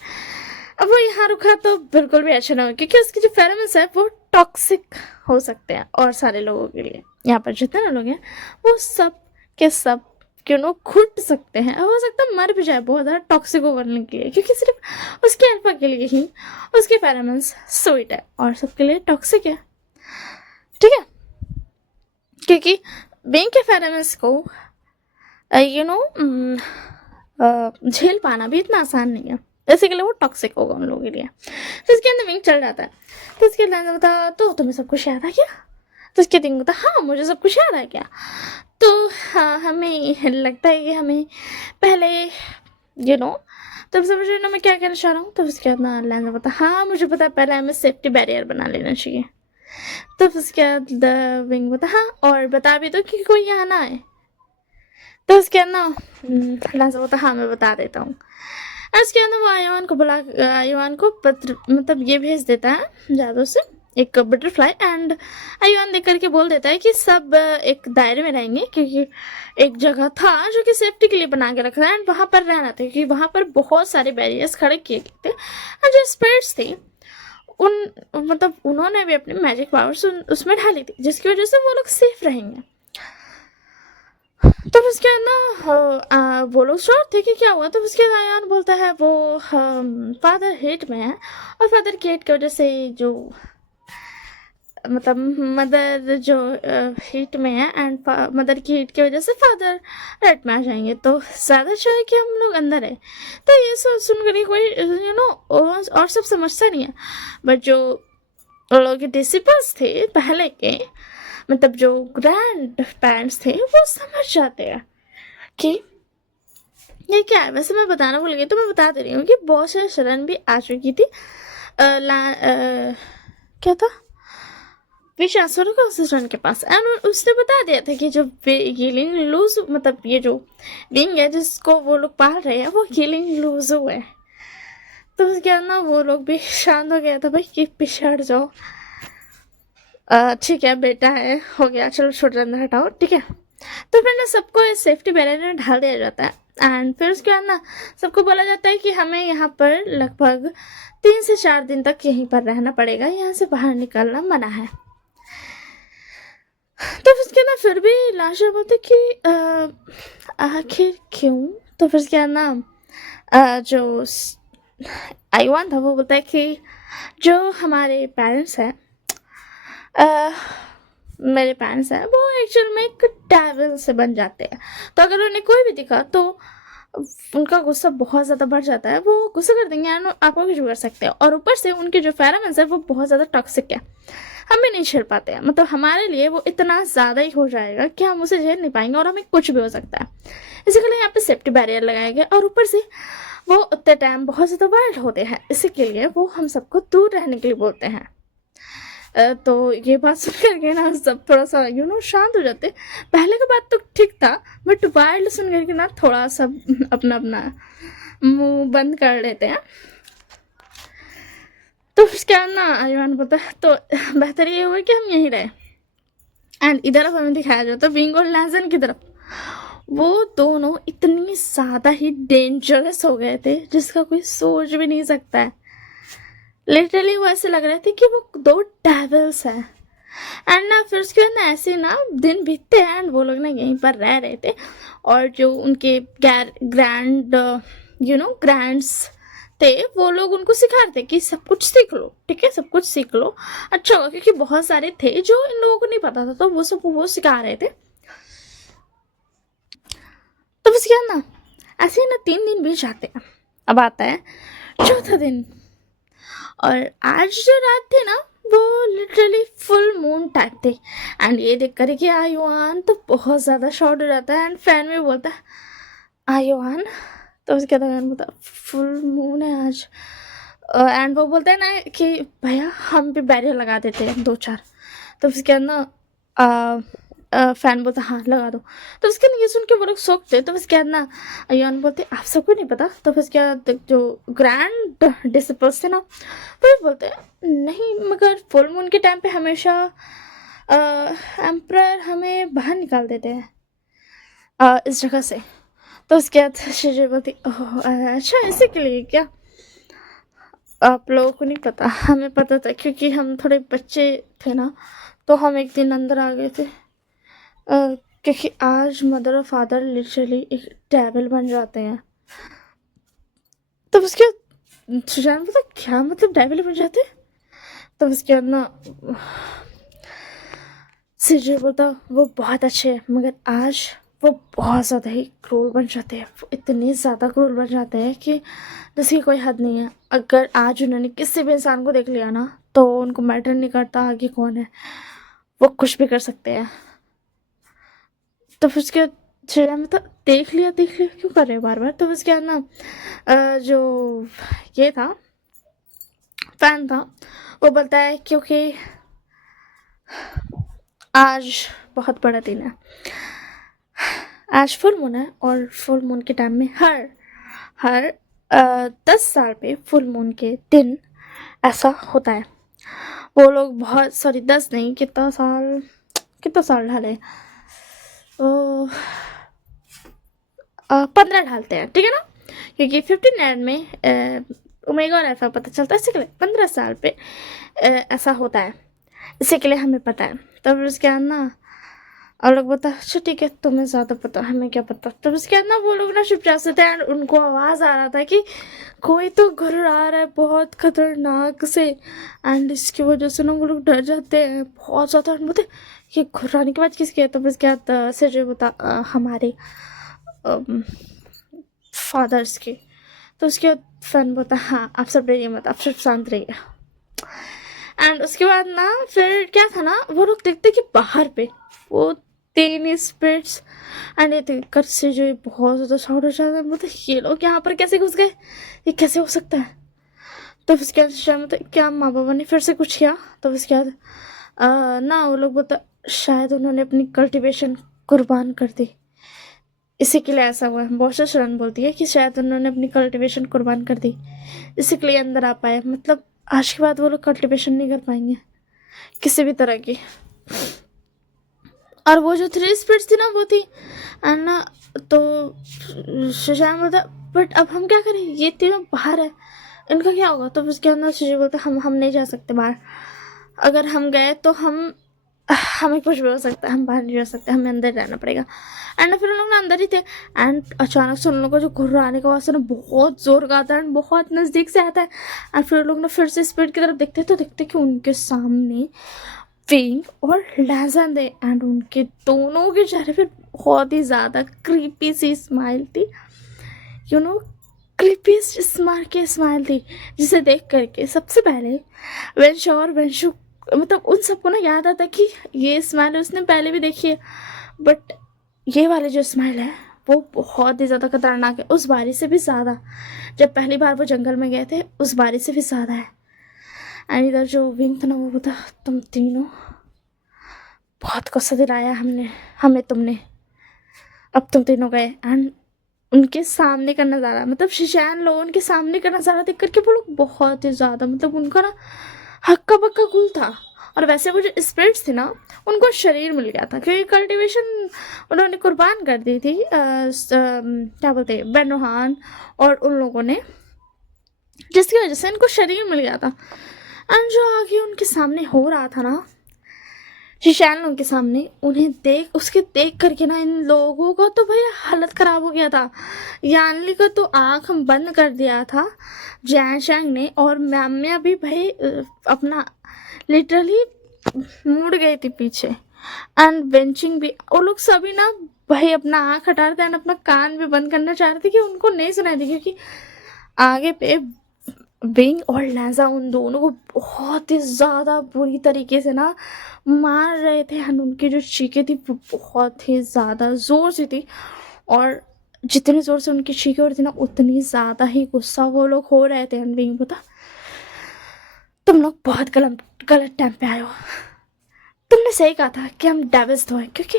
अब वो यहाँ रुका तो बिल्कुल भी अच्छा ना हो, क्योंकि उसके जो फेरोमोन्स है वो टॉक्सिक हो सकते हैं और सारे लोगों के लिए। यहाँ पर जितने लोग हैं वो सब के सब घुट सकते हैं, हो सकता है मर भी जाए बहुत ज़्यादा टॉक्सिक बनने के लिए, क्योंकि सिर्फ उसके अल्फा के लिए ही उसके फेरोमोन्स स्वीट है और सबके लिए टॉक्सिक है। ठीक है, क्योंकि विंग के फेरोमोन्स को झेल पाना भी इतना आसान नहीं है, जैसे के लिए वो टॉक्सिक होगा उन लोगों के लिए। तो इसके अंदर विंग चल जाता है। तो इसके अंदर बता तो तुम्हें सब कुछ याद आ गया? तो इसके दिन बता हाँ मुझे सब कुछ याद आ गया। तो हाँ हमें लगता है कि हमें पहले तब समझ रहे ना मैं क्या कहना चाह रहा हूँ। तो उसके बाद लैंडर बता हाँ मुझे पता है, पहले हमें सेफ्टी बैरियर बना लेना चाहिए। तो उसके बाद विंग बता हाँ और बता भी दो कि कोई यहाँ ना आए। तो उसके अंदर लैंडर बता हाँ मैं बता देता हूँ। उसके अंदर वो आयुआन को पत्र मतलब ये भेज देता है जादू से एक बटरफ्लाई, एंड आयुआन देख करके बोल देता है कि सब एक दायरे में रहेंगे, क्योंकि एक जगह था जो कि सेफ्टी के लिए बना के रखा था एंड वहाँ पर रहना था, क्योंकि वहाँ पर बहुत सारे बैरियर्स खड़े किए गए थे और जो स्पिरिट्स थे उन्होंने भी अपनी मैजिक पावर्स उसमें ढाली थी, जिसकी वजह से वो लोग सेफ रहेंगे। तो उसके अंदर वो लोग श्योर थे कि क्या हुआ। तो उसके आयान बोलता है वो फादर हेट में है और फादर की हेट की वजह से जो मदर जो हीट में है एंड मदर की हीट की वजह से फादर रेड में आ जाएंगे, तो ज़्यादा अच्छा है कि हम लोग अंदर है। तो ये सब सुनकर कोई और सब समझता नहीं है, बट जो लोगों के डिसिपल्स थे पहले के, मतलब जो ग्रैंड पेरेंट्स थे, वो समझ जाते हैं कि ये क्या है। वैसे मैं बताना भूल गई, तो मैं बता दे रही हूँ कि बहुत सारी शरण भी आ चुकी थी क्या था विशासुर का असिस्टेंट के पास, एंड उसने बता दिया था कि जो हीलिंग लूज ये जो विंग है जिसको वो लोग पाल रहे हैं वो हीलिंग लूज हुआ है। तो उसके अंदर वो लोग भी शांत हो गया था, भाई कि पिछड़ जाओ, ठीक है बेटा है हो गया, चलो छोटे अंदर हटाओ, ठीक है। तो फिर ना सबको सेफ्टी बैरियर में ढाल दिया जाता है एंड फिर उसके बाद ना सबको बोला जाता है कि हमें यहाँ पर लगभग 3 से 4 दिन तक यहीं पर रहना पड़ेगा, यहाँ से बाहर निकलना मना है। तो उसके ना फिर भी लाशा बोलते कि आखिर क्यों। तो फिर उसके ना जो आयुआन था वो बोलता है कि जो हमारे पेरेंट्स हैं मेरे पेरेंट्स हैं वो एक्चुअल में एक डेविल से बन जाते हैं, तो अगर उन्हें कोई भी दिखा तो उनका गुस्सा बहुत ज़्यादा बढ़ जाता है, वो गुस्सा कर देंगे और आपको कुछ कर सकते हैं। और ऊपर से उनके जो फेरोमोन्स है वो बहुत ज़्यादा टॉक्सिक है, हम भी नहीं झेल पाते हैं, मतलब हमारे लिए वो इतना ज़्यादा ही हो जाएगा कि हम उसे झेल नहीं पाएंगे और हमें कुछ भी हो सकता है। इसी के लिए यहाँ पे सेफ्टी बैरियर लगाया गया और ऊपर से वो उतने टाइम बहुत ज़्यादा वाइल्ड होते हैं, इसी के लिए वो हम सबको दूर रहने के लिए बोलते हैं। तो ये बात सुन करके ना सब थोड़ा सा शांत हो जाते। पहले का बात तो ठीक था, बट वाइल्ड सुन करके ना थोड़ा सा अपना अपना मुंह बंद कर लेते हैं। तो उसके बाद ना आयुआन बोलता है तो बेहतर ये हुआ कि हम यहीं रहे। एंड इधर अब हमें दिखाया जाता है विंग और लैजन की तरफ, वो दोनों इतनी ज़्यादा ही डेंजरस हो गए थे जिसका कोई सोच भी नहीं सकता है। लिटरली वो ऐसे लग रहे थे कि वो 2 डेविल्स हैं। एंड ना फिर उसके बाद ना ऐसे ना दिन बीतते हैं एंड वो लोग ना यहीं पर रह रहे थे और जो उनके ग्रैंड्स थे वो लोग उनको सिखा रहे थे कि सब कुछ सीख लो, ठीक है, सब कुछ सीख लो अच्छा होगा, क्योंकि बहुत सारे थे जो इन लोगों को नहीं पता था, तो वो सब वो सिखा रहे थे। तो उसके बाद ना ऐसे ही ना 3 दिन बीत जाते हैं। अब आता है चौथा दिन और आज जो रात थी ना वो लिटरली फुल मून टाइप थी एंड ये देख कर के आयुआन तो बहुत ज़्यादा शॉर्ट हो जाता है एंड फैन में बोलता है आयुआन। तो उसके बाद मैंने बोला फुल मून है आज। एंड वो बोलते हैं ना कि भैया हम भी बैरियर लगा देते हैं 2-4। तो उसके बाद ना फैन बोलता हाँ लगा दो। तो उसके बाद ये सुन के वो लोग सोचते। तो उसके बाद ना अयान बोलते आप सबको नहीं पता। तो उसके बाद जो ग्रैंड डिसिपल्स थे ना तो ये बोलते नहीं मगर फुल मून के टाइम पे हमेशा एम्प्रर हमें बाहर निकाल देते हैं इस जगह से। तो उसके बाद शिजर बोलती ओह अच्छा इसी के लिए क्या। आप लोगों को नहीं पता हमें पता था क्योंकि हम थोड़े बच्चे थे ना तो हम एक दिन अंदर आ गए थे। क्योंकि आज मदर और फादर लिटरली एक डेविल बन जाते हैं। तो उसके बाद सुजान बोलता क्या मतलब डेविल बन जाते हैं। तो उसके बाद ना सिजर बोलता वो बहुत अच्छे हैं मगर आज वो बहुत ज़्यादा ही क्रूर बन जाते हैं। वो इतने ज़्यादा क्रूर बन जाते हैं कि जिसकी कोई हद नहीं है। अगर आज उन्होंने किसी भी इंसान को देख लिया ना तो उनको मैटर नहीं करता आगे कौन है, वो कुछ भी कर सकते हैं। तो फिर उसके बाद चिड़ा में तो देख लिया क्यों कर रहे हो बार बार। तो उसके बाद ना जो ये था फैन था वो बोलता है क्योंकि आज बहुत बड़ा दिन है। आज फुल मून है और फुल मून के टाइम में हर 10 साल पे फुल मून के दिन ऐसा होता है। वो लोग बहुत सॉरी 10 नहीं कितना साल ढाले 15 ढालते हैं ठीक है ना क्योंकि 15 में ओमेगा और अल्फा पता चलता है। इसी के लिए 15 साल पे ऐसा होता है। इसी के लिए हमें पता है। तब उसके बाद ना और लोग बोलता अच्छा ठीक है तुम्हें ज़्यादा पता हमें क्या पता। तब उसके बाद ना वो लोग ना चुपचाप से थे एंड उनको आवाज़ आ रहा था कि कोई तो घुर्रा रहा है बहुत खतरनाक से। एंड इसकी वजह से ना वो लोग डर जाते हैं बहुत ज़्यादा। बोलते ये घुर्राने के बाद किसके है। तब उसके बाद से जो बोलता हमारे फादर्स की। तो उसके बाद फैन बोलता हाँ आप सब डरिए मत आप सब शांत रहिए। एंड उसके बाद ना फिर क्या था ना वो लोग देखते कि बाहर पे वो 3 स्पिरिट्स। एंड ये देखकर से जो ये बहुत ज़्यादा शाउट हो जाता है मतलब ये लोग यहाँ पर कैसे घुस गए, ये कैसे हो सकता है। तो उसके बाद मतलब क्या माँ बाबा ने फिर से कुछ किया। तो उसके बाद ना वो लोग बोलता शायद उन्होंने अपनी कल्टिवेशन कुर्बान कर दी इसी के लिए ऐसा हुआ है। बहुत शरण बोलती है कि शायद उन्होंने अपनी कल्टिवेशन कुर्बान कर दी इसी के लिए अंदर आ पाए। मतलब आज के बाद वो लोग कल्टिवेशन नहीं कर पाएंगे किसी भी तरह की। और वो जो 3 स्पिरिट्स थी ना वो थी एंड ना तो सुजान बोलता बट अब हम क्या करें ये तीनों बाहर है इनका क्या होगा। तो उसके अंदर सुजान बोलता हम नहीं जा सकते बाहर। अगर हम गए तो हमें कुछ भी हो सकता है हम बाहर नहीं जा सकते हमें अंदर रहना पड़ेगा। एंड फिर उन लोग ना अंदर ही थे एंड अचानक से उन लोगों को जो घुर्राने का आवाज़ ना बहुत जोर का आता है एंड बहुत नज़दीक से आता है। एंड फिर लोग ना फिर से स्पीड की तरफ देखते तो देखते कि उनके सामने विंग और लेजेंड है एंड उनके दोनों के चेहरे पे बहुत ही ज़्यादा क्रीपी सी स्माइल थी। यू नो क्रीपी स्माइल थी जिसे देख करके सबसे पहले वेंश और वेंशु मतलब उन सबको ना याद आता कि ये स्माइल उसने पहले भी देखी है बट ये वाले जो स्माइल है वो बहुत ही ज़्यादा खतरनाक है उस बारी से भी ज़्यादा। जब पहली बार वो जंगल में गए थे उस बारी से भी ज़्यादा है। एंड इधर जो विंग था ना वो बता तुम तीनों बहुत गुस्सा दिलाया हमें तुमने। अब तुम तीनों गए एंड उनके सामने का नज़ारा मतलब शिशैन लोगों के सामने का नज़ारा देख करके वो लोग बहुत ही ज़्यादा मतलब उनका ना हक्का बक्का गुल था। और वैसे वो जो स्पिरिट्स थी ना उनको शरीर मिल गया था क्योंकि कल्टीवेशन उन्होंने कुर्बान कर दी थी क्या बोलते हैं बेनोहान और उन लोगों ने जिसकी वजह से इनको शरीर मिल गया था। एंड जो आगे उनके सामने हो रहा था ना शीशैन लोगों के सामने उन्हें उसके देख करके ना इन लोगों का तो भैया हालत ख़राब हो गया था। यानली का तो आँख बंद कर दिया था जैन शैंग ने और मैम्या भी भाई अपना लिटरली मुड़ गई थी पीछे। एंड बेंचिंग भी वो लोग सभी ना भाई अपना आँख हटा रहे थे एंड अपना कान भी बंद करना चाह रहे थे कि उनको नहीं सुनाई दी क्योंकि आगे पे बिंग और लैजा उन दोनों को बहुत ही ज़्यादा बुरी तरीके से ना मार रहे थे एंड उनकी जो चीखें थी वो बहुत ही ज़्यादा ज़ोर से थी। और जितनी ज़ोर से उनकी चीखें हो रही थी ना, उतनी ज़्यादा ही गुस्सा वो लोग हो रहे थे। अनबीइंग पता, तुम लोग बहुत गलत गलत टाइम पे आए हो। तुमने सही कहा था कि हम डेविल्स तो हैं, क्योंकि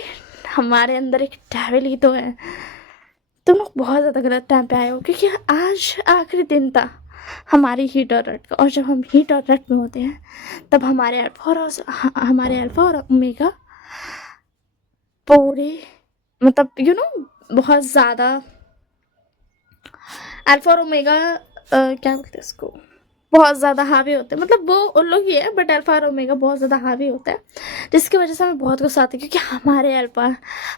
हमारे अंदर एक डेविल ही तो है। तुम लोग बहुत ज़्यादा गलत टाइम पे आए हो, क्योंकि आज आखिरी दिन था हमारी हीट और रेड का, और जब हम हीट और रेड में होते हैं तब हमारे अल्फा और ओमेगा पूरे, मतलब बहुत ज़्यादा अल्फा और ओमेगा क्या बोलते हैं इसको, बहुत ज़्यादा हावी होते हैं। मतलब वो उन लोग ही है, बट अल्फा और ओमेगा बहुत ज़्यादा हावी होता है, जिसकी वजह से हमें बहुत गुस्सा आता है। क्योंकि हमारे अल्फा,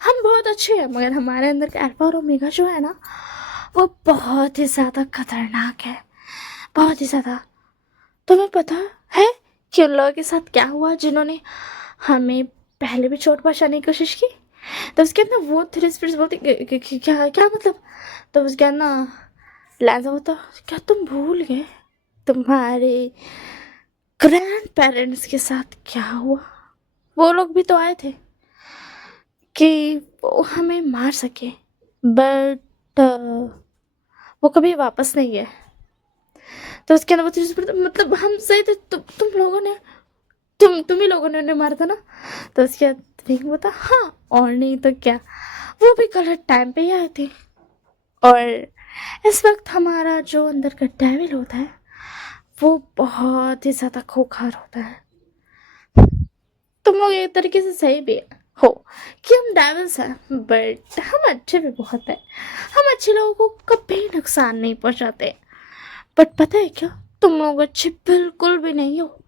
हम बहुत अच्छे हैं, मगर हमारे अंदर का अल्फा और ओमेगा जो है ना, वो बहुत ही ज़्यादा खतरनाक है, बहुत ही ज़्यादा। तुम्हें पता है कि उन लोगों के साथ क्या हुआ जिन्होंने हमें पहले भी चोट पहुँचाने की कोशिश की? तो उसके बाद ना वो थ्री स्पिरिट्स बोलती क्या क्या मतलब? तो उसके बाद ना लैंजा होता, क्या तुम भूल गए तुम्हारे ग्रैंड पेरेंट्स के साथ क्या हुआ? वो लोग भी तो आए थे कि वो हमें मार सके, बट वो कभी वापस नहीं गए। तो उसके अंदर वो थ्री स्पिरिट, मतलब हम सही थे, तुम लोगों ने, तुम ही लोगों ने उन्हें मारा था ना? तो उसके बाद विंग बोला, हाँ और नहीं तो क्या, वो भी गलत टाइम पे ही आए थे। और इस वक्त हमारा जो अंदर का डेविल होता है वो बहुत ही ज़्यादा खोखलार होता है। तुम लोग एक तरीके से सही भी हो कि हम डेविल्स हैं, बट हम अच्छे भी बहुत हैं। हम अच्छे लोगों को कभी नुकसान नहीं पहुंचाते। बट पता है क्या, तुम लोग अच्छे बिल्कुल भी नहीं हो,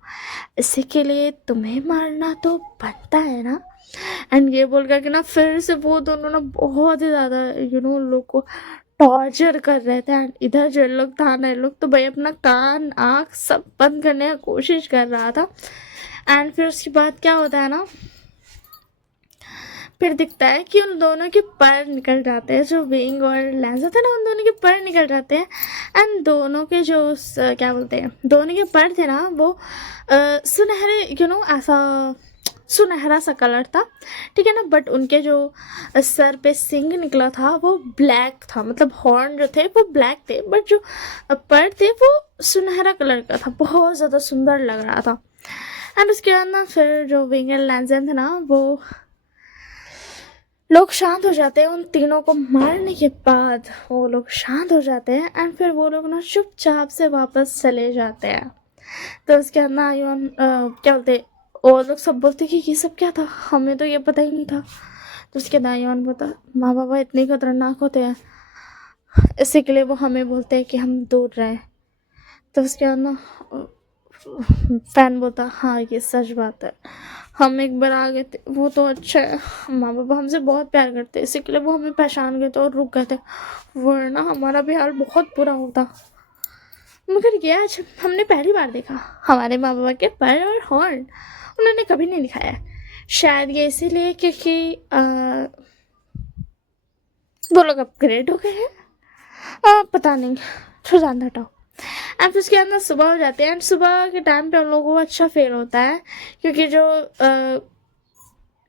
इसी के लिए तुम्हें मारना तो बनता है ना। एंड ये बोल कर के ना फिर से वो दोनों ना बहुत ही ज़्यादा लोग को टॉर्चर कर रहे थे। एंड इधर जो लोग था ना, लोग तो भाई अपना कान आँख सब बंद करने की कोशिश कर रहा था। एंड फिर उसके बाद क्या होता है ना, फिर दिखता है कि उन दोनों के पर निकल जाते हैं, जो विंग और लैंजा था ना, उन दोनों के पर निकल जाते हैं। एंड दोनों के जो क्या बोलते हैं, दोनों के पर थे ना, वो सुनहरे ऐसा सुनहरा सा कलर था, ठीक है ना। बट उनके जो सर पे सिंग निकला था वो ब्लैक था, मतलब हॉर्न जो थे वो ब्लैक थे, बट जो पर थे वो सुनहरा कलर का था, बहुत ज़्यादा सुंदर लग रहा था। एंड उसके बाद ना फिर जो विंग एंड लैंजन थे ना, वो लोग शांत हो जाते हैं। उन तीनों को मारने के बाद वो लोग शांत हो जाते हैं। एंड फिर वो लोग ना चुपचाप से वापस चले जाते हैं। तो उसके बाद ना क्या बोलते, और लोग सब बोलते कि ये सब क्या था, हमें तो ये पता ही नहीं था। तो उसके बाद योन बोलता, माँ बाबा इतने खतरनाक होते हैं, इसी के लिए वो हमें बोलते हैं कि हम दूर रहें। तो उसके बाद ना फैन बोलता, हाँ ये सच बात है, हम एक बार आ गए थे, वो तो अच्छा है, माँ बाबा हमसे बहुत प्यार करते, इसी के लिए वो हमें पहचान गए थे और रुक गए थे, वरना हमारा भी हाल बहुत बुरा होता। मगर ये आज हमने पहली बार देखा हमारे माँ बाबा के पर और हॉर्न उन्होंने कभी नहीं दिखाया। शायद ये इसीलिए क्योंकि वो लोग अपग्रेड हो गए हैं, पता नहीं, तो जानता हटाओ। एंड फिर उसके अंदर सुबह हो जाते हैं। एंड सुबह के टाइम पे उन लोगों को अच्छा फील होता है, क्योंकि जो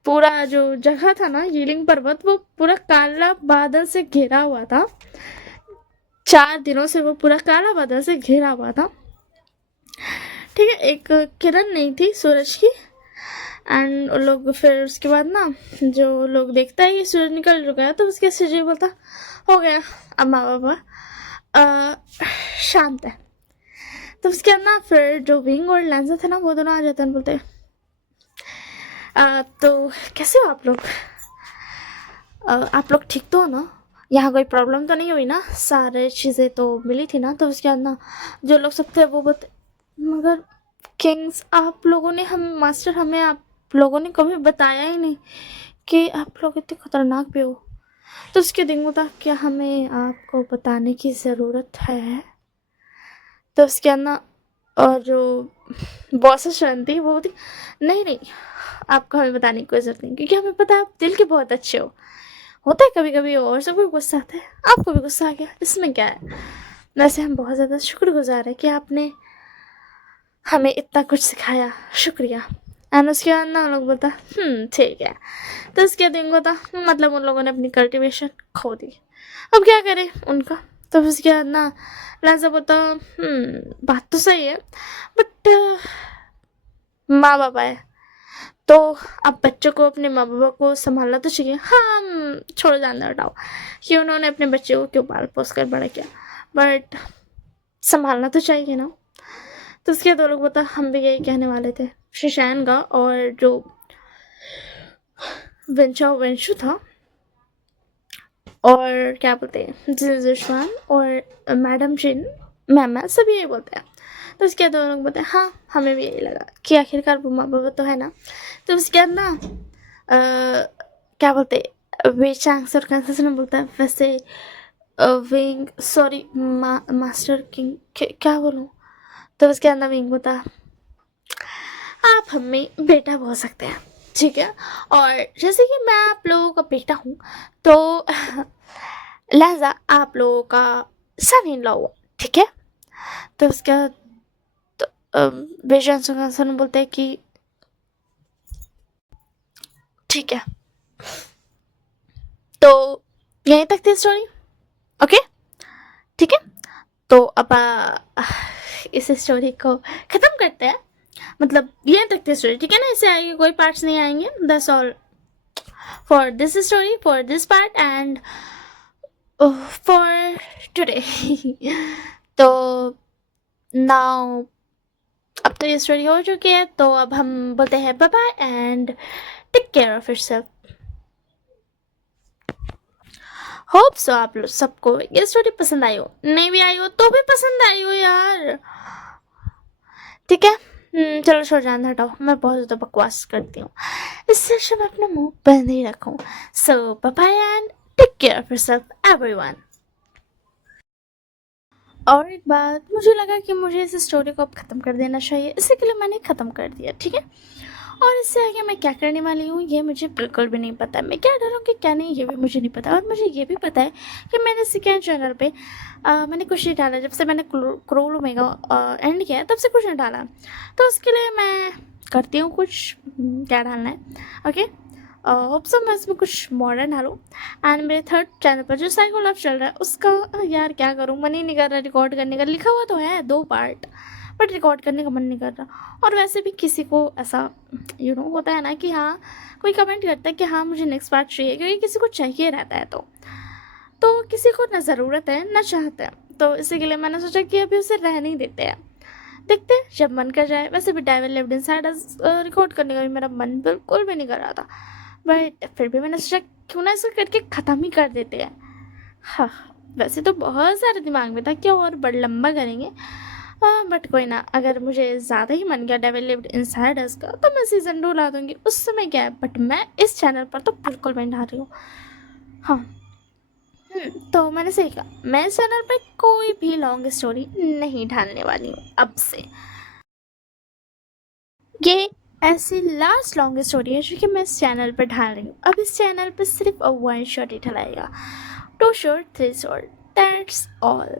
पूरा जो जगह था ना, यीलिंग पर्वत, वो पूरा काला बादल से घिरा हुआ था। 4 दिनों से वो पूरा काला बादल से घिरा हुआ था, ठीक है। एक किरण नहीं थी सूरज की। एंड लोग फिर उसके बाद ना, जो लोग देखता है कि सूरज निकल चुका है, तो उसके सुजी बोलता, हो गया, अब माँ बाबा शांत है। तो उसके बाद ना फिर जो विंग और लैंजा थे ना, वो दोनों आ जाते हैं, बोलते तो कैसे हो आप लोग, आप लोग ठीक तो हो ना, यहाँ कोई प्रॉब्लम तो नहीं हुई ना, सारे चीज़ें तो मिली थी ना? तो उसके बाद ना जो लोग सब थे वो बोलते, मगर किंग्स आप लोगों ने, हम मास्टर, हमें आप लोगों ने कभी बताया ही नहीं कि आप लोग इतने खतरनाक भी हो। तो उसके दिन बोलता, क्या हमें आपको बताने की ज़रूरत है? तो उसके बाद ना, और जो बॉस शांति, वो बोलती, नहीं नहीं, आपको हमें बताने की कोई ज़रूरत नहीं, क्योंकि हमें पता है आप दिल के बहुत अच्छे हो। होता है कभी कभी और सबको गुस्सा आता है, आपको भी गुस्सा आ गया, इसमें क्या है। वैसे हम बहुत ज़्यादा शुक्रगुजार हैं कि आपने हमें इतना कुछ सिखाया, शुक्रिया। एंड उसके बाद ना उन लोग बोलता ठीक है। तो उसके बाद इनको था मतलब उन लोगों ने अपनी कल्टीवेशन खो दी, अब क्या करें उनका। तो उसके बाद ना लाजा बोलता बात तो सही है बट माँ बाप है तो अब बच्चों को अपने माँ बाप को संभालना तो चाहिए। हाँ छोड़ो जानना हटाओ कि उन्होंने अपने बच्चे को क्यों पाल पोस कर बड़ा किया, बट संभालना तो चाहिए ना। तो उसके दो लोग बता हम भी यही कहने वाले थे। शिशान का और जो वेंशु था और क्या बोलते हैं जिशवान और मैडम जिन मैम सब यही बोलते हैं। तो उसके बाद दो लोग बोलते हैं हाँ हमें भी यही लगा कि आखिरकार माँ बाबा तो है ना। तो उसके बाद ना क्या बोलते वे चांसर कंसेशन बोलता है वैसे विंग सॉरी मास्टर किंग क्या बोलूँ। तो उसके अंदर विंग बोलता आप हमें बेटा बोल सकते हैं ठीक है, और जैसे कि मैं आप लोगों का बेटा हूँ तो लिहाजा आप लोगों का सन इन लॉ हुआ ठीक है। तो उसके बाद बेजान सुन बोलते हैं कि ठीक है। तो यहीं तक थी स्टोरी ओके ठीक है। तो अब इस स्टोरी को ख़त्म करते हैं, मतलब यहीं तक थी स्टोरी ठीक है ना, इससे आगे कोई पार्ट्स नहीं आएंगे। That's all for this story for this part and for today. तो नाउ अब तो ये स्टोरी हो चुकी है तो अब हम बोलते हैं bye bye and take care of yourself. Hope so आप लोग सबको ये स्टोरी पसंद आई हो, नहीं भी आई हो तो भी पसंद आई हो यार ठीक है। चलो छोड़ जान हटाओ, मैं बहुत ज़्यादा बकवास करती हूँ इससे अच्छा मैं अपना मुंह बंद ही रखूँ। So bye bye and take care of yourself everyone. और एक बात मुझे लगा कि मुझे इस स्टोरी को अब ख़त्म कर देना चाहिए, इसी के लिए मैंने ख़त्म कर दिया ठीक है। और इससे आगे मैं क्या करने वाली हूँ ये मुझे बिल्कुल भी नहीं पता, मैं क्या डालूँगी क्या नहीं ये भी मुझे नहीं पता। और मुझे ये भी पता है कि मैंने सेकेंड चैनल पे मैंने कुछ नहीं डाला, जब से मैंने क्रोल ओमेगा एंड किया तब से कुछ नहीं डाला। तो उसके लिए मैं करती हूँ कुछ क्या डालना है ओके। होप सो मैं इसमें कुछ मॉडर्न डालूँ। एंड मेरे थर्ड चैनल पर जो साइको लव चल रहा है उसका यार क्या करूँ, मन ही नहीं कर रहा रिकॉर्ड करने का। लिखा हुआ तो है 2 पार्ट बट रिकॉर्ड करने का मन नहीं कर रहा। और वैसे भी किसी को ऐसा होता है ना कि हाँ कोई कमेंट करता है कि हाँ मुझे नेक्स्ट पार्ट चाहिए, क्योंकि किसी को चाहिए रहता है तो किसी को ना ज़रूरत है ना चाहता है। तो इसी के लिए मैंने सोचा कि अभी उसे रहने ही देते हैं, देखते हैं जब मन कर जाए। वैसे भी devil lived inside us record करने का भी मेरा मन बिल्कुल भी नहीं कर रहा था, बट फिर भी मैंने सोचा क्यों ना इसे करके ख़त्म ही कर देते हैं। हाँ वैसे तो बहुत सारे दिमाग में था कि और बड़ लंबा करेंगे बट कोई ना, अगर मुझे ज़्यादा ही मन गया डेविल लिव्ड इनसाइड अस का तो मैं सीज़न 2 ला दूँगी, उस समय क्या है। बट मैं इस चैनल पर तो बिल्कुल मैं ढा रही हूँ। हाँ तो मैंने सही कहा, मैं इस चैनल पर कोई भी लॉन्ग स्टोरी नहीं ढालने वाली हूँ अब से। ये ऐसी लास्ट लॉन्ग स्टोरी है जो कि मैं इस चैनल पर ढाल रही हूँ। अब इस चैनल पर सिर्फ 1 शॉट ही ढलाएगा, 2 शॉट 3 शॉट दैट्स ऑल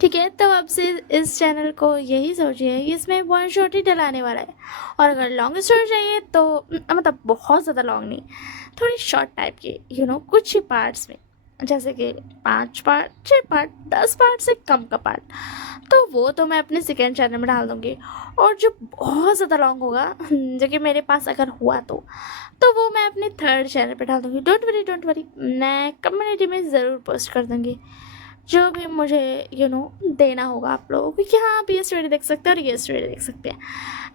ठीक है। तो अब से इस चैनल को यही सोचिए कि इसमें 1 शॉट ही डलाने वाला है। और अगर लॉन्ग स्टोरी चाहिए तो मतलब बहुत ज़्यादा लॉन्ग नहीं, थोड़ी शॉर्ट टाइप की कुछ ही पार्ट्स में, जैसे कि 5 पार्ट 6 पार्ट 10 पार्ट से कम का पार्ट, तो वो तो मैं अपने सेकेंड चैनल में डाल दूँगी। और जो बहुत ज़्यादा लॉन्ग होगा जो कि मेरे पास अगर हुआ तो वो मैं अपने थर्ड चैनल पे डाल दूँगी। डोंट वरी मैं कम्युनिटी में ज़रूर पोस्ट कर दूँगी जो भी मुझे देना होगा आप लोगों को कि हाँ आप ये स्टोरी देख सकते हैं और ये स्टोरी देख सकते हैं।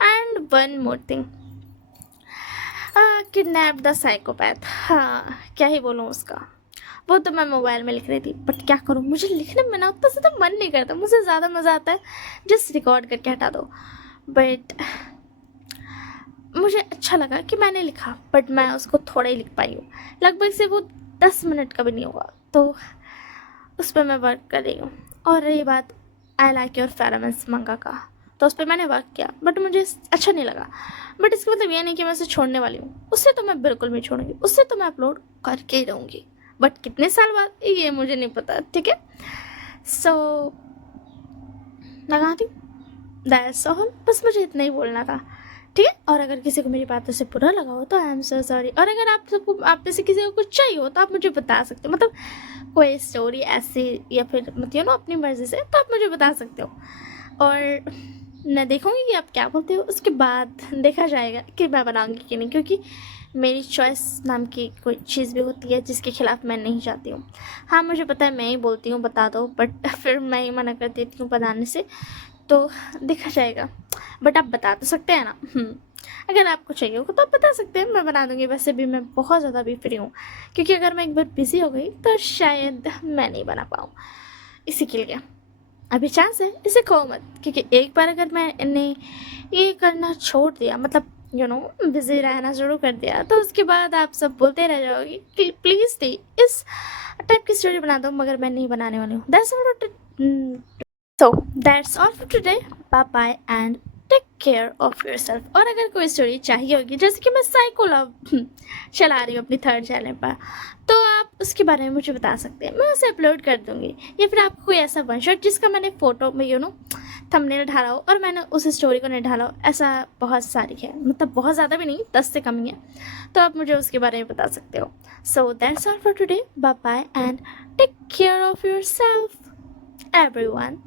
And one more thing, kidnap the psychopath, हाँ क्या ही बोलूँ उसका, वो तो मैं मोबाइल में लिख रही थी बट क्या करूँ मुझे लिखने में ना उतना ज़्यादा मन नहीं करता, मुझे ज़्यादा मज़ा आता है जस्ट रिकॉर्ड करके हटा दो। बट मुझे अच्छा लगा कि मैंने लिखा बट मैं उसको थोड़ा ही लिख पाई हूँ, लगभग से वो 10 मिनट का भी नहीं होगा, तो उस पर मैं वर्क कर रही हूँ। और रही बात आई लाइक योर फेरोमोन्स मंगा का, तो उस पर मैंने वर्क किया बट मुझे अच्छा नहीं लगा। बट इसका मतलब ये नहीं कि मैं उसे छोड़ने वाली हूँ, उससे तो मैं बिल्कुल नहीं छोड़ूंगी, उससे तो मैं अपलोड करके ही रहूँगी। बट कितने साल बाद ये मुझे नहीं पता ठीक है। सो लगा दी दैट्स ऑल, बस मुझे इतना ही बोलना था ठीक है। और अगर किसी को मेरी बातों से बुरा लगा हो तो आई एम सो सॉरी। और अगर आप में से किसी को कुछ चाहिए हो तो आप मुझे बता सकते हो, मतलब कोई स्टोरी ऐसी या फिर मतलब अपनी मर्ज़ी से, तो आप मुझे बता सकते हो। और मैं देखूँगी कि आप क्या बोलते हो, उसके बाद देखा जाएगा कि मैं बनाऊँगी कि नहीं, क्योंकि मेरी चॉइस नाम की कोई चीज़ भी होती है जिसके खिलाफ मैं नहीं जाती हूँ। हाँ, मुझे पता है मैं ही बोलती हूँ बता दो, बट फिर मैं ही मना कर देती हूँ बनाने से, तो देखा जाएगा। बट आप बता तो सकते हैं ना। अगर आपको चाहिए होगा तो आप बता सकते हैं, मैं बना दूँगी। वैसे भी मैं बहुत ज़्यादा भी फ्री हूँ, क्योंकि अगर मैं एक बार बिज़ी हो गई तो शायद मैं नहीं बना पाऊँ, इसी के लिए अभी चांस है, इसे खो मत। क्योंकि एक बार अगर मैंने ये करना छोड़ दिया, मतलब बिज़ी रहना शुरू कर दिया, तो उसके बाद आप सब बोलते रह जाओगे कि प्लीज़ दी इस टाइप की स्टोरी बना दो, मगर मैं नहीं बनाने वाली हूँ। That's all for today. Bye bye and take care of yourself. और अगर कोई स्टोरी चाहिए होगी, जैसे कि मैं साइको लव चला रही हूँ अपनी थर्ड चैनल पर, तो आप उसके बारे में मुझे बता सकते हैं, मैं उसे अपलोड कर दूँगी। या फिर आपको कोई ऐसा वन शॉट जिसका मैंने फ़ोटो में थंबनेल डाला हो और मैंने उस स्टोरी को नहीं डाला हो, ऐसा बहुत सारी है, मतलब बहुत ज़्यादा भी नहीं, 10 से कम ही है, तो आप मुझे उसके बारे में बता सकते हो। So that's all for today. Bye bye and take care of yourself everyone.